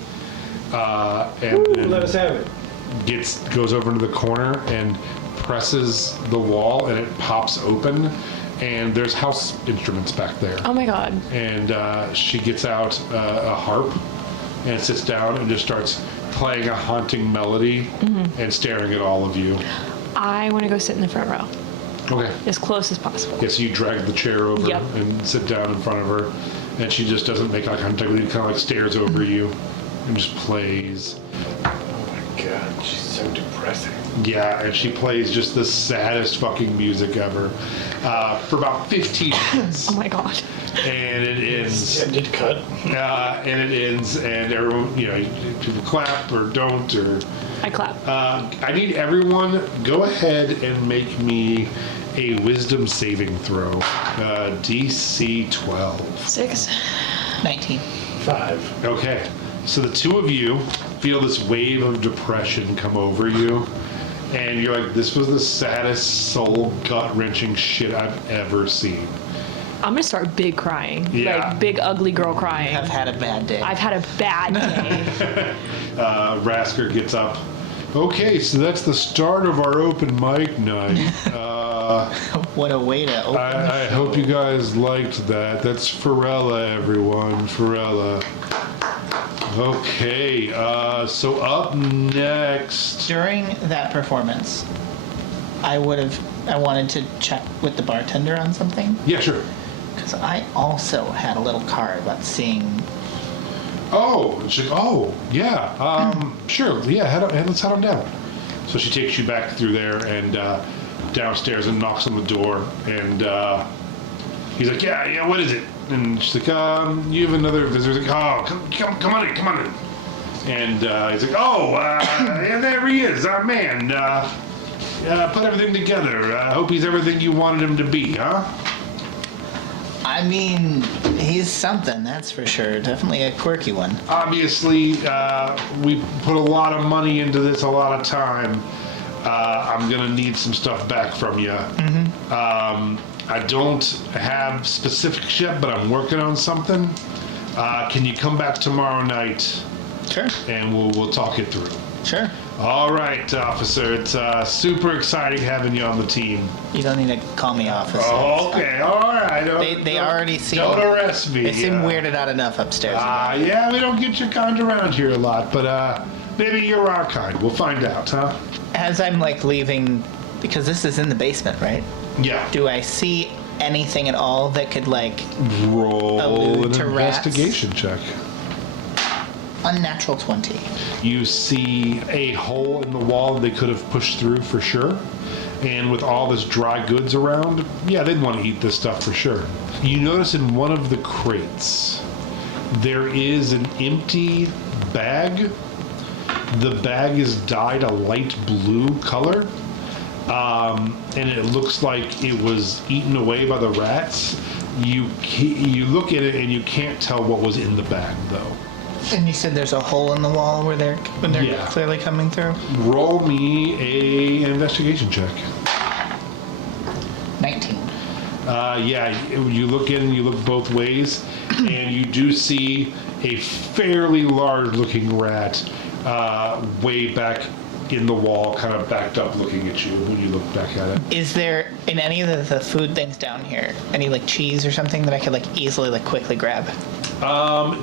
and then Let us have it. goes over into the corner and presses the wall, and it pops open, and there's house instruments back there. Oh my god. And she gets out a harp and sits down and just starts playing a haunting melody and staring at all of you. I want to go sit in the front row. Okay. As close as possible. Yeah, so you drag the chair over Yep. and sit down in front of her, and she just doesn't make eye contact with you, kind of like stares over you and just plays. Oh my god, she's so depressing. Yeah, and she plays just the saddest fucking music ever for about 15 minutes. Oh my god. And it ends. It did cut. And everyone, people clap or don't, or I clap. I need everyone go ahead and make me a wisdom saving throw. DC 12. 6. 19. 5. Okay, so the two of you feel this wave of depression come over you, and you're like, this was the saddest, soul gut-wrenching shit I've ever seen. I'm gonna start big crying. Yeah. Like big ugly girl crying. I've had a bad day. I've had a bad day. Rasker gets up. Okay, so that's the start of our open mic night. What a way to open. I hope you guys liked that. That's Pharrella, everyone. Pharrella. Okay, so up next. During that performance, I wanted to check with the bartender on something, Yeah, sure. because I also had a little card about seeing. Oh, yeah. Sure. Yeah, let's head on down. So she takes you back through there and downstairs and knocks on the door. And he's like, yeah, what is it? And she's like, you have another visitor. He's like, oh, come on in. And he's like, yeah, there he is, our man. Put everything together. I hope he's everything you wanted him to be, huh? I mean, he's something, that's for sure. Definitely a quirky one. Obviously, we put a lot of money into this, a lot of time. I'm gonna need some stuff back from you. I don't have specifics yet, but I'm working on something. Can you come back tomorrow night? Sure. And we'll talk it through. Sure. All right, officer. It's super exciting having you on the team. You don't need to call me officer. Oh, okay. All right. They already seem. Don't arrest me. They seem weirded out enough upstairs. Yeah, we don't get your kind around here a lot, but maybe you're our kind. We'll find out, huh? As I'm like leaving, because this is in the basement, right? Yeah. Do I see anything at all that could like Roll allude an to rats? investigation check. Unnatural 20. You see a hole in the wall they could have pushed through for sure. And with all this dry goods around, yeah, they'd want to eat this stuff for sure. You notice in one of the crates, there is an empty bag. The bag is dyed a light blue color. And it looks like it was eaten away by the rats. You look at it and you can't tell what was in the bag, though. And you said there's a hole in the wall when they're Yeah. clearly coming through? Roll me an investigation check. 19. Yeah, you look in and you look both ways, and you do see a fairly large-looking rat way back in the wall, kind of backed up looking at you when you look back at it. Is there, in any of the food things down here, any like cheese or something that I could like easily like quickly grab?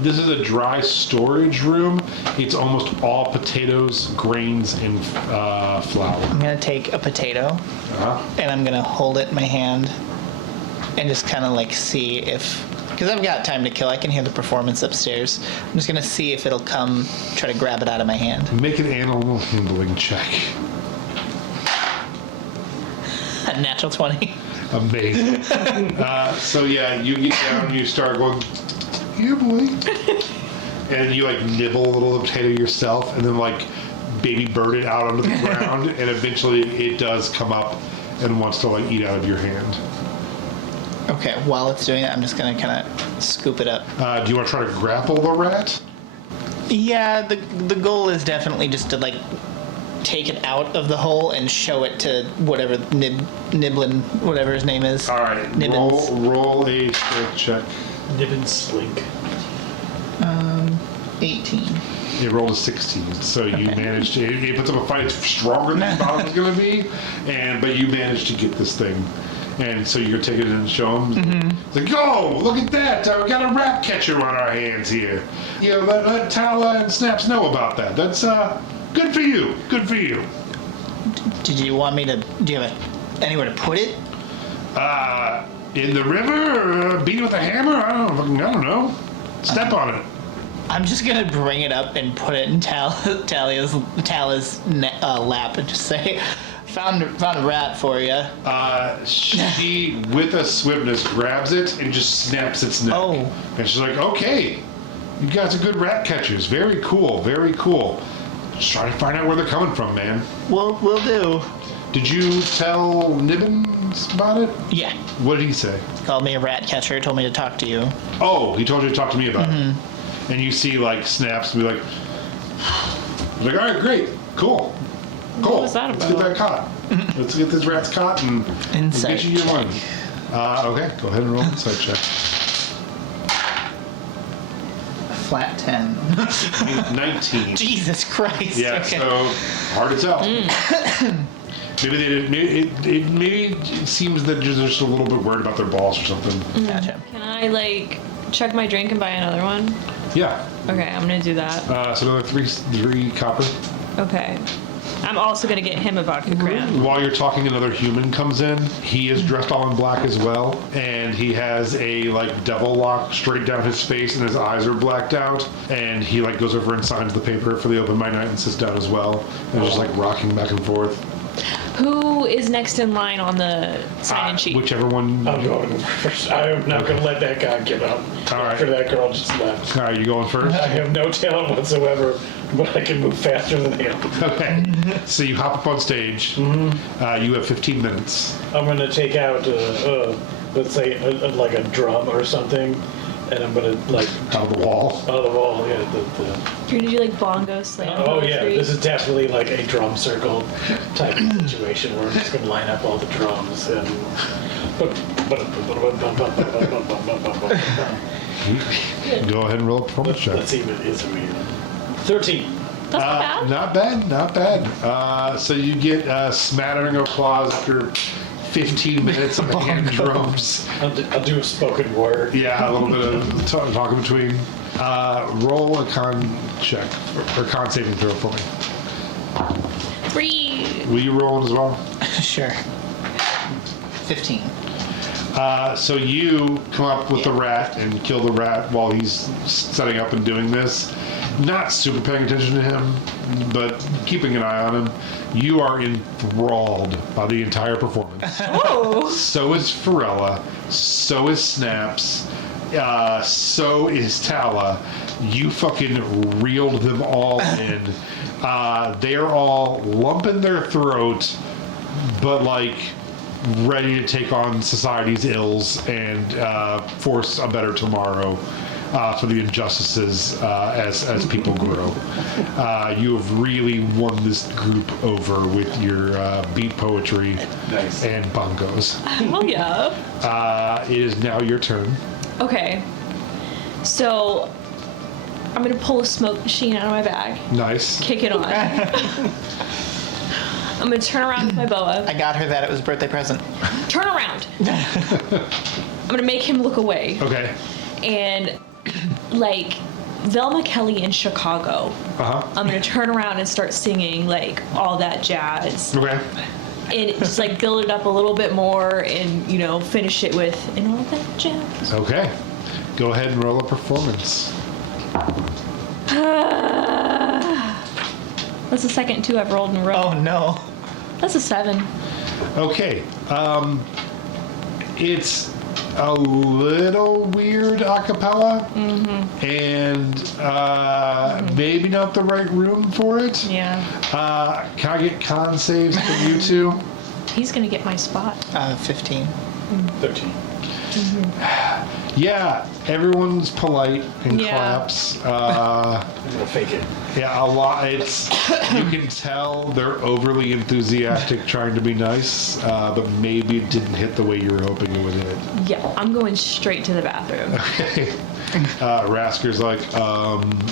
This is a dry storage room. It's almost all potatoes, grains, and flour. I'm gonna take a potato and I'm gonna hold it in my hand and just kind of like see if, because I've got time to kill. I can hear the performance upstairs. I'm just gonna see if it'll come try to grab it out of my hand. Make an animal handling check. A natural 20. Amazing. So yeah, you get down and you start going, yeah, boy. And you like nibble a little potato yourself and then like baby bird it out onto the ground and eventually it does come up and wants to like eat out of your hand. Okay, while it's doing that, I'm just gonna kind of scoop it up. Do you want to try to grapple the rat? Yeah, the goal is definitely just to like take it out of the hole and show it to whatever Niblin, whatever his name is. All right, Nibbins. roll a strength check. Nibbin slink. 18. It rolled a 16, so you managed to. It puts up a fight. It's stronger than you thought it was going to be, but you managed to get this thing. And so you're taking it in and show him. Mm-hmm. It's like, oh, look at that! We got a rat catcher on our hands here. You know, let Tala and Snaps know about that. That's good for you. Good for you. Did you want me to? Do you have anywhere to put it? In the river, or beat it with a hammer? I don't know. Step on it. I'm just gonna bring it up and put it in Tala's lap and just say, "Found a rat for you." She, with a swiftness, grabs it and just snaps its neck. Oh. And she's like, "Okay, you guys are good rat catchers. Very cool. Very cool. Just trying to find out where they're coming from, man." We'll do. Did you tell Nibbins about it? Yeah. What did he say? Called me a rat catcher. Told me to talk to you. Oh, he told you to talk to me about it. And you see, like, Snaps and be like, all right, great, cool. What was that Let's get that caught. Let's get this rat's caught and Insight get you your money. Okay, go ahead and roll insight check. Flat 10. 19. Jesus Christ. Yeah, Okay. so hard to tell. Maybe they didn't. Maybe it seems that they're just a little bit worried about their balls or something. Gotcha. Can I like check my drink and buy another one? Yeah. Okay, I'm gonna do that. So another three copper. Okay. I'm also gonna get him a vodka cran. While you're talking, another human comes in. He is dressed all in black as well, and he has a like devil lock straight down his face, and his eyes are blacked out. And he like goes over and signs the paper for the open mic night and sits down as well, and just like rocking back and forth. Who is next in line on the sign-in sheet? Whichever one. I'm going first. I'm not going to let that guy get up. All right. After that girl just left. All right, you going first? I have no talent whatsoever, but I can move faster than him. Okay. So you hop up on stage. You have 15 minutes. I'm going to take out, let's say, like a drum or something, and I'm going to, like... Out of the wall. Out of the wall, yeah. You're gonna do like bongo slam. Oh, yeah. poetry? This is definitely like a drum circle type of situation where I'm just going to line up all the drums and... Go ahead and roll a performance check. Let's see if it is a weird. 13. That's not bad. Not bad, not bad. So you get a smattering of applause after 15 minutes of hand drums. I'll do a spoken word. Yeah, a little bit of talking between. Roll a con check, or con saving throw for me. 3. Will you roll as well? Sure. 15. So you come up with the rat and kill the rat while he's setting up and doing this. Not super paying attention to him, but keeping an eye on him. You are enthralled by the entire performance. Oh. So is Pharrella. So is Snaps. So is Tala. You fucking reeled them all in. They're all lumping their throat, but like ready to take on society's ills and force a better tomorrow for the injustices as people grow. You have really won this group over with your beat poetry and bongos. Hell yeah. It is now your turn. Okay. So I'm gonna pull a smoke machine out of my bag, Nice. kick it on. I'm gonna turn around with my boa. I got her that it was a birthday present. Turn around. I'm gonna make him look away. Okay. And like Velma Kelly in Chicago, I'm gonna turn around and start singing like all that jazz. Okay. And just like build it up a little bit more and, you know, finish it with and all that jazz. Okay. Go ahead and roll a performance. That's the second 2 I've rolled in a row. Oh no. That's a 7. Okay. It's a little weird a cappella, and maybe not the right room for it. Yeah. Can I get con saves from you two? He's gonna get my spot. 15. 13. Yeah, everyone's polite and Yeah. claps. I'm gonna fake it. Yeah, a lot. It's you can tell they're overly enthusiastic, trying to be nice, but maybe it didn't hit the way you were hoping it would hit. Yeah, I'm going straight to the bathroom. Okay. Rasker's like,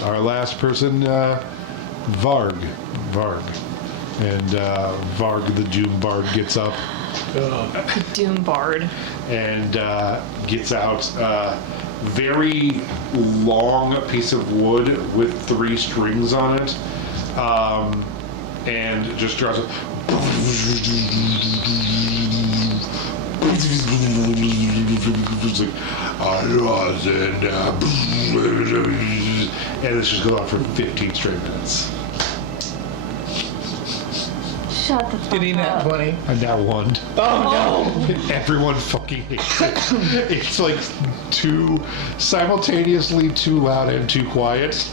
our last person, Varg. And Varg the Doom Bard gets up Doom Bard. and gets out a very long piece of wood with 3 strings on it, and just draws it. It's like, and this just goes on for 15 straight minutes. Shut the fuck Did he up. not 20? And now one. Oh Everyone fucking hates it. It's like simultaneously too loud and too quiet.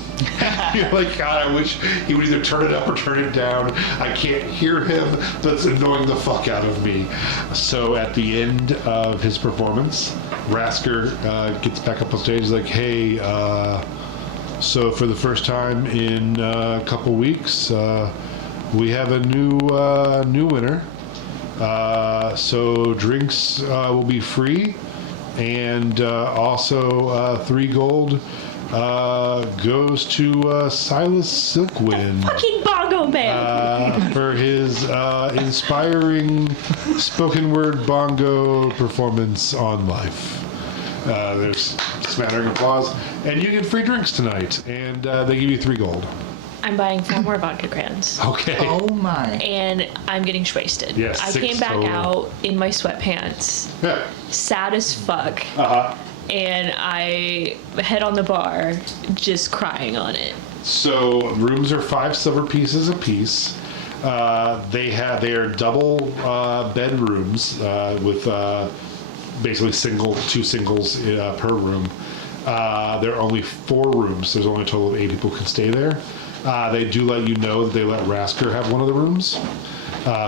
You're like, God, I wish he would either turn it up or turn it down. I can't hear him. That's annoying the fuck out of me. So at the end of his performance, Rasker gets back up on stage. He's like, hey, so for the first time in a couple weeks, we have a new winner. So drinks will be free, and also 3 gold goes to Silas Silkwin Fucking bongo man. for his inspiring spoken word bongo performance on life. There's smattering applause, and you get free drinks tonight, and they give you 3 gold. I'm buying 4 more vodka crayons. Okay. Oh my. And I'm getting wasted. Yes, I 6 came back total. out in my sweatpants, Yeah. sad as fuck, Uh-huh. and I head on the bar, just crying on it. So rooms are 5 silver pieces apiece. They are double bedrooms with basically 2 singles per room. There are only 4 rooms. There's only a total of 8 people can stay there. They do let you know that they let Rasker have one of the rooms,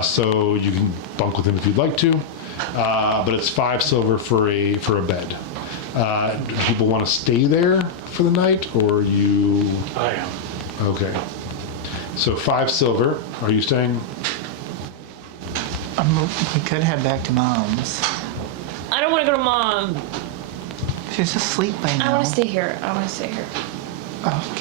so you can bunk with him if you'd like to. But it's 5 silver for a bed. Do people want to stay there for the night, or you? I am. Okay. So 5 silver. Are you staying? We could head back to Mom's. I don't want to go to mom. She's asleep by now. I want to stay here. Oh,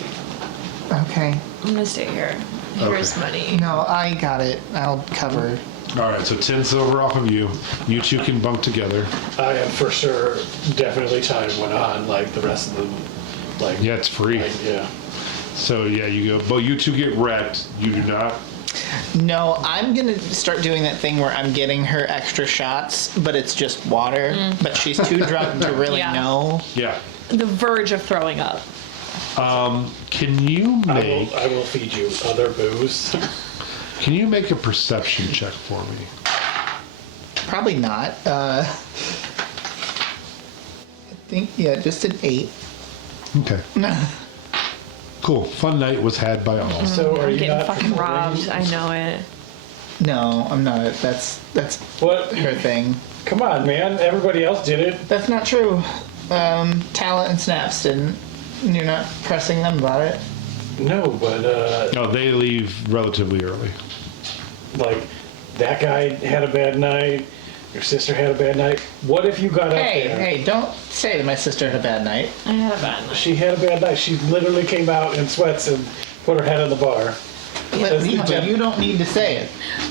okay. I'm gonna stay here. Here's money. No, I got it. I'll cover. All right. So 10 silver off of you. You 2 can bunk together. I am for sure. Definitely time went on like the rest of them. Like Yeah, it's free. like, yeah. So yeah, you go. But you 2 get wrecked. You do not. No, I'm gonna start doing that thing where I'm getting her extra shots, but it's just water. But she's too drunk to really Yeah. know. Yeah. The verge of throwing up. Can you make I will feed you other booze. Can you make a perception check for me? Probably not. I think, just an 8. Okay. Cool. Fun night was had by all. So are I'm you getting not fucking performing? robbed. I know it. No, I'm not. That's What? her thing. Come on, man. Everybody else did it. That's not true. Talent and Snaps didn't. You're not pressing them about it. No, but No, they leave relatively early. like that guy had a bad night. Your sister had a bad night. What if you got up there? Hey, don't say that my sister had a bad night. I had a bad night. She had a bad night. She literally came out in sweats and put her head on the bar. But you don't need to say it.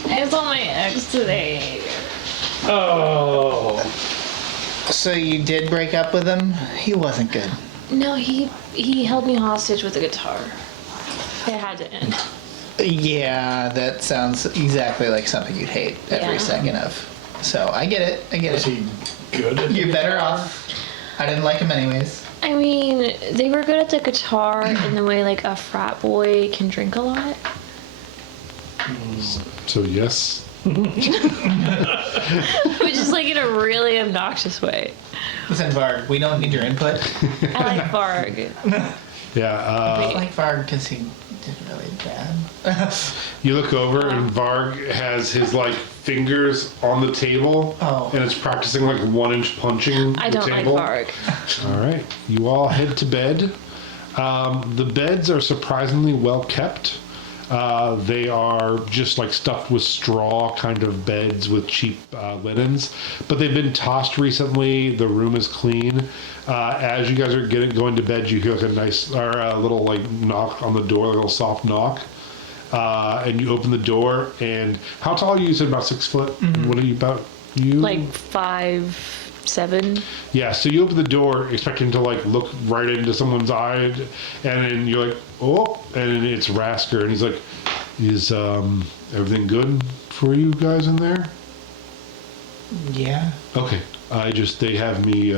I saw my ex today. Oh. So you did break up with him? He wasn't good. No, he held me hostage with a guitar. It had to end. Yeah, that sounds exactly like something you'd hate every Yeah. second of. So I get it. Was he good? At You're the better guitar? off. I didn't like him anyways. I mean, they were good at the guitar in the way like a frat boy can drink a lot. So yes. Which is like in a really obnoxious way. Listen, Varg, we don't need your input. I like Varg. Yeah. I like Varg because he did really bad. You look over and Varg has his like fingers on the table, Oh. and it's practicing like 1-inch punching I the don't like table. Varg. All right, you all head to bed. The beds are surprisingly well kept. They are just like stuffed with straw kind of beds with cheap linens, but they've been tossed recently. The room is clean. As you guys are going to bed, you hear like a nice or a little like knock on the door, a little soft knock, and you open the door. And how tall are you? You said about 6 foot. Mm-hmm. What are you about? You Like 5'7". Yeah, so you open the door expecting to like look right into someone's eye, and then you're like, oh, and it's Rasker, and he's like, is everything good for you guys in there? Yeah. Okay, they have me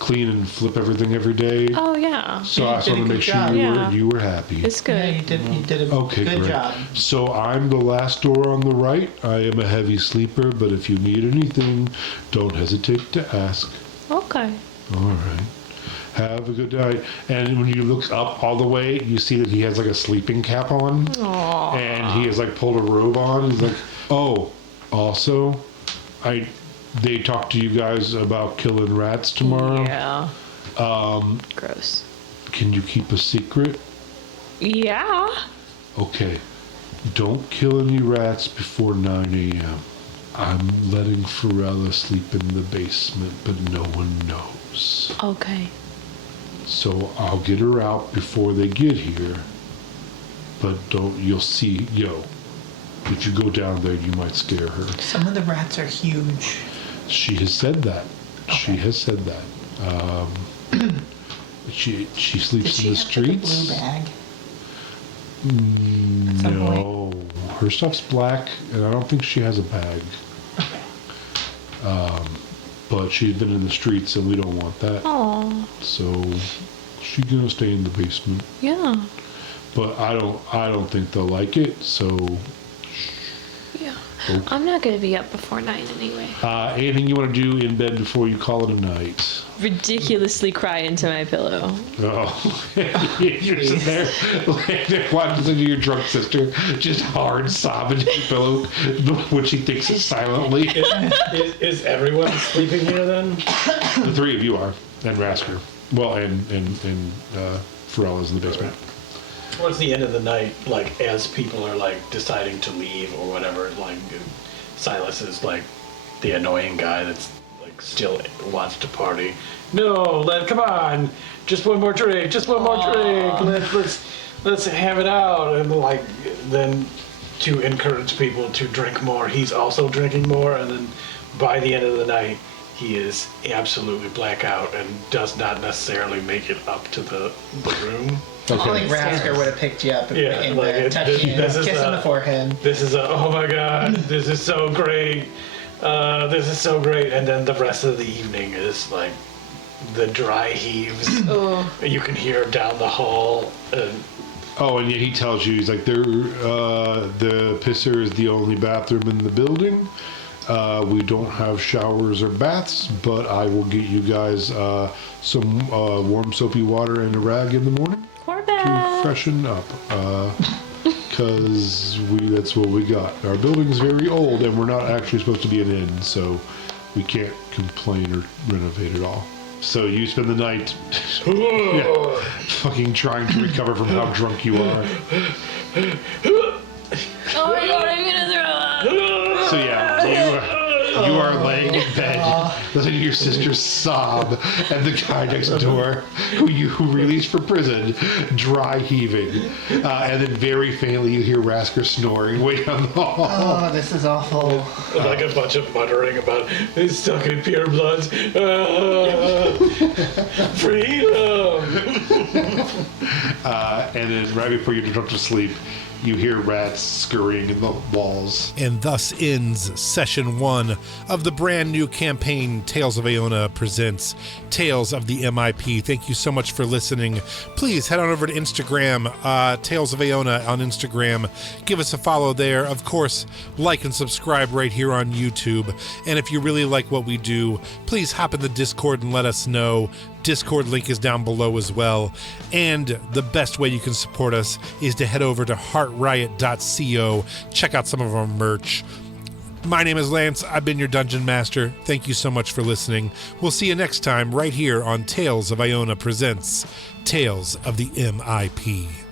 clean and flip everything every day, Oh yeah, so You I just did a want to good make sure job. Yeah. you were happy. it's Yeah, good. you did a Okay, good great. job. So I'm the last door on the right. I am a heavy sleeper, but if you need anything, don't hesitate to ask. Okay. All right. Have a good night. And when you look up all the way, you see that he has like a sleeping cap on. Aww. And he has like pulled a robe on. He's like, oh, also, they talked to you guys about killing rats tomorrow. Yeah. Gross. Can you keep a secret? Yeah. Okay. Don't kill any rats before 9 a.m. I'm letting Pharrella sleep in the basement, but no one knows. Okay. So I'll get her out before they get here. But you'll see, if you go down there, you might scare her. Some of the rats are huge. She has said that. She has said that. She Did sleeps she in the have streets. like a blue bag? At some point? No, her stuff's black, and I don't think she has a bag. But she's been in the streets, and we don't want that. Aw. So she's gonna stay in the basement. Yeah. But I don't think they'll like it. So Yeah. Okay. I'm not gonna be up before 9 anyway. anything you want to do in bed before you call it a night? Ridiculously cry into my pillow. Oh, you're sitting there, laying there watching to your drunk sister, just hard sobbing in your pillow, what she thinks is silently. Is everyone sleeping here then? The three of you are, and Rasker. Well, and Pharrella's in the basement. Towards the end of the night, like as people are like deciding to leave or whatever, like Silas is like the annoying guy that's like still wants to party. No, come on, just one more drink, just one more drink. Let's have it out, and like then to encourage people to drink more, he's also drinking more, and then by the end of the night, he is absolutely blackout and does not necessarily make it up to the room. I think Rasker would have picked you up and touched you, kiss in the forehead. This is oh my god, this is so great. This is so great. And then the rest of the evening is like the dry heaves. You can hear down the hall. And yet he tells you, he's like, the pisser is the only bathroom in the building. We don't have showers or baths, but I will get you guys some warm soapy water and a rag in the morning to freshen up. Because that's what we got. Our building is very old, and we're not actually supposed to be an inn, so we can't complain or renovate at all. So you spend the night fucking trying to recover from how drunk you are. Oh my god, I'm gonna throw up. So you are laying in bed, listening to your sister sob, and the guy next door, who you released from prison, dry heaving, and then very faintly you hear Rasker snoring way down the hall. Oh, this is awful. Like a bunch of muttering about it's stuck in pure blood. Freedom. And then right before you drop to sleep, you hear rats scurrying in the walls. And thus ends session 1 of the brand new campaign, Tales of Aona Presents Tales of the MIP. Thank you so much for listening. Please head on over to Instagram, Tales of Aona on Instagram. Give us a follow there. Of course, like and subscribe right here on YouTube. And if you really like what we do, please hop in the Discord and let us know. Discord link is down below as well. And the best way you can support us is to head over to heartriot.co. Check out some of our merch. My name is Lance. I've been your Dungeon Master. Thank you so much for listening. We'll see you next time right here on Tales of Aona Presents Tales of the MIP.